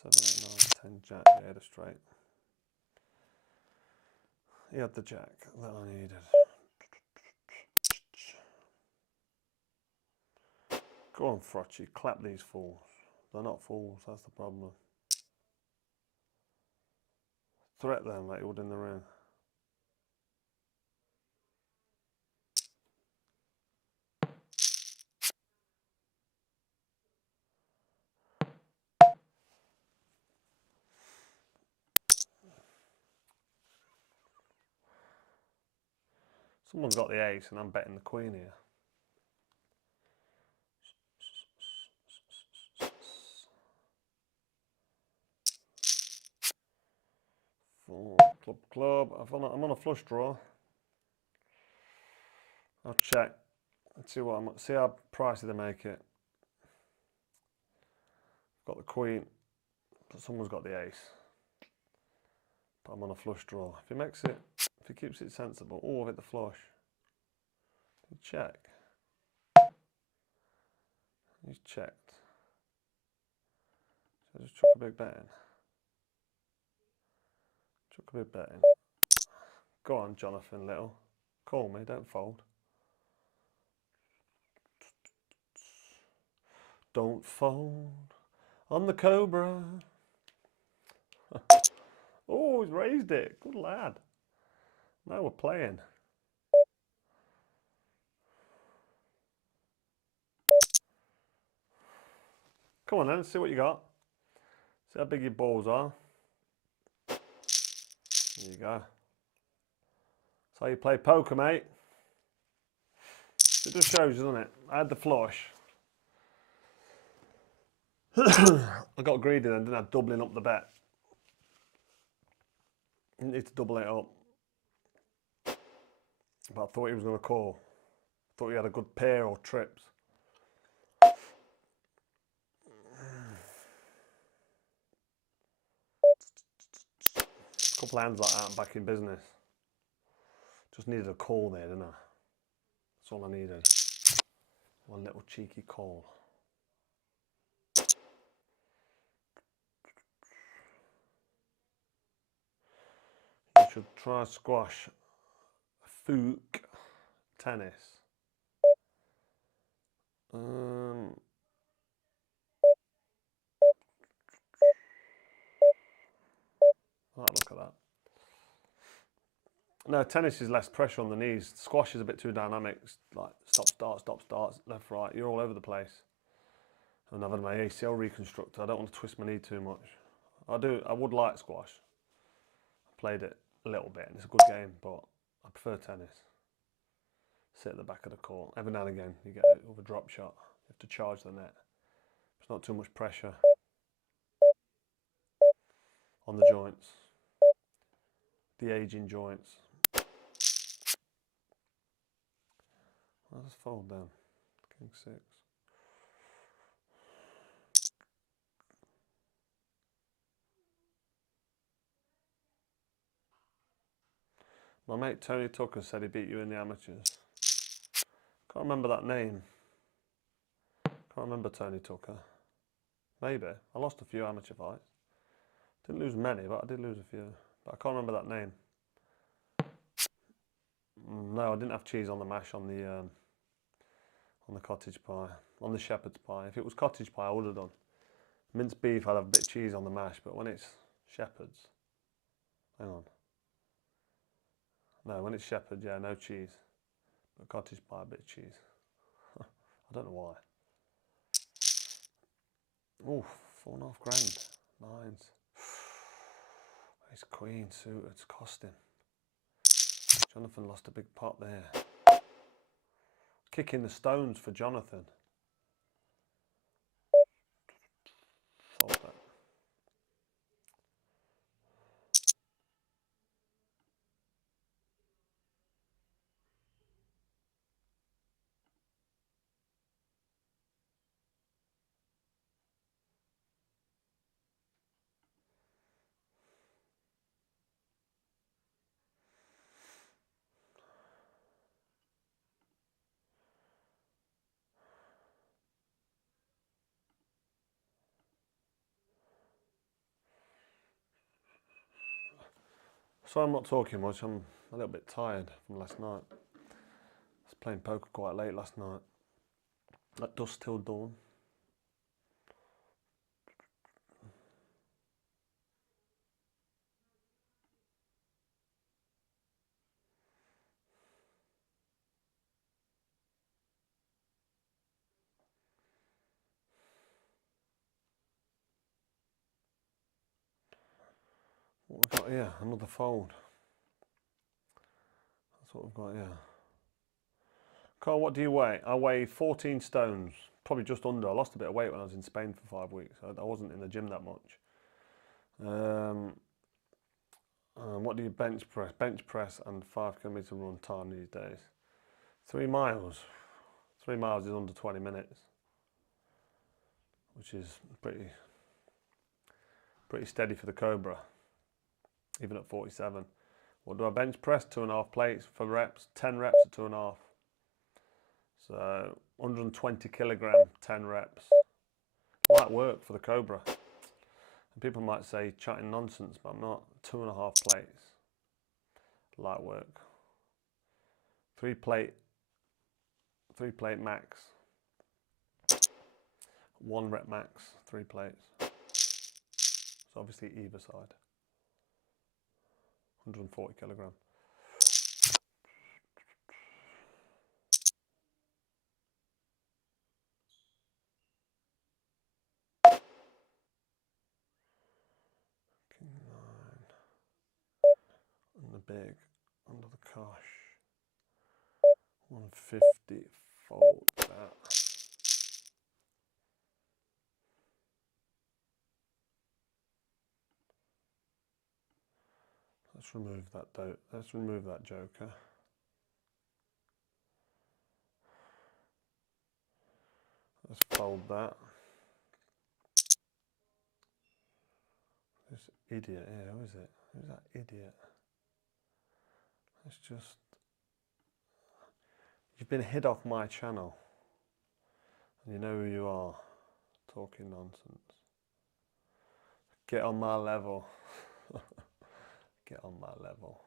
7, 8, 9, 10 jack. Yeah, had a straight. He had the jack that I needed. Go on, Frotchy, clap these fools. They're not fools, that's the problem. Threat them like you would in the ring. Someone's got the ace and I'm betting the queen here. Club. I'm on a flush draw. I'll check. Let's see what see how pricey they make it. Got the queen, but someone's got the ace. But I'm on a flush draw. If he makes it, if he keeps it sensible, I've hit the flush. Check. He's checked. So I just chuck a big bet in. Chuck a big bet in. Go on, Jonathan Little. Call me, don't fold. Don't fold on the Cobra. Oh, he's raised it. Good lad. Now we're playing. Come on then, let's see what you got. See how big your balls are. There you go. That's how you play poker, mate. It just shows you, doesn't it? I had the flush. I got greedy then, didn't I? Doubling up the bet. Didn't need to double it up. But I thought he was going to call. Thought he had a good pair or trips. A couple of hands like that, I'm back in business. Just needed a call there, didn't I? That's all I needed. One little cheeky call. You should try squash, fook, tennis. No, tennis is less pressure on the knees. Squash is a bit too dynamic. It's like stop, start, left, right. You're all over the place. And I've had my ACL reconstructed. I don't want to twist my knee too much. I would like squash. I played it a little bit and it's a good game, but I prefer tennis. Sit at the back of the court. Every now and again you get it with a drop shot. You have to charge the net. It's not too much pressure on the joints. The aging joints. I'll just fold down. King 6. My mate Tony Tucker said he beat you in the amateurs. Can't remember that name. Can't remember Tony Tucker. Maybe. I lost a few amateur fights. Didn't lose many, but I did lose a few. But I can't remember that name. No, I didn't have cheese on the mash on the cottage pie. On the shepherd's pie. If it was cottage pie, I would have done. Minced beef, I'd have a bit of cheese on the mash, but when it's shepherd's, hang on. No, when it's shepherd, yeah, no cheese. But cottage pie, a bit of cheese. I don't know why. Ooh, 4.5 grand. Nines. Ace queen suited, it's costing. Jonathan lost a big pot there. Kicking the stones for Jonathan. Fold that. So I'm not talking much, I'm a little bit tired from last night. I was playing poker quite late last night. At dusk till dawn. What we've got here, another fold. That's what we've got here. Carl, what do you weigh? I weigh 14 stones, probably just under. I lost a bit of weight when I was in Spain for 5 weeks. I wasn't in the gym that much. What do you bench press? Bench press and 5 kilometre run time these days. 3 miles. 3 miles is under 20 minutes, which is pretty steady for the Cobra, even at 47. What do I bench press? 2.5 plates for reps, 10 reps at 2.5. So 120 kilogram, 10 reps. Light work for the Cobra. And people might say chatting nonsense, but I'm not. 2.5 plates. Light work. 3 plate max. 1 rep max, 3 plates. So obviously either side. 140 kilogram. King 9. And the big under the cosh. 150, fold that. Let's remove that Let's remove that joker. Let's fold that. This idiot here, who is it? Who's that idiot? Let's just... You've been hid off my channel. And you know who you are. Talking nonsense. Get on my level. Get on my level.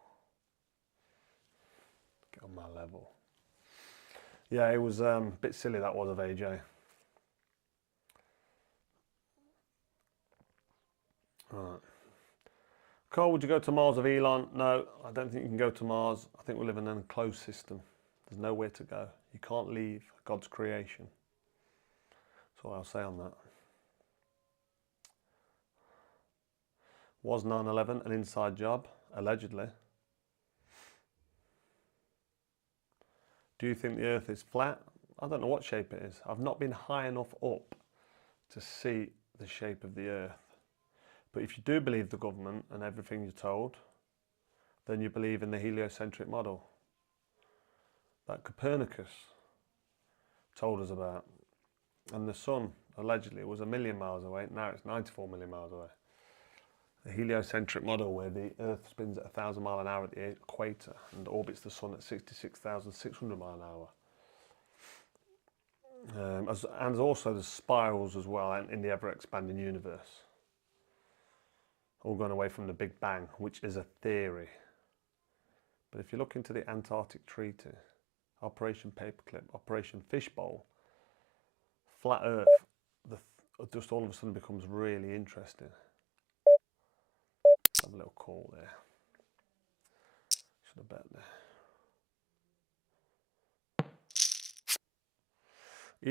Get on my level. Yeah, it was a bit silly that was of AJ. Right. Cole, would you go to Mars with Elon? No, I don't think you can go to Mars. I think we live in an enclosed system. There's nowhere to go. You can't leave God's creation. That's all I'll say on that. Was 9/11 an inside job? Allegedly. Do you think the Earth is flat? I don't know what shape it is. I've not been high enough up to see the shape of the Earth. But if you do believe the government and everything you're told, then you believe in the heliocentric model that Copernicus told us about. And the sun, allegedly, was 1 million miles away. Now it's 94 million miles away. The heliocentric model, where the Earth spins at 1,000 miles an hour at the equator and orbits the sun at 66,600 miles an hour. And also the spirals as well in the ever-expanding universe. All going away from the Big Bang, which is a theory. But if you look into the Antarctic Treaty, Operation Paperclip, Operation Fishbowl, Flat Earth, just all of a sudden becomes really interesting. Let's have a little call there. Should have bet there.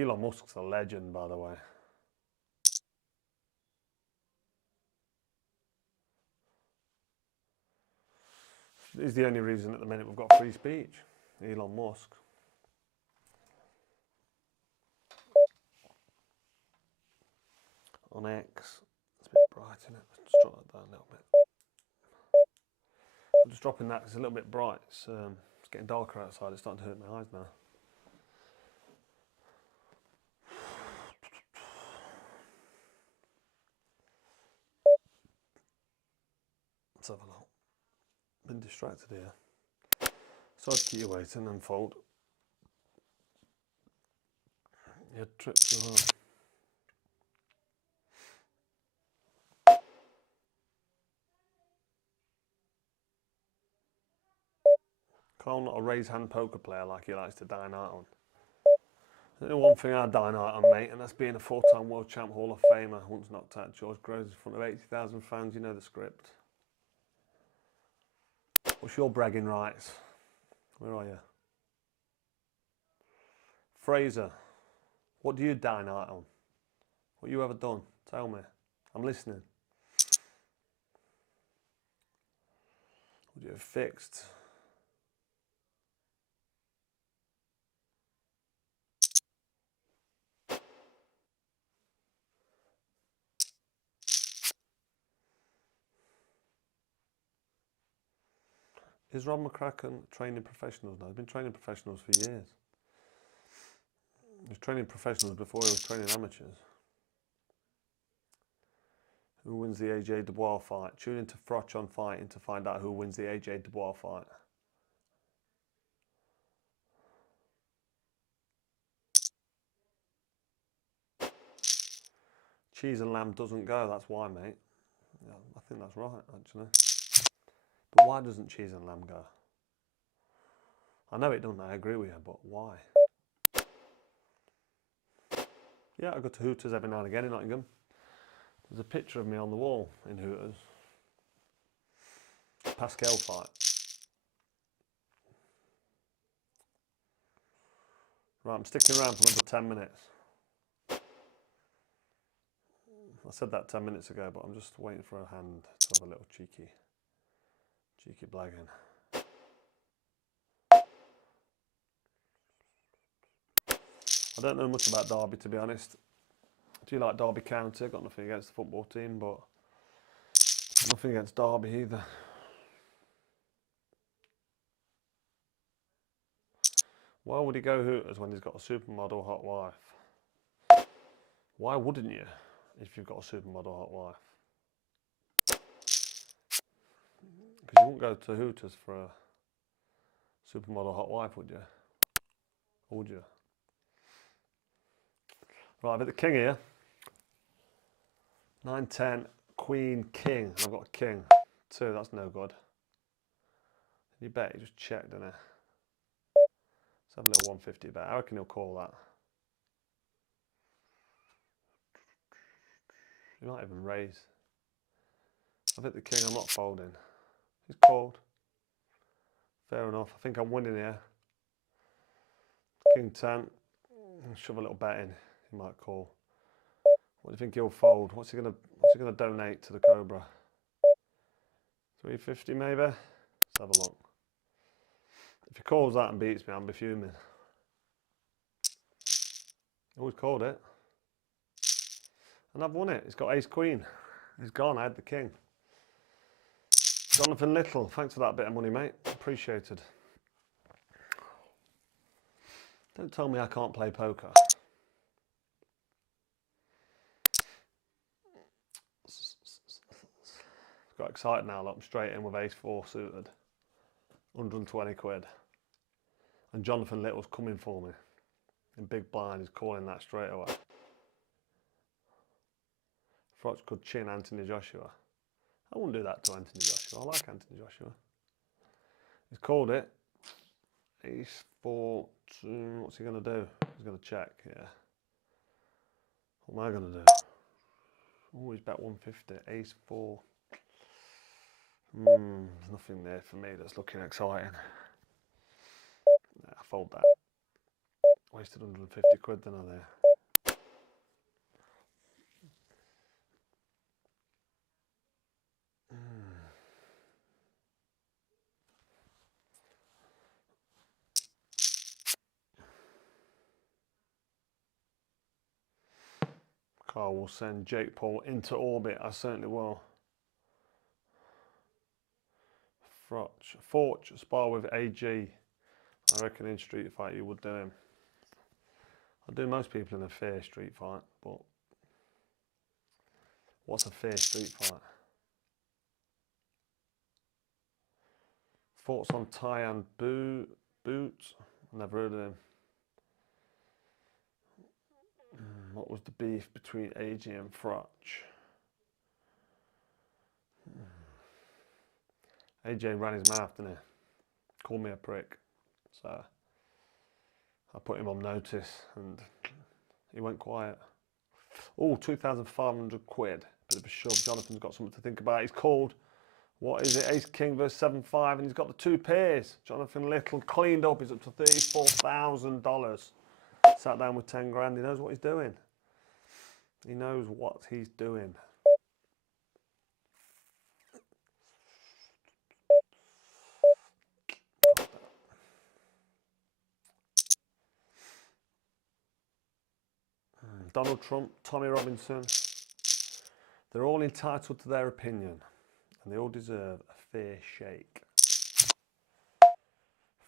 Elon Musk's a legend, by the way. He's the only reason at the minute we've got free speech. Elon Musk. On X, it's a bit bright, isn't it? Let's drop that down a little bit. I'm just dropping that because it's a little bit bright. It's getting darker outside. It's starting to hurt my eyes now. Let's have a look. Been distracted here. Sorry to keep you waiting and fold. You had trips as well. Carl, not a raise hand poker player like he likes to dine out on. There's one thing I dine out on, mate, and that's being a 4-time world champ Hall of Famer. Once knocked out George Groves in front of 80,000 fans. You know the script. What's your bragging rights? Where are you? Fraser, what do you dine out on? What you ever done? Tell me. I'm listening. Would you have fixed? Is Rob McCracken training professionals now? He's been training professionals for years. He was training professionals before he was training amateurs. Who wins the AJ Dubois fight? Tune into Frotch on Fighting to find out who wins the AJ Dubois fight. Cheese and lamb doesn't go, that's why, mate. Yeah, I think that's right, actually. But why doesn't cheese and lamb go? I know it doesn't, I agree with you, but why? Yeah, I go to Hooters every now and again in Nottingham. There's a picture of me on the wall in Hooters. Pascal fight. Right, I'm sticking around for another 10 minutes. I said that 10 minutes ago, but I'm just waiting for a hand to have a little cheeky blagging. I don't know much about Derby, to be honest. Do you like Derby County? I've got nothing against the football team, but nothing against Derby either. Why would he go Hooters when he's got a supermodel hot wife? Why wouldn't you if you've got a supermodel hot wife? Because you wouldn't go to Hooters for a supermodel hot wife, would you? Or would you? Right, I've got the king here. 9-10, queen, king. I've got a king. 2, that's no good. You bet, he just checked, didn't he? Let's have a little 150 bet. I reckon he'll call that. He might even raise. I think the king, I'm not folding. He's called. Fair enough. I think I'm winning here. King 10. Shove a little bet in. He might call. What do you think he'll fold? What's he gonna donate to the Cobra? 350 maybe? Let's have a look. If he calls that and beats me, I'll be fuming. Always called it. And I've won it. He's got ace queen. He's gone. I had the king. Jonathan Little, thanks for that bit of money, mate. Appreciated. Don't tell me I can't play poker. Got excited now. Look, I'm straight in with ace 4 suited. 120 quid. And Jonathan Little's coming for me. In big blind, he's calling that straight away. Frotch could chin Anthony Joshua. I wouldn't do that to Anthony Joshua. I like Anthony Joshua. He's called it. Ace 4, 2. What's he going to do? He's going to check, yeah. What am I going to do? Oh, he's bet 150. Ace 4. There's nothing there for me that's looking exciting. Nah, I fold that. Wasted 150 quid then I there. Carl will send Jake Paul into orbit. I certainly will. Forge, spar with AG. I reckon in street fight you would do him. I do most people in a fair street fight, but what's a fair street fight? Thoughts on Tyan Boots? Never heard of him. What was the beef between AG and Frotch? AJ ran his mouth, didn't he? Called me a prick. So I put him on notice and he went quiet. Oh, 2,500 quid. Bit of a shove. Jonathan's got something to think about. He's called, what is it? Ace King versus 7-5, and he's got the 2 pairs. Jonathan Little cleaned up. He's up to $34,000. Sat down with 10 grand. He knows what he's doing. He knows what he's doing. Donald Trump, Tommy Robinson, they're all entitled to their opinion and they all deserve a fair shake.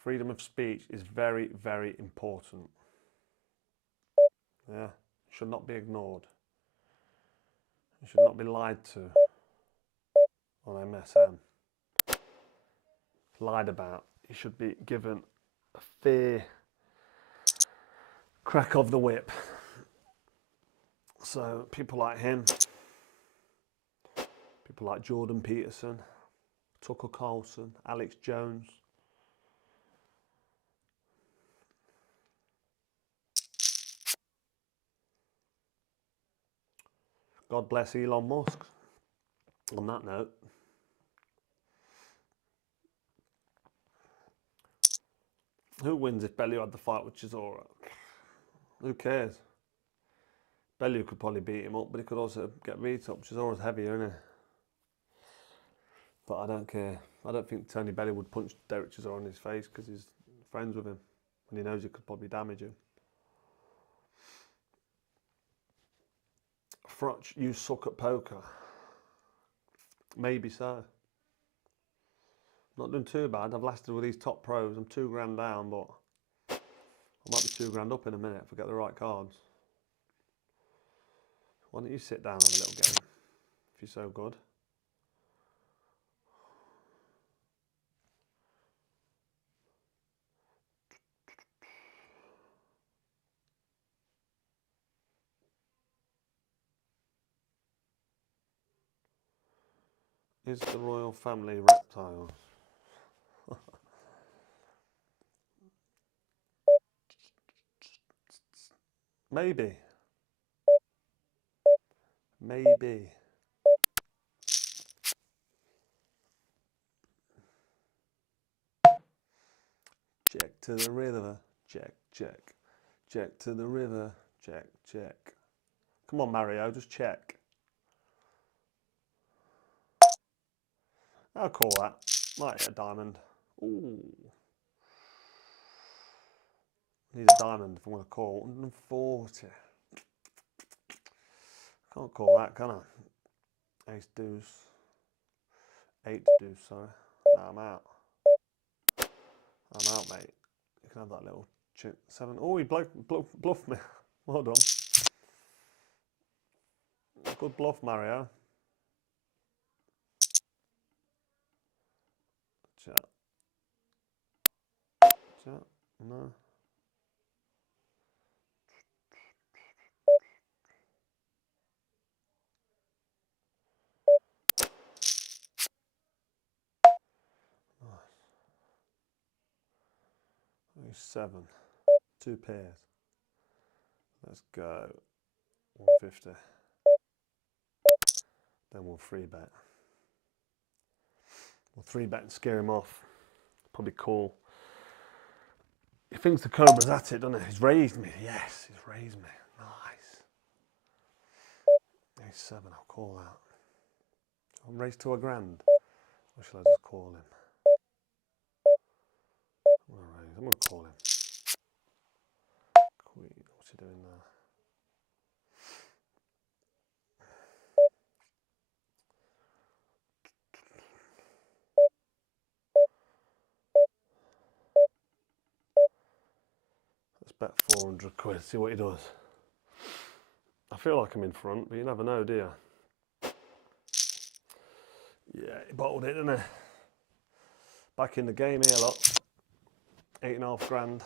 Freedom of speech is very, very important. Yeah, should not be ignored. It should not be lied to on MSN. Lied about. You should be given a fair crack of the whip. So people like him, people like Jordan Peterson, Tucker Carlson, Alex Jones. God bless Elon Musk. On that note, who wins if Bellew had the fight with Chisora? Who cares? Bellew could probably beat him up, but he could also get beat up. Chisora's heavier, isn't he? But I don't care. I don't think Tony Bellew would punch Derek Chisora in his face because he's friends with him and he knows he could probably damage him. Frotch, you suck at poker. Maybe so. Not doing too bad. I've lasted with these top pros. I'm 2 grand down, but I might be 2 grand up in a minute if I get the right cards. Why don't you sit down and have a little game if you're so good? Is the royal family reptiles? Maybe. Maybe. to the river, check, check. Check to the river, check, check. Come on, Mario, just check. I'll call that. Might hit a diamond. Ooh. Need a diamond if I want to call. 140. Can't call that, can I? Ace deuce. 8 deuce, sorry. No, I'm out. I'm out, mate. You can have that little chip. 7. Oh, he bluffed me. Well done. Good bluff, Mario. Chat. Chat. No. Nice. 7. 2 pairs. Let's go. 150. Then we'll 3-bet. We'll 3-bet and scare him off. Probably call. He thinks the Cobra's at it, doesn't he? He's raised me. Yes, he's raised me. Nice. Ace 7, I'll call that. I'm raised to a grand. Or shall I just call him? I'm going to call him. Queen, what's he doing there? Let's bet 400 quid, see what he does. I feel like I'm in front, but you never know, do you? Yeah, he bottled it, didn't he? Back in the game here, look. 8.5 grand.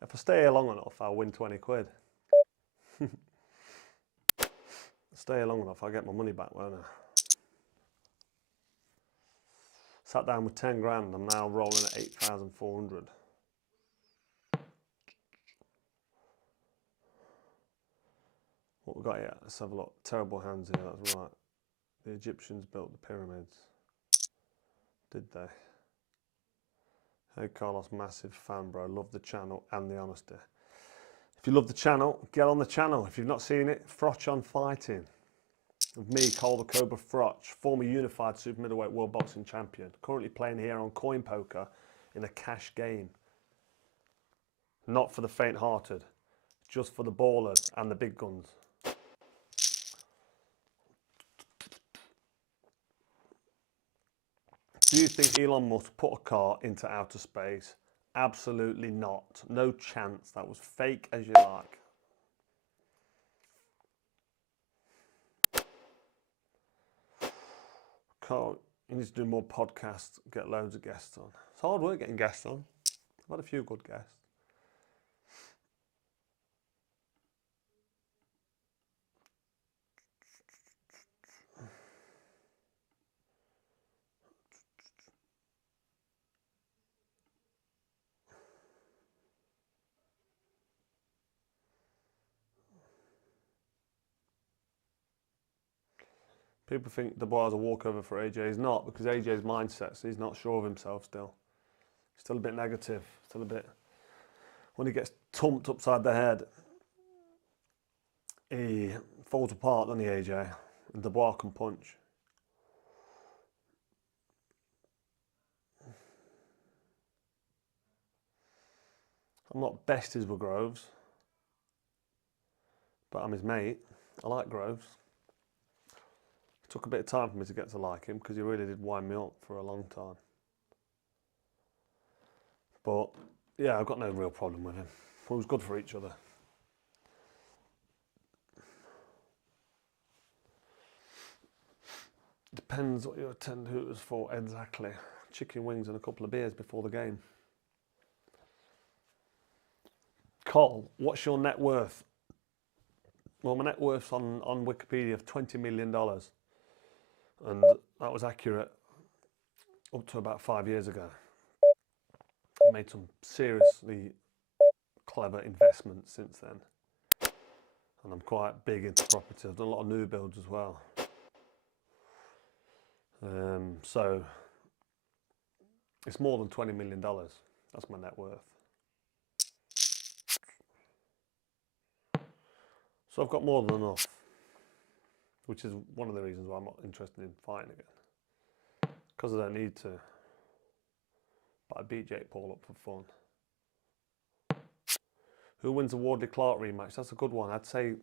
If I stay here long enough, I'll win 20 quid. Stay here long enough, I'll get my money back, won't I? Sat down with 10 grand, I'm now rolling at 8,400. What we got here? Let's have a look. Terrible hands here, that's right. The Egyptians built the pyramids. Did they? Hey Carlos, massive fan, bro. Love the channel and the honesty. If you love the channel, get on the channel. If you've not seen it, Frotch on Fighting. With me, Cole the Cobra Frotch, former unified super middleweight world boxing champion. Currently playing here on CoinPoker in a cash game. Not for the faint-hearted, just for the ballers and the big guns. Do you think Elon Musk put a car into outer space? Absolutely not. No chance. That was fake as you like. Carl, you need to do more podcasts, get loads of guests on. It's hard work getting guests on. I've had a few good guests. People think the bar's a walkover for AJ. He's not, because AJ's mindset, so he's not sure of himself still. He's still a bit negative, still a bit... When he gets thumped upside the head, he falls apart, doesn't he, AJ? And the bar can punch. I'm not besties with Groves, but I'm his mate. I like Groves. It took a bit of time for me to get to like him because he really did wind me up for a long time. But yeah, I've got no real problem with him. We was good for each other. Depends what you attend Hooters for exactly. Chicken wings and a couple of beers before the game. Cole, what's your net worth? Well, my net worth's on Wikipedia of $20 million. And that was accurate up to about 5 years ago. I made some seriously clever investments since then. And I'm quite big into property. I've done a lot of new builds as well. So It's more than $20 million. That's my net worth. So I've got more than enough, which is one of the reasons why I'm not interested in fighting again. Because I don't need to. But I beat Jake Paul up for fun. Who wins the Wardley Clark rematch? That's a good one. I'd say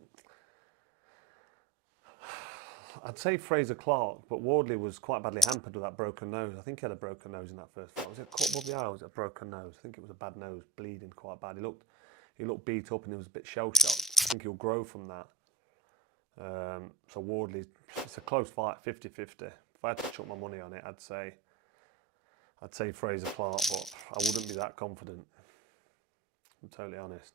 Fraser Clark, but Wardley was quite badly hampered with that broken nose. I think he had a broken nose in that first fight. Was it cut above the eye or was it a broken nose? I think it was a bad nose, bleeding quite bad. He looked beat up and he was a bit shell-shocked. I think he'll grow from that. So Wardley, it's a close fight, 50-50. If I had to chuck my money on it, I'd say Fraser Clark, but I wouldn't be that confident. I'm totally honest.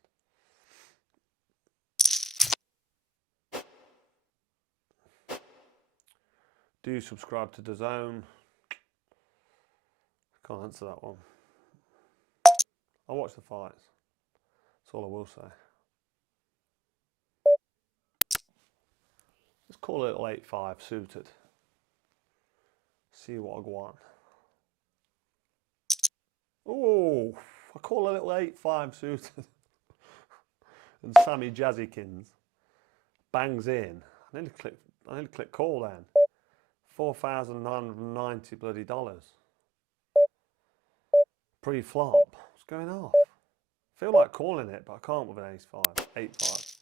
Do you subscribe to DAZN? I can't answer that one. I watch the fights. That's all I will say. Let's call it 8-5 suited. See what I want. Oh, I call a little 8-5 suited. And Sammy Jazzykins bangs in. I nearly clicked call then. $4,990 bloody dollars. Pre-flop. What's going off? I feel like calling it, but I can't with an ace-5. 8-5.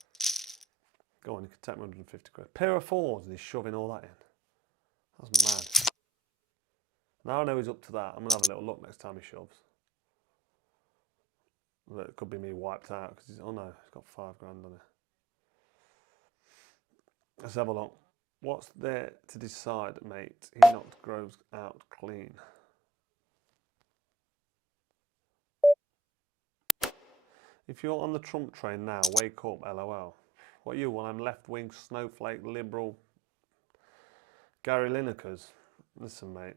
Go on, you can take me 150 quid. Pair of fours and he's shoving all that in. That's mad. Now I know he's up to that. I'm going to have a little look next time he shoves. But it could be me wiped out because he's, oh no, he's got $5 grand on it. Let's have a look. What's there to decide, mate? He knocked Groves out clean. If you're on the Trump train now, wake up, LOL. What are you? Well, I'm left-wing, snowflake, liberal, Gary Linekers. Listen, mate,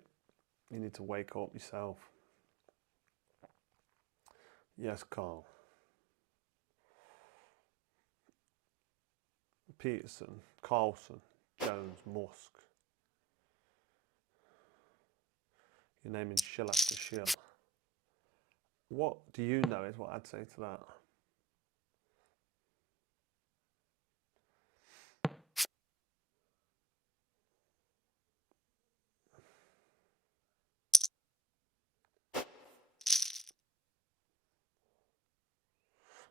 you need to wake up yourself. Yes, Carl. Peterson, Carlson, Jones, Musk. You're naming shill after shill. What do you know is what I'd say to that.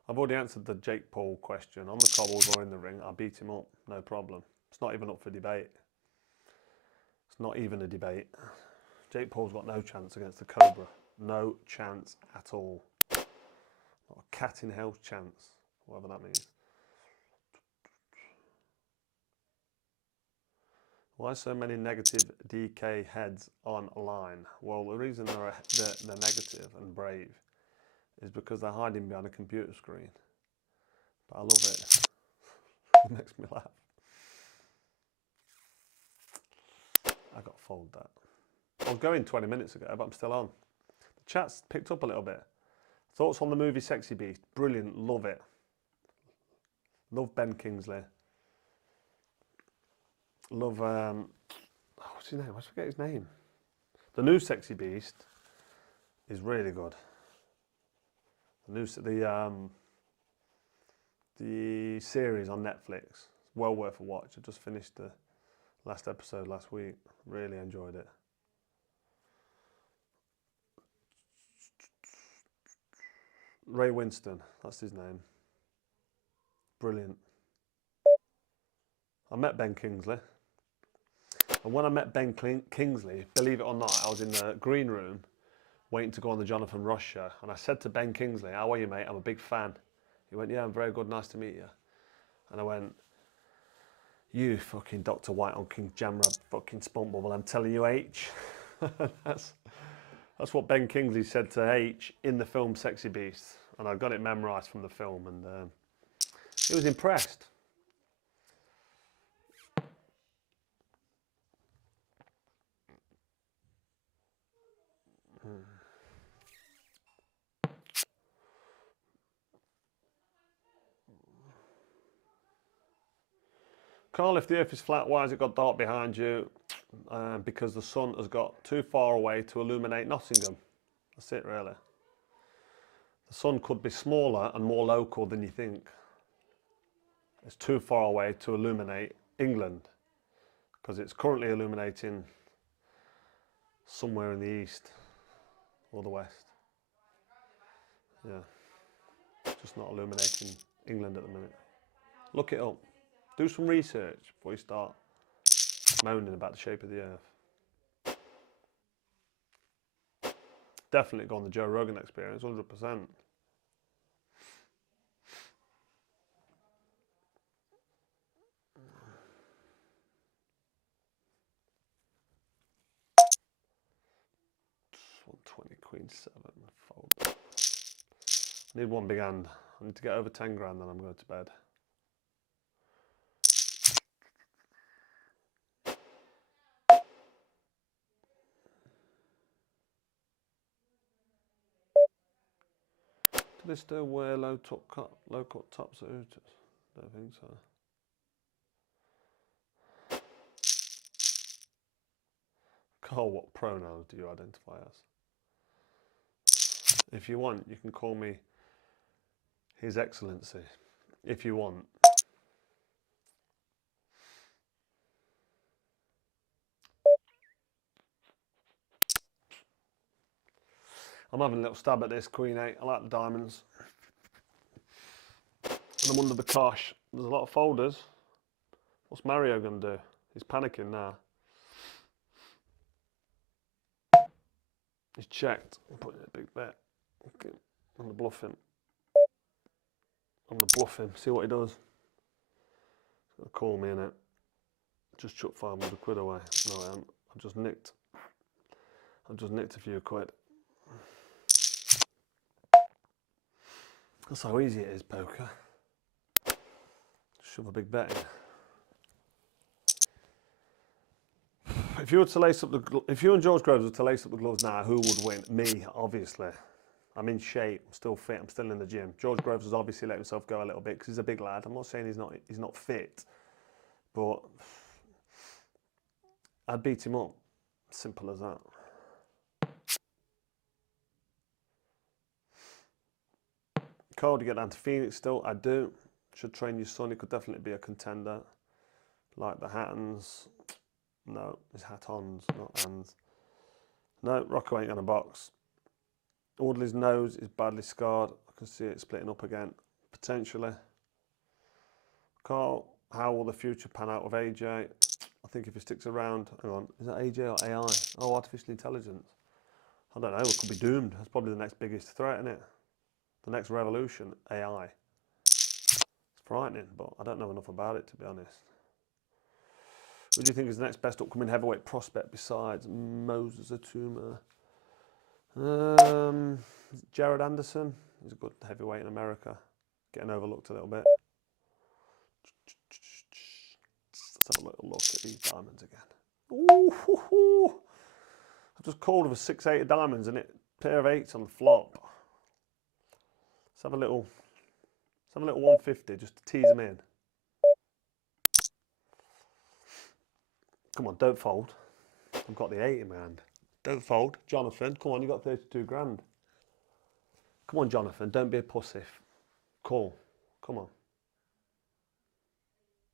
I've already answered the Jake Paul question. On the cobbles or in the ring, I beat him up, no problem. It's not even up for debate. It's not even a debate. Jake Paul's got no chance against the Cobra. No chance at all. Not a cat in hell's chance, whatever that means. Why so many negative DK heads online? Well, the reason they're negative and brave is because they're hiding behind a computer screen. But I love it. It makes me laugh. I got fold that. I was going 20 minutes ago, but I'm still on. The chat's picked up a little bit. Thoughts on the movie Sexy Beast? Brilliant, love it. Love Ben Kingsley. Love, what's his name? I forget his name. The new Sexy Beast is really good. The series on Netflix, well worth a watch. I just finished the last episode last week. Really enjoyed it. Ray Winston, that's his name. Brilliant. I met Ben Kingsley. And when I met Ben Kingsley, believe it or not, I was in the green room waiting to go on the Jonathan Ross show. And I said to Ben Kingsley, how are you, mate? I'm a big fan. He went, yeah, I'm very good. Nice to meet you. And I went, you fucking Dr. White on King Jamrab fucking Spunt Bubble. I'm telling you, H. That's what Ben Kingsley said to H in the film Sexy Beast. And I got it memorised from the film. And he was impressed. Carl, if the earth is flat, why has it got dark behind you? Because the sun has got too far away to illuminate Nottingham. That's it, really. The sun could be smaller and more local than you think. It's too far away to illuminate England, because it's currently illuminating somewhere in the east or the west. Yeah, just not illuminating England at the minute. Look it up. Do some research before you start moaning about the shape of the earth. Definitely go on the Joe Rogan Experience, 100%. Queen 7, fold. I need one big hand. I need to get over 10 grand, then I'm going to bed. Do they still wear low cut tops at Hooters? Don't think so. Carl, what pronouns do you identify as? If you want, you can call me His Excellency. If you want. I'm having a little stab at this Queen 8. I like the diamonds. And I'm under the cosh. There's a lot of folders. What's Mario going to do? He's panicking now. He's checked. I'm putting in a big bet. Okay. I'm going to bluff him. I'm going to bluff him. See what he does. He's going to call me, innit? Just chuck 500 quid away. No, I haven't. I've just nicked a few quid. That's how easy it is, poker. Shove a big bet in. If you and George Groves were to lace up the gloves now, who would win? Me, obviously. I'm in shape. I'm still fit. I'm still in the gym. George Groves has obviously let himself go a little bit because he's a big lad. I'm not saying he's not fit, but I'd beat him up. Simple as that. Carl, do you get down to Phoenix still? I do. Should train your son. He could definitely be a contender. Like the Hattons. No, it's Hattons, not hands. No, Rocco ain't gonna box. Audley's nose is badly scarred. I can see it splitting up again, potentially. Carl, how will the future pan out with AJ? I think if he sticks around, hang on, is that AJ or AI? Oh, artificial intelligence. I don't know, it could be doomed. That's probably the next biggest threat, isn't it? The next revolution, AI. It's frightening, but I don't know enough about it, to be honest. Who do you think is the next best upcoming heavyweight prospect besides Moses Atuma? Jared Anderson. He's a good heavyweight in America. Getting overlooked a little bit. Let's have a little look at these diamonds again. Ooh, I've just called with a 6-8 of diamonds and a pair of 8s on the flop. Let's have a little 150 just to tease them in. Come on, don't fold. I've got the 8 in my hand. Don't fold. Jonathan, come on, you got 32 grand. Come on, Jonathan, don't be a pussy. Call. Come on.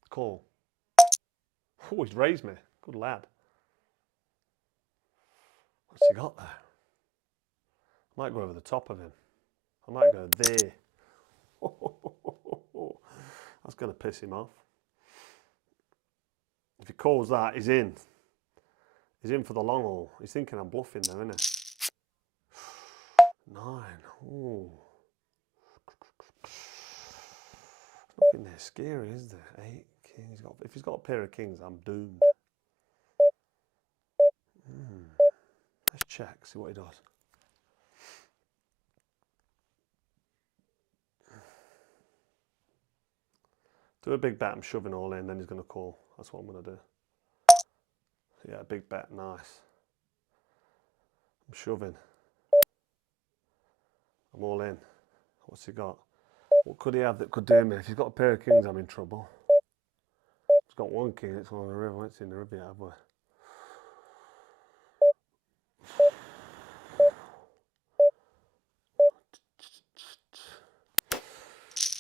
Call. Oh, he's raised me. Good lad. What's he got there? I might go over the top of him. I might go there. That's going to piss him off. If he calls that, he's in. He's in for the long haul. He's thinking I'm bluffing though, isn't he? 9. Ooh. Nothing there scary, is there? 8 kings. If he's got a pair of kings, I'm doomed. Let's check, see what he does. Do a big bet, I'm shoving all in, then he's going to call. That's what I'm going to do. Yeah, big bet, nice. I'm shoving. I'm all in. What's he got? What could he have that could do me? If he's got a pair of kings, I'm in trouble. He's got one king, it's on the river. It's in the river yet, have we?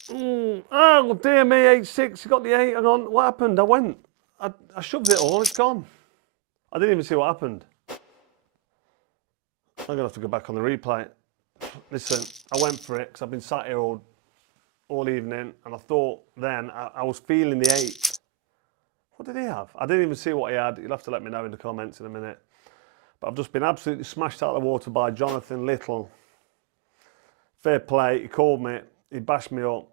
Oh dear me, 8-6, you got the 8, hang on, what happened? I shoved it all, it's gone. I didn't even see what happened. I'm going to have to go back on the replay. Listen, I went for it because I've been sat here all evening and I thought then, I was feeling the 8. What did he have? I didn't even see what he had. You'll have to let me know in the comments in a minute. But I've just been absolutely smashed out of the water by Jonathan Little. Fair play, he called me, he bashed me up.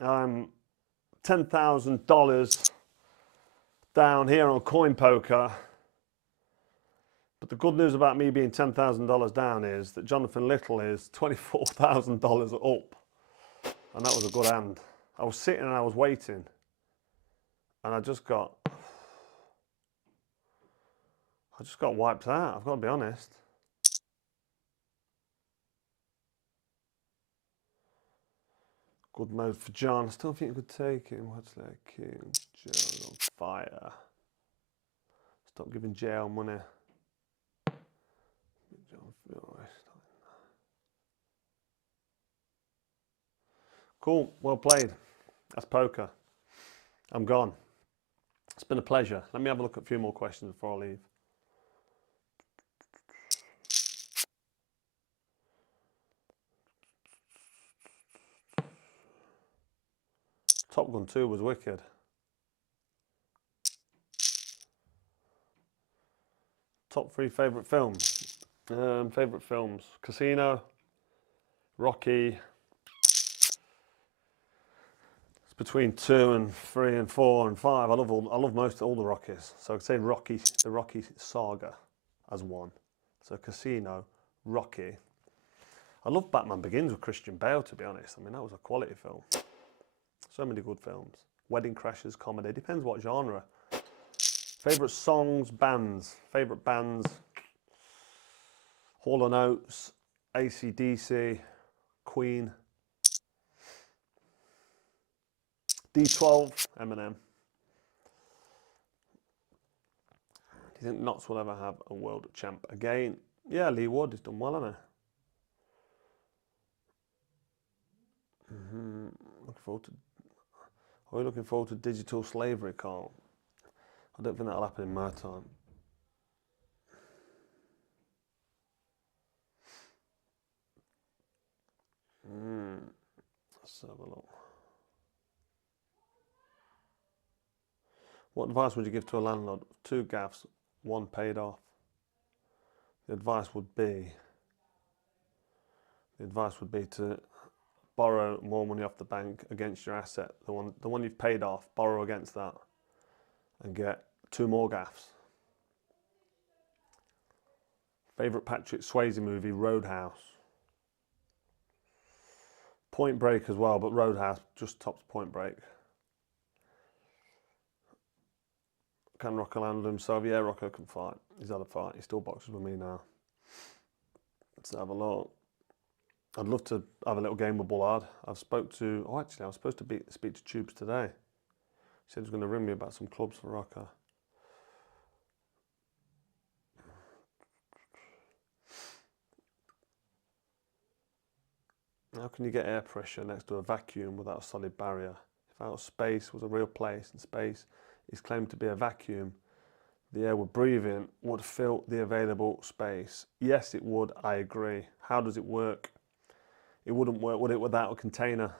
$10,000 down here on CoinPoker. But the good news about me being $10,000 down is that Jonathan Little is $24,000 up. And that was a good hand. I was sitting and I was waiting. And I just got wiped out, I've got to be honest. Good mode for John. I still think you could take him. What's that? King John on fire. Stop giving jail money. Cool, well played. That's poker. I'm gone. It's been a pleasure. Let me have a look at a few more questions before I leave. Top Gun 2 was wicked. Top 3 favourite films. Favourite films. Casino, Rocky. It's between 2 and 3 and 4 and 5. I love all the Rockies. So I'd say Rocky, the Rocky saga as one. So Casino, Rocky. I love Batman Begins with Christian Bale, to be honest. I mean, that was a quality film. So many good films. Wedding Crashers, comedy. Depends what genre. Favourite songs, bands. Favourite bands. Hall & Oates, AC/DC, Queen. D12, Eminem. Do you think Knots will ever have a world champ again? Yeah, Lee Wood has done well, hasn't he? Looking forward to. Are we looking forward to digital slavery, Carl? I don't think that'll happen in my time. Let's have a look. What advice would you give to a landlord? 2 gaffs, 1 paid off. The advice would be to borrow more money off the bank against your asset. The one you've paid off, borrow against that and get 2 more gaffs. Favourite Patrick Swayze movie, Roadhouse. Point Break as well, but Roadhouse just tops Point Break. Can Rocco handle himself? Yeah, Rocco can fight. He's had a fight. He still boxes with me now. Let's have a look. I'd love to have a little game with Bullard. I was supposed to speak to Tubes today. He said he was going to ring me about some clubs for Rocco. How can you get air pressure next to a vacuum without a solid barrier? If outer space was a real place and space is claimed to be a vacuum, the air we're breathing would fill the available space. Yes, it would, I agree. How does it work? It wouldn't work, would it, without a container?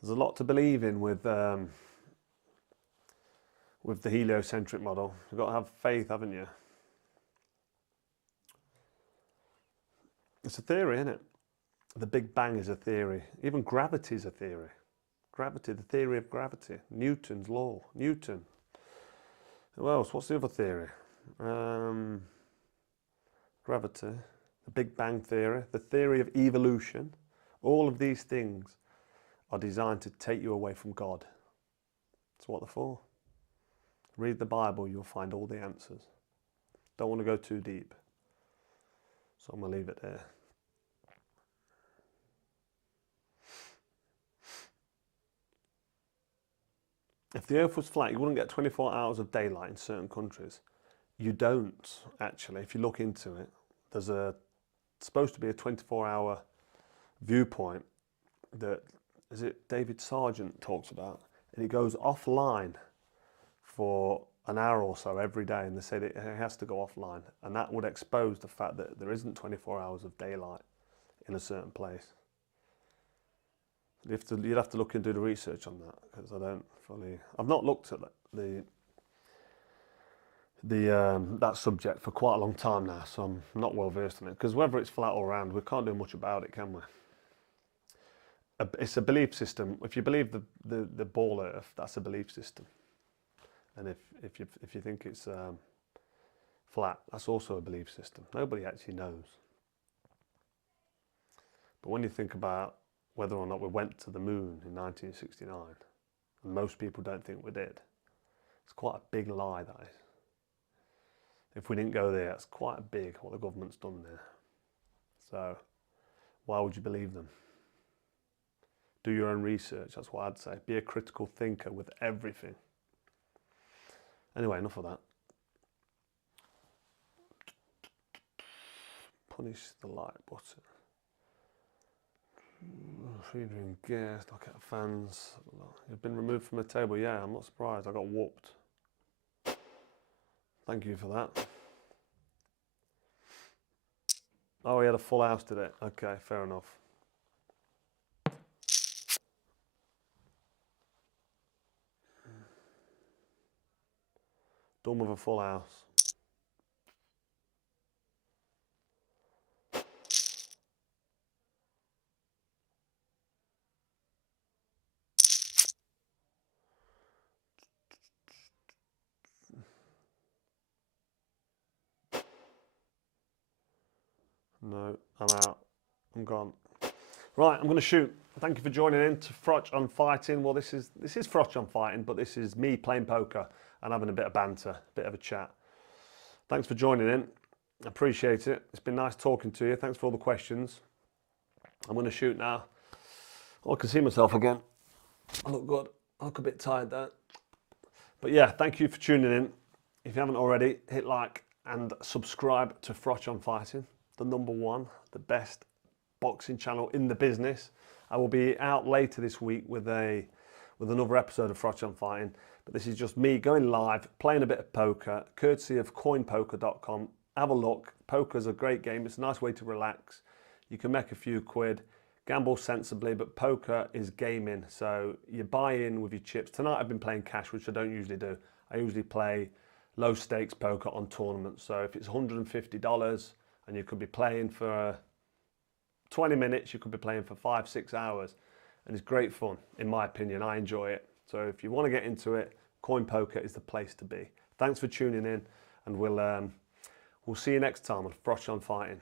There's a lot to believe in with the heliocentric model. You've got to have faith, haven't you? It's a theory, isn't it? The Big Bang is a theory. Even gravity is a theory. Gravity, the theory of gravity. Newton's law. Newton. Who else? What's the other theory? Gravity. The Big Bang theory. The theory of evolution. All of these things are designed to take you away from God. That's what they're for. Read the Bible, you'll find all the answers. Don't want to go too deep. So I'm going to leave it there. If the earth was flat, you wouldn't get 24 hours of daylight in certain countries. You don't, actually, if you look into it. There's supposed to be a 24-hour viewpoint that, is it David Sargent talks about, and he goes offline for an hour or so every day, and they say that he has to go offline, and that would expose the fact that there isn't 24 hours of daylight in a certain place. You'd have to look and do the research on that, because I don't fully. I've not looked at that subject for quite a long time now, so I'm not well versed in it. Because whether it's flat or round, we can't do much about it, can we? It's a belief system. If you believe the ball Earth, that's a belief system. And if you think it's flat, that's also a belief system. Nobody actually knows. But when you think about whether or not we went to the moon in 1969, and most people don't think we did, it's quite a big lie, that is. If we didn't go there, it's quite big what the government's done there. So why would you believe them? Do your own research, that's what I'd say. Be a critical thinker with everything. Anyway, enough of that. Punish the like button. Feeding guest, look at fans. You've been removed from the table. Yeah, I'm not surprised. I got whooped. Thank you for that. Oh, he had a full house today. Okay, fair enough. Done with a full house. No, I'm out. I'm gone. Right, I'm going to shoot. Thank you for joining in to Frotch on Fighting. Well, this is Frotch on Fighting, but this is me playing poker and having a bit of banter, a bit of a chat. Thanks for joining in. I appreciate it. It's been nice talking to you. Thanks for all the questions. I'm going to shoot now. Oh, I can see myself again. I look good. I look a bit tired though. But yeah, thank you for tuning in. If you haven't already, hit like and subscribe to Frotch on Fighting, the #1, the best boxing channel in the business. I will be out later this week with another episode of Frotch on Fighting, but this is just me going live, playing a bit of poker, courtesy of CoinPoker.com. Have a look. Poker's a great game. It's a nice way to relax. You can make a few quid, gamble sensibly, but poker is gaming, so you buy in with your chips. Tonight I've been playing cash, which I don't usually do. I usually play low stakes poker on tournaments, so if it's $150 and you could be playing for 20 minutes, you could be playing for 5-6 hours, and it's great fun, in my opinion. I enjoy it. So if you want to get into it, CoinPoker is the place to be. Thanks for tuning in, and we'll see you next time on Frotch on Fighting.